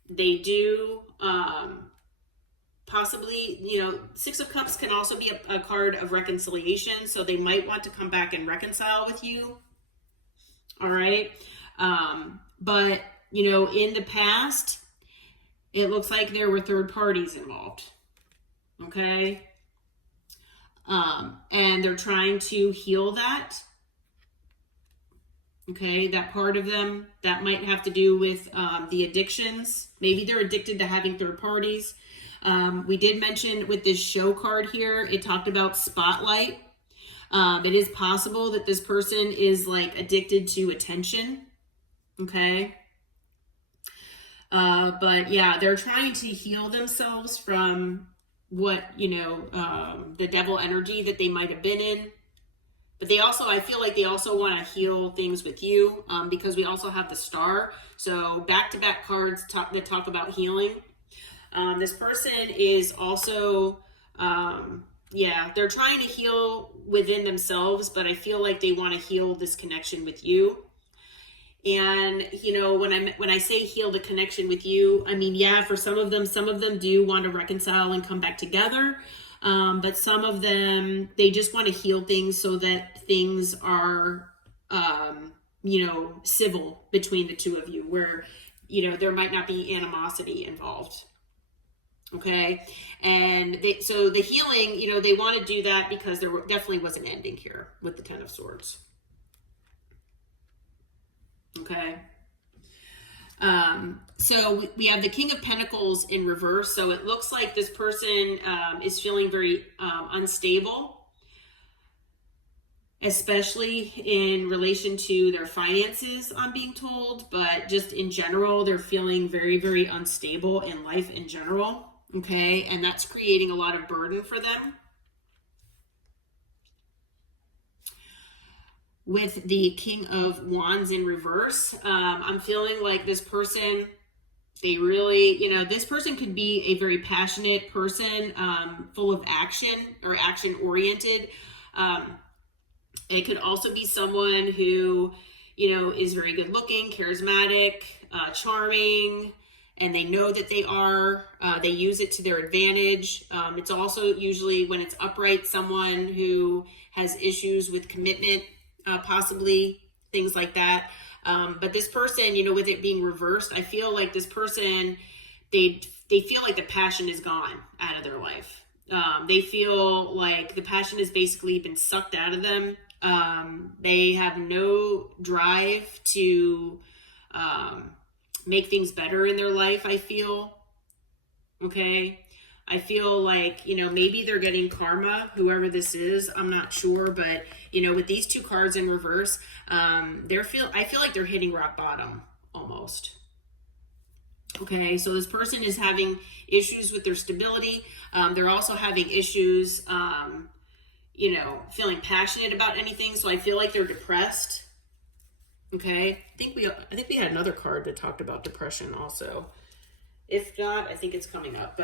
They do, possibly, Six of Cups can also be a card of reconciliation. So they might want to come back and reconcile with you. All right. But, in the past, it looks like there were third parties involved. Okay. And they're trying to heal that. Okay. That part of them that might have to do with, the addictions. Maybe they're addicted to having third parties. We did mention with this show card here, it talked about spotlight. It is possible that this person is like addicted to attention. Okay. But yeah, they're trying to heal themselves from what, the devil energy that they might have been in. But I feel like they also want to heal things with you, because we also have the Star. So back-to-back cards that talk about healing. This person is also, they're trying to heal within themselves, but I feel like they want to heal this connection with you. And, when I say heal the connection with you, I mean, for some of them do want to reconcile and come back together. But some of them, they just want to heal things so that things are, civil between the two of you, where, there might not be animosity involved. Okay. And so the healing, they want to do that because there definitely was an ending here with the Ten of Swords. Okay. So we have the King of Pentacles in reverse. So it looks like this person is feeling very unstable, especially in relation to their finances, I'm being told, but just in general, they're feeling very, very unstable in life in general. Okay. And that's creating a lot of burden for them. With the King of Wands in reverse, I'm feeling like this person, they really, this person could be a very passionate person, full of action or action oriented. It could also be someone who, is very good looking, charismatic, charming, and they know that they are. They use it to their advantage. It's also usually, when it's upright, someone who has issues with commitment, possibly things like that. But this person, with it being reversed, I feel like this person, they feel like the passion is gone out of their life. They feel like the passion has basically been sucked out of them. They have no drive to make things better in their life, I feel. Okay. I feel like, maybe they're getting karma, whoever this is. I'm not sure, but, with these two cards in reverse, I feel like they're hitting rock bottom almost. Okay, so this person is having issues with their stability. They're also having issues, feeling passionate about anything. So I feel like they're depressed. Okay, I think we had another card that talked about depression also. If not, I think it's coming up.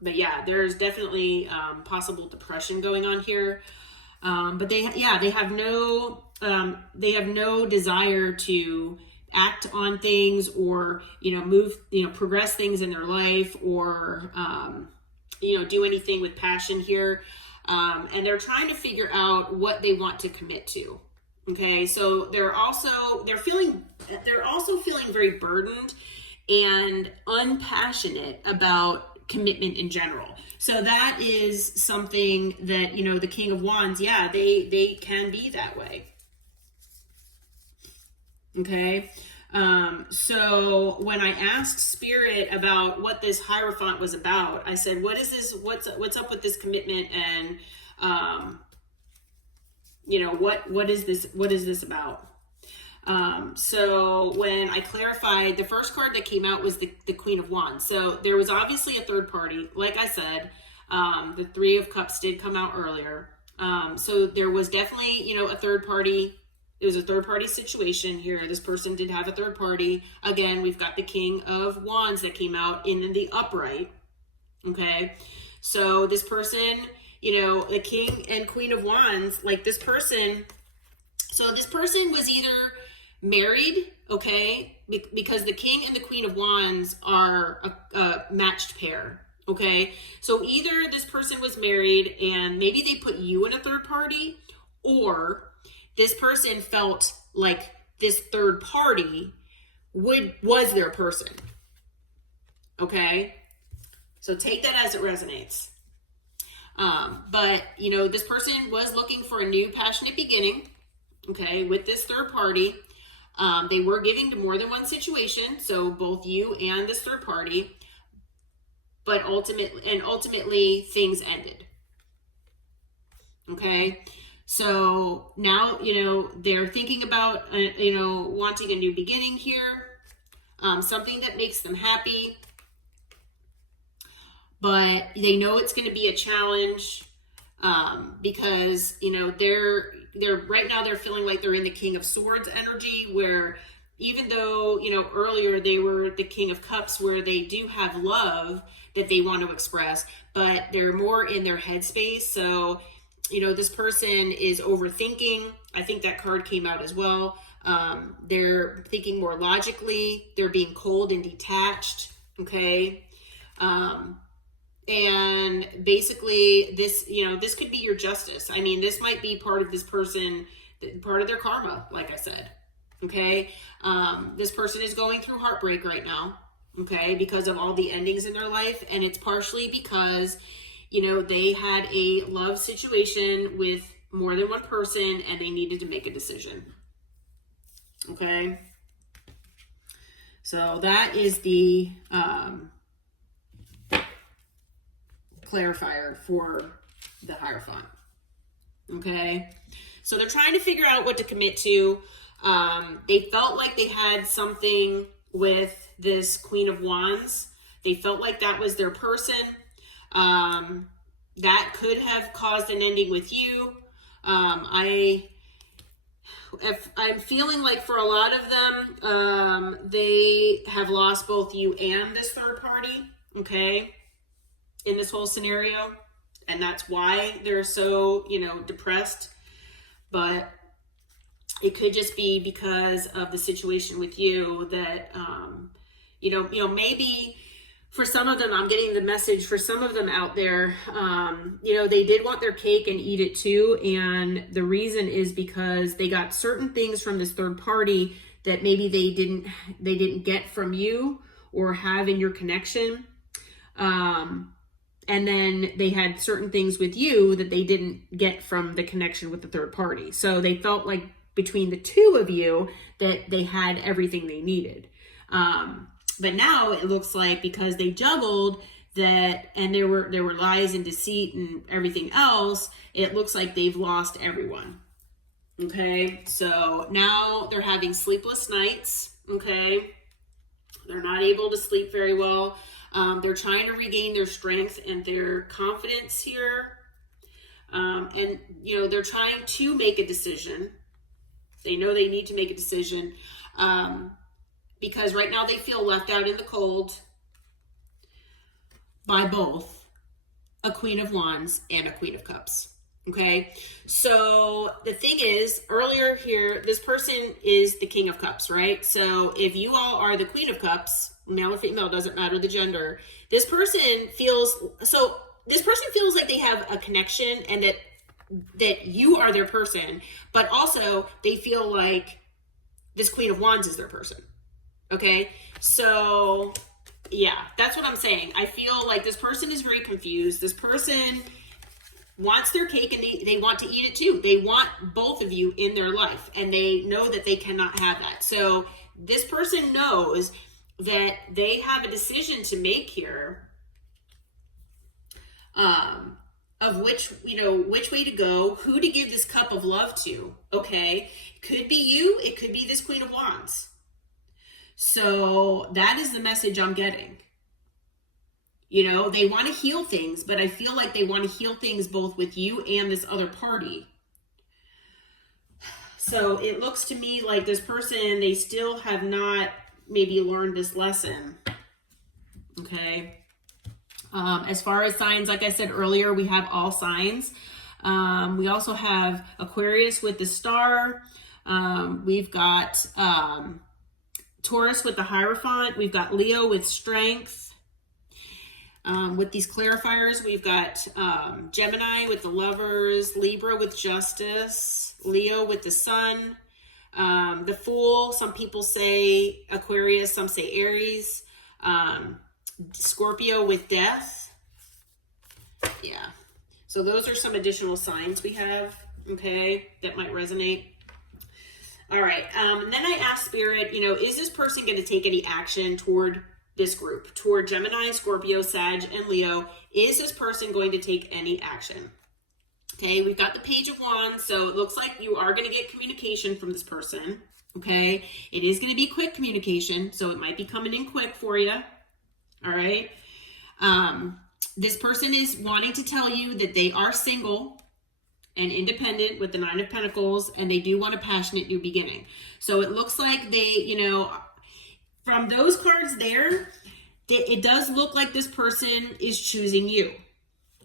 But yeah, there's definitely possible depression going on here. But they have no desire to act on things, or move, progress things in their life, or do anything with passion here. And they're trying to figure out what they want to commit to. Okay, so they're also feeling very burdened and unpassionate about commitment in general. So that is something that, the King of Wands, they can be that way. Okay. So when I asked Spirit about what this Hierophant was about, I said, what is this? What's up with this commitment? And, what is this? What is this about? So when I clarified, the first card that came out was the Queen of Wands. So there was obviously a third party. Like I said, the Three of Cups did come out earlier. So there was definitely, a third party. It was a third party situation here. This person did have a third party. Again, we've got the King of Wands that came out in the upright. Okay. So this person, the King and Queen of Wands, like this person. So this person was either married, okay, because the King and the Queen of Wands are a matched pair, okay? So either this person was married and maybe they put you in a third party, or this person felt like this third party was their person, okay? So take that as it resonates. But, this person was looking for a new passionate beginning, okay, with this third party. They were giving to more than one situation, so both you and this third party, but ultimately things ended. Okay, so now, they're thinking about, wanting a new beginning here, something that makes them happy, but they know it's going to be a challenge, because, they're right now they're feeling like they're in the King of Swords energy, where even though, earlier they were the King of Cups, where they do have love that they want to express, but they're more in their headspace. So, this person is overthinking. I think that card came out as well. They're thinking more logically. They're being cold and detached. Okay. And basically this, this could be your justice. I mean, this might be part of this person, part of their karma, like I said. Okay. This person is going through heartbreak right now. Okay. Because of all the endings in their life. And it's partially because, they had a love situation with more than one person and they needed to make a decision. Okay. So that is the, clarifier for the Hierophant. Okay, so they're trying to figure out what to commit to. They felt like they had something with this Queen of Wands. They felt like that was their person. That could have caused an ending with you. I'm feeling like for a lot of them, they have lost both you and this third party. Okay, in this whole scenario, and that's why they're so, depressed. But it could just be because of the situation with you that, Maybe for some of them, I'm getting the message for some of them out there, they did want their cake and eat it too. And the reason is because they got certain things from this third party that maybe they didn't get from you or have in your connection. And then they had certain things with you that they didn't get from the connection with the third party. So they felt like between the two of you that they had everything they needed. But now it looks like because they juggled that, and there were lies and deceit and everything else, it looks like they've lost everyone. Okay, so now they're having sleepless nights. Okay, they're not able to sleep very well. They're trying to regain their strength and their confidence here. And they're trying to make a decision. They know they need to make a decision. Because right now they feel left out in the cold by both a Queen of Wands and a Queen of Cups. Okay, so the thing is, earlier here, this person is the King of Cups, right? So if you all are the Queen of Cups, male or female, doesn't matter the gender, this person feels like they have a connection and that you are their person, but also they feel like this Queen of Wands is their person. Okay, so yeah, that's what I'm saying. I feel like this person is very confused. This person wants their cake and they want to eat it too. They want both of you in their life and they know that they cannot have that. So this person knows that they have a decision to make here of which way to go, who to give this cup of love to. Okay, it could be you, it could be this Queen of Wands. So that is the message I'm getting. They want to heal things, but I feel like they want to heal things both with you and this other party. So it looks to me like this person, they still have not maybe learned this lesson. Okay. As far as signs, like I said earlier, we have all signs. We also have Aquarius with the star. We've got Taurus with the Hierophant. We've got Leo with strength. With these clarifiers, we've got Gemini with the Lovers, Libra with Justice, Leo with the Sun, the Fool. Some people say Aquarius, some say Aries, Scorpio with Death. Yeah. So those are some additional signs we have, okay, that might resonate. All right. Then I asked Spirit, is this person going to take any action toward this group, toward Gemini, Scorpio, Sag, and Leo? Is this person going to take any action? Okay, we've got the Page of Wands, so it looks like you are going to get communication from this person. Okay, it is going to be quick communication, so it might be coming in quick for you. All right. This person is wanting to tell you that they are single and independent with the Nine of Pentacles, and they do want a passionate new beginning. So it looks like they, from those cards there, it does look like this person is choosing you.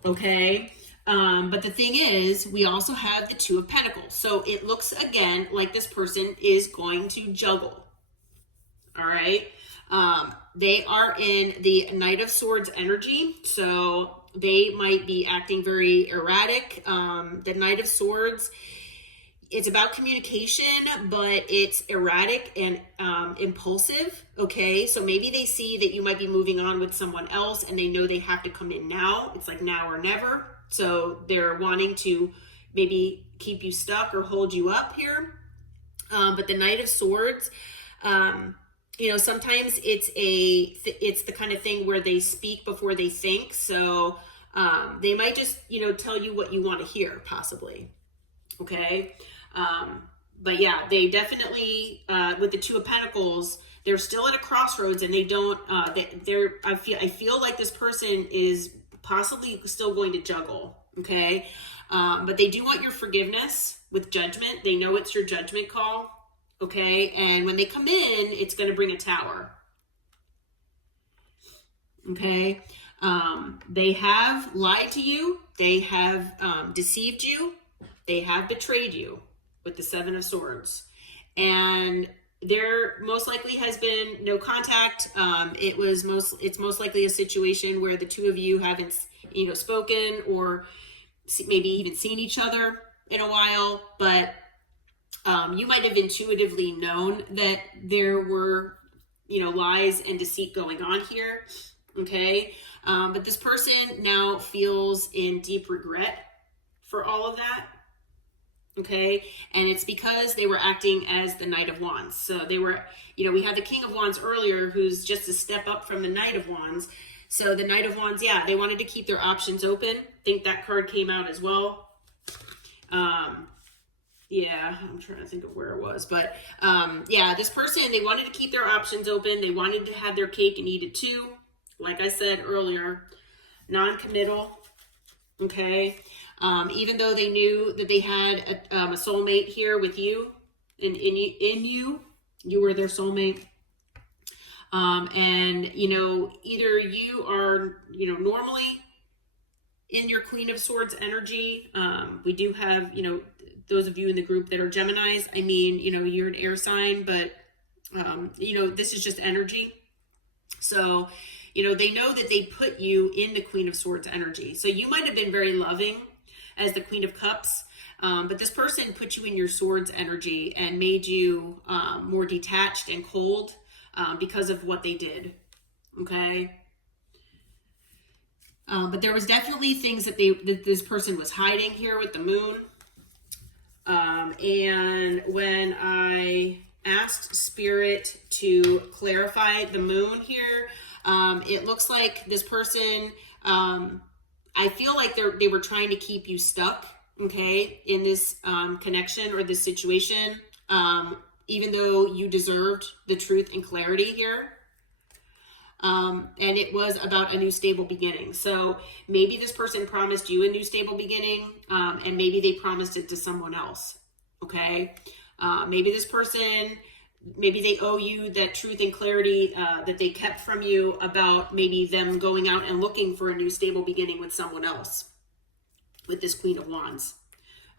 Okay. But the thing is, we also have the Two of Pentacles. So it looks again like this person is going to juggle. All right. They are in the Knight of Swords energy. So they might be acting very erratic. The Knight of Swords, it's about communication, but it's erratic and impulsive. Okay, so maybe they see that you might be moving on with someone else and they know they have to come in now. It's like now or never. So they're wanting to maybe keep you stuck or hold you up here. But the Knight of Swords, sometimes it's the kind of thing where they speak before they think. So they might just, tell you what you want to hear, possibly. Okay. But yeah, they definitely, with the Two of Pentacles, they're still at a crossroads and they don't, I feel like this person is possibly still going to juggle. Okay. But they do want your forgiveness with Judgment. They know it's your judgment call. Okay. And when they come in, it's going to bring a Tower. Okay. They have lied to you. They have deceived you. They have betrayed you with the Seven of Swords. And there most likely has been no contact. It's most likely a situation where the two of you haven't, spoken or maybe even seen each other in a while, but you might have intuitively known that there were, lies and deceit going on here. Okay. But this person now feels in deep regret for all of that. Okay. And it's because they were acting as the Knight of Wands. So they were, we had the King of Wands earlier, who's just a step up from the Knight of Wands. So the Knight of Wands, they wanted to keep their options open. I think that card came out as well. I'm trying to think of where it was, but this person, they wanted to keep their options open. They wanted to have their cake and eat it too. Like I said earlier, non-committal. Okay. Even though they knew that they had a soulmate here with you, in you were their soulmate. And either you are, normally in your Queen of Swords energy. We do have, those of you in the group that are Geminis. I mean, you're an air sign, but, this is just energy. So, they know that they put you in the Queen of Swords energy. So you might have been very loving as the Queen of Cups, but this person put you in your Swords energy and made you more detached and cold because of what they did. Okay. But there was definitely things that this person was hiding here with the moon. And when I asked Spirit to clarify the moon here, it looks like this person, I feel like they were trying to keep you stuck, okay, in this connection or this situation, even though you deserved the truth and clarity here. And it was about a new stable beginning. So maybe this person promised you a new stable beginning, and maybe they promised it to someone else. Okay. Maybe this person, maybe they owe you that truth and clarity that they kept from you about maybe them going out and looking for a new stable beginning with someone else, with this Queen of Wands.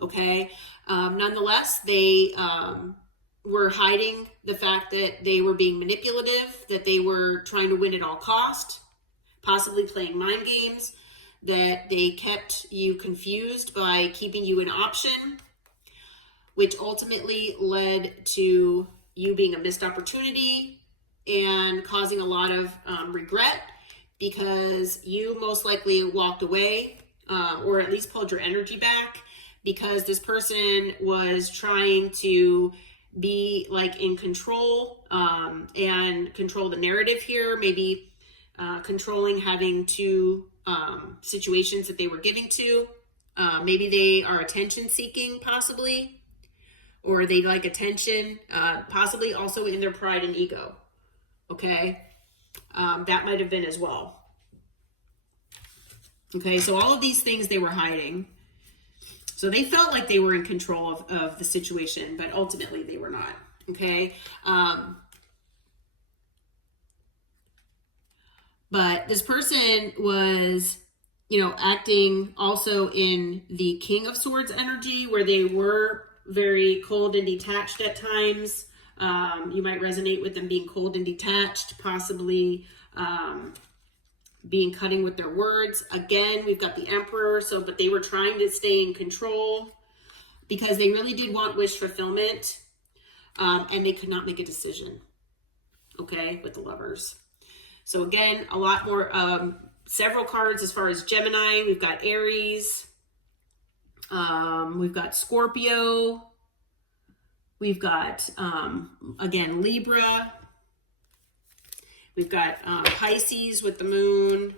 Okay. Nonetheless, they were hiding the fact that they were being manipulative, that they were trying to win at all cost, possibly playing mind games, that they kept you confused by keeping you an option, which ultimately led to you being a missed opportunity and causing a lot of regret, because you most likely walked away or at least pulled your energy back because this person was trying to be like in control and control the narrative here, maybe controlling having two situations that they were giving to. Maybe they are attention seeking, possibly, or they like attention, possibly also in their pride and ego. Okay. That might have been as well. Okay. So all of these things they were hiding. So they felt like they were in control of the situation, but ultimately they were not. Okay. But this person was, acting also in the King of Swords energy, where they were very cold and detached at times. You might resonate with them being cold and detached, possibly being cutting with their words. Again, we've got the Emperor. But they were trying to stay in control because they really did want wish fulfillment, and they could not make a decision. Okay, with the Lovers. So again, a lot more, several cards as far as Gemini. We've got Aries. We've got Scorpio. We've got, again, Libra. We've got Pisces with the moon.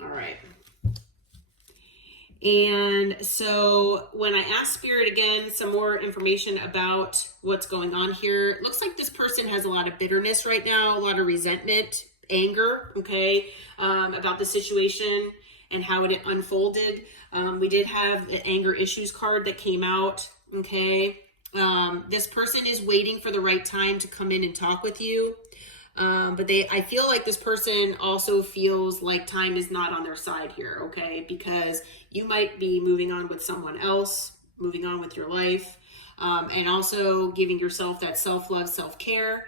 All right. And so when I asked Spirit again, some more information about what's going on here, it looks like this person has a lot of bitterness right now, a lot of resentment, anger, okay, about the situation and how it unfolded. We did have the anger issues card that came out, okay. This person is waiting for the right time to come in and talk with you. But I feel like this person also feels like time is not on their side here, okay? Because you might be moving on with someone else, moving on with your life. and also giving yourself that self-love, self-care.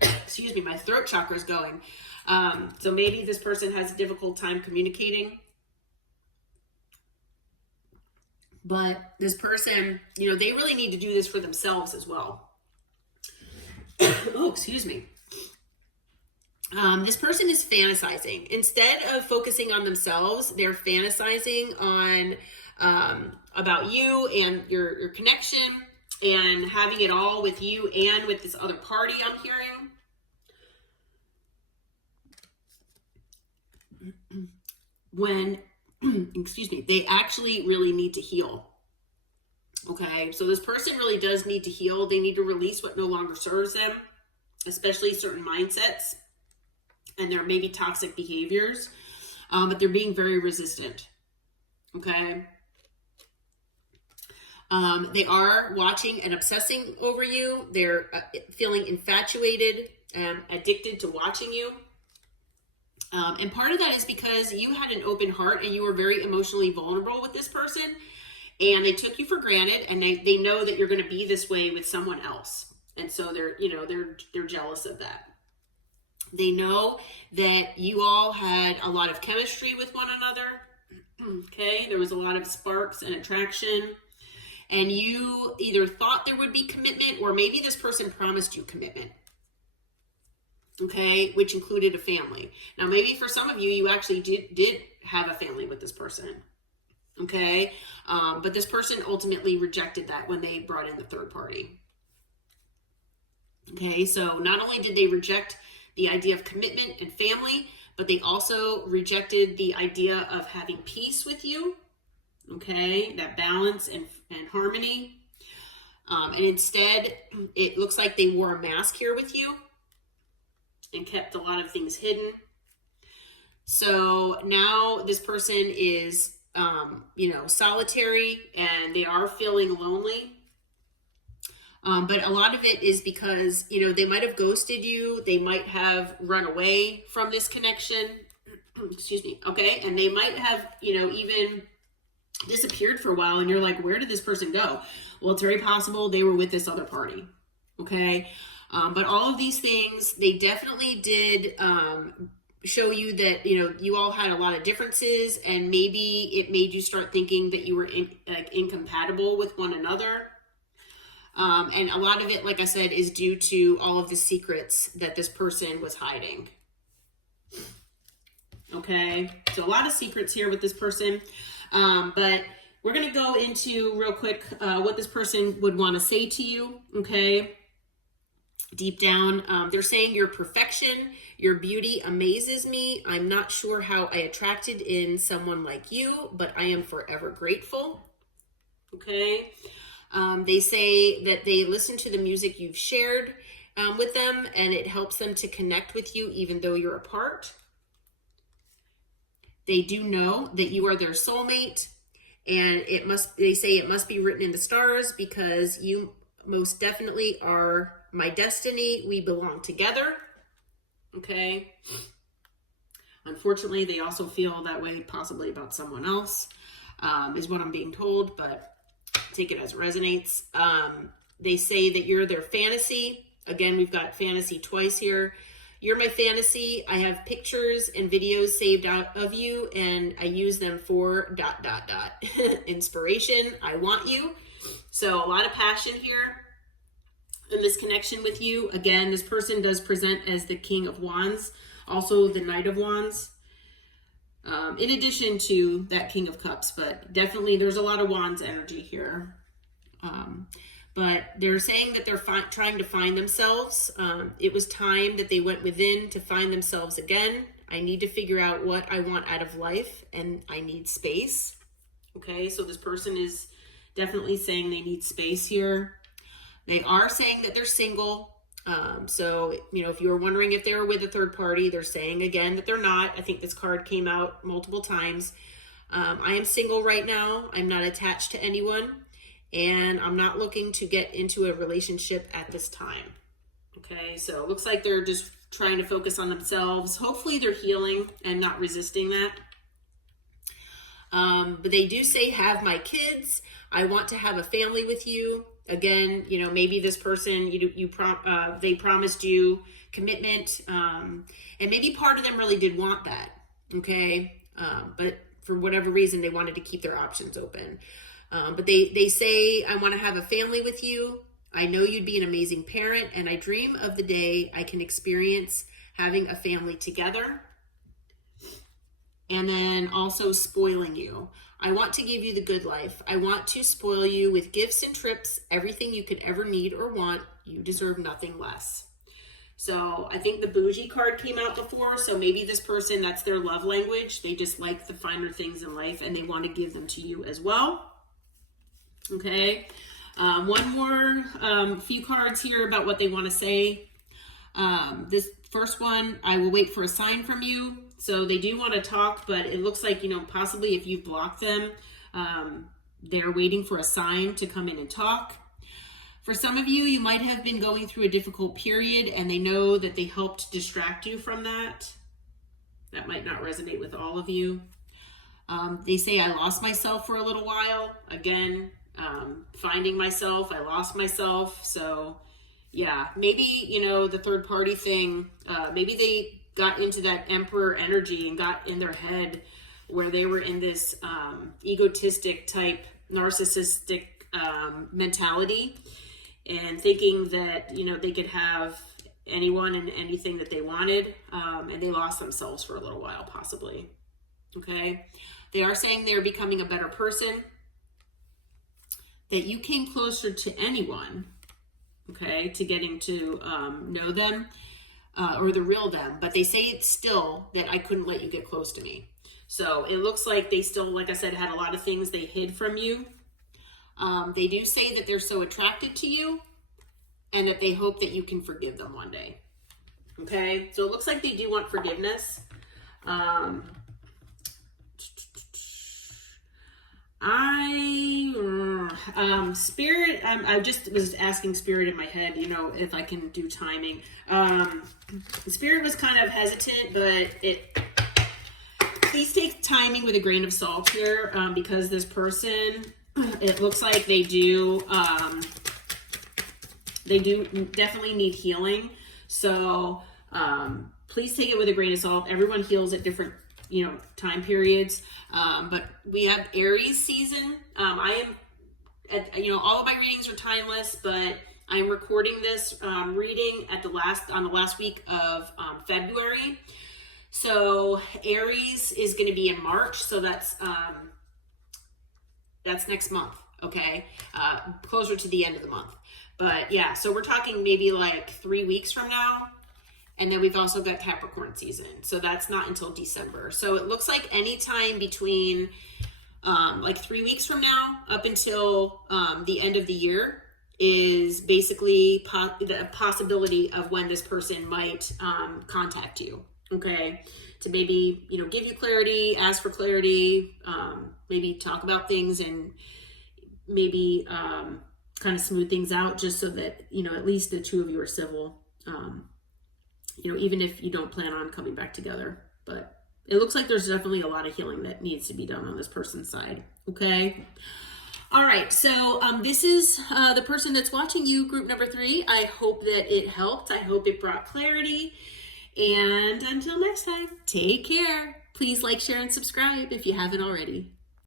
Excuse me, my throat chakra is going. So maybe this person has a difficult time communicating. But this person, you know, they really need to do this for themselves as well. Oh, excuse me. This person is fantasizing. Instead of focusing on themselves, they're fantasizing on about you and your connection and having it all with you and with this other party I'm hearing. When, excuse me, they actually really need to heal. Okay, so this person really does need to heal. They need to release what no longer serves them, especially certain mindsets and their maybe toxic behaviors, but they're being very resistant. Okay. They are watching and obsessing over you. They're feeling infatuated and addicted to watching you. And part of that is because you had an open heart and you were very emotionally vulnerable with this person, and they took you for granted, and they know that you're going to be this way with someone else. And so they're jealous of that. They know that you all had a lot of chemistry with one another. Okay. There was a lot of sparks and attraction, and you either thought there would be commitment, or maybe this person promised you commitment. Okay, which included a family. Now, maybe for some of you, you actually did have a family with this person. Okay, but this person ultimately rejected that when they brought in the third party. Okay, so not only did they reject the idea of commitment and family, but they also rejected the idea of having peace with you. Okay, that balance and harmony. And instead, it looks like they wore a mask here with you and kept a lot of things hidden. So now this person is, solitary, and they are feeling lonely. But a lot of it is because, they might have ghosted you. They might have run away from this connection. Excuse me. Okay. And they might have, even disappeared for a while, and you're like, where did this person go? Well, it's very possible they were with this other party. Okay. But all of these things, they definitely did show you that, you all had a lot of differences, and maybe it made you start thinking that you were incompatible with one another. And a lot of it, like I said, is due to all of the secrets that this person was hiding. Okay, so a lot of secrets here with this person. But we're going to go into real quick what this person would want to say to you. Okay. Deep down, they're saying your perfection, your beauty amazes me. I'm not sure how I attracted in someone like you, but I am forever grateful. Okay. They say that they listen to the music you've shared with them, and it helps them to connect with you even though you're apart. They do know that you are their soulmate, and they say it must be written in the stars, because you most definitely are my destiny. We belong together. Okay. Unfortunately, they also feel that way possibly about someone else, is what I'm being told, but take it as it resonates. They say that you're their fantasy. Again, we've got fantasy twice here. You're my fantasy. I have pictures and videos saved out of you, and I use them for ... inspiration. I want you. So a lot of passion here in this connection with you. Again, this person does present as the King of Wands, also the Knight of Wands, in addition to that King of Cups, but definitely there's a lot of Wands energy here. But they're saying that they're trying to find themselves. It was time that they went within to find themselves again. I need to figure out what I want out of life, and I need space. Okay, so this person is definitely saying they need space here. They are saying that they're single. So, if you were wondering if they were with a third party, they're saying again that they're not. I think this card came out multiple times. I am single right now. I'm not attached to anyone, and I'm not looking to get into a relationship at this time. Okay, so it looks like they're just trying to focus on themselves. Hopefully they're healing and not resisting that. But they do say, have my kids. I want to have a family with you. Again, you know, maybe this person, they promised you commitment, and maybe part of them really did want that. Okay. But for whatever reason, they wanted to keep their options open. But they say, I want to have a family with you. I know you'd be an amazing parent, and I dream of the day I can experience having a family together. And then also spoiling you. I want to give you the good life. I want to spoil you with gifts and trips, everything you could ever need or want. You deserve nothing less. So I think the bougie card came out before. So maybe this person, that's their love language. They just like the finer things in life and they want to give them to you as well. Okay. One more few cards here about what they want to say. This first one, I will wait for a sign from you. So they do want to talk, but it looks like, you know, possibly if you've blocked them, they're waiting for a sign to come in and talk. For some of you, you might have been going through a difficult period and they know that they helped distract you from that. That might not resonate with all of you. They say, I lost myself for a little while. Again, finding myself, I lost myself. So yeah, maybe, you know, the third party thing, maybe they got into that emperor energy and got in their head where they were in this egotistic type narcissistic mentality and thinking that, you know, they could have anyone and anything that they wanted, and they lost themselves for a little while possibly. Okay, they are saying they're becoming a better person, that you came closer to anyone, okay, to getting to know them, or the real them, but they say it's still that I couldn't let you get close to me. So it looks like they still, like I said, had a lot of things they hid from you. They do say that they're so attracted to you and that they hope that you can forgive them one day. Okay, so it looks like they do want forgiveness. Spirit, I just was asking Spirit in my head, you know, if I can do timing. Spirit was kind of hesitant, but please take timing with a grain of salt here, because this person, it looks like they do definitely need healing. So please take it with a grain of salt. Everyone heals at different, you know, time periods. But we have Aries season. I am, you know, all of my readings are timeless, but I'm recording this reading on the last week of February. So Aries is going to be in March. So that's next month. Okay. Closer to the end of the month. But yeah, so we're talking maybe like 3 weeks from now. And then we've also got Capricorn season. So that's not until December. So it looks like any time between like 3 weeks from now up until the end of the year is basically the possibility of when this person might contact you. Okay. To maybe, you know, give you clarity, ask for clarity, maybe talk about things and maybe kind of smooth things out just so that, you know, at least the two of you are civil. You know, even if you don't plan on coming back together. But it looks like there's definitely a lot of healing that needs to be done on this person's side. Okay. All right. So this is the person that's watching you, group number 3. I hope that it helped. I hope it brought clarity. And until next time, take care. Please like, share, and subscribe if you haven't already.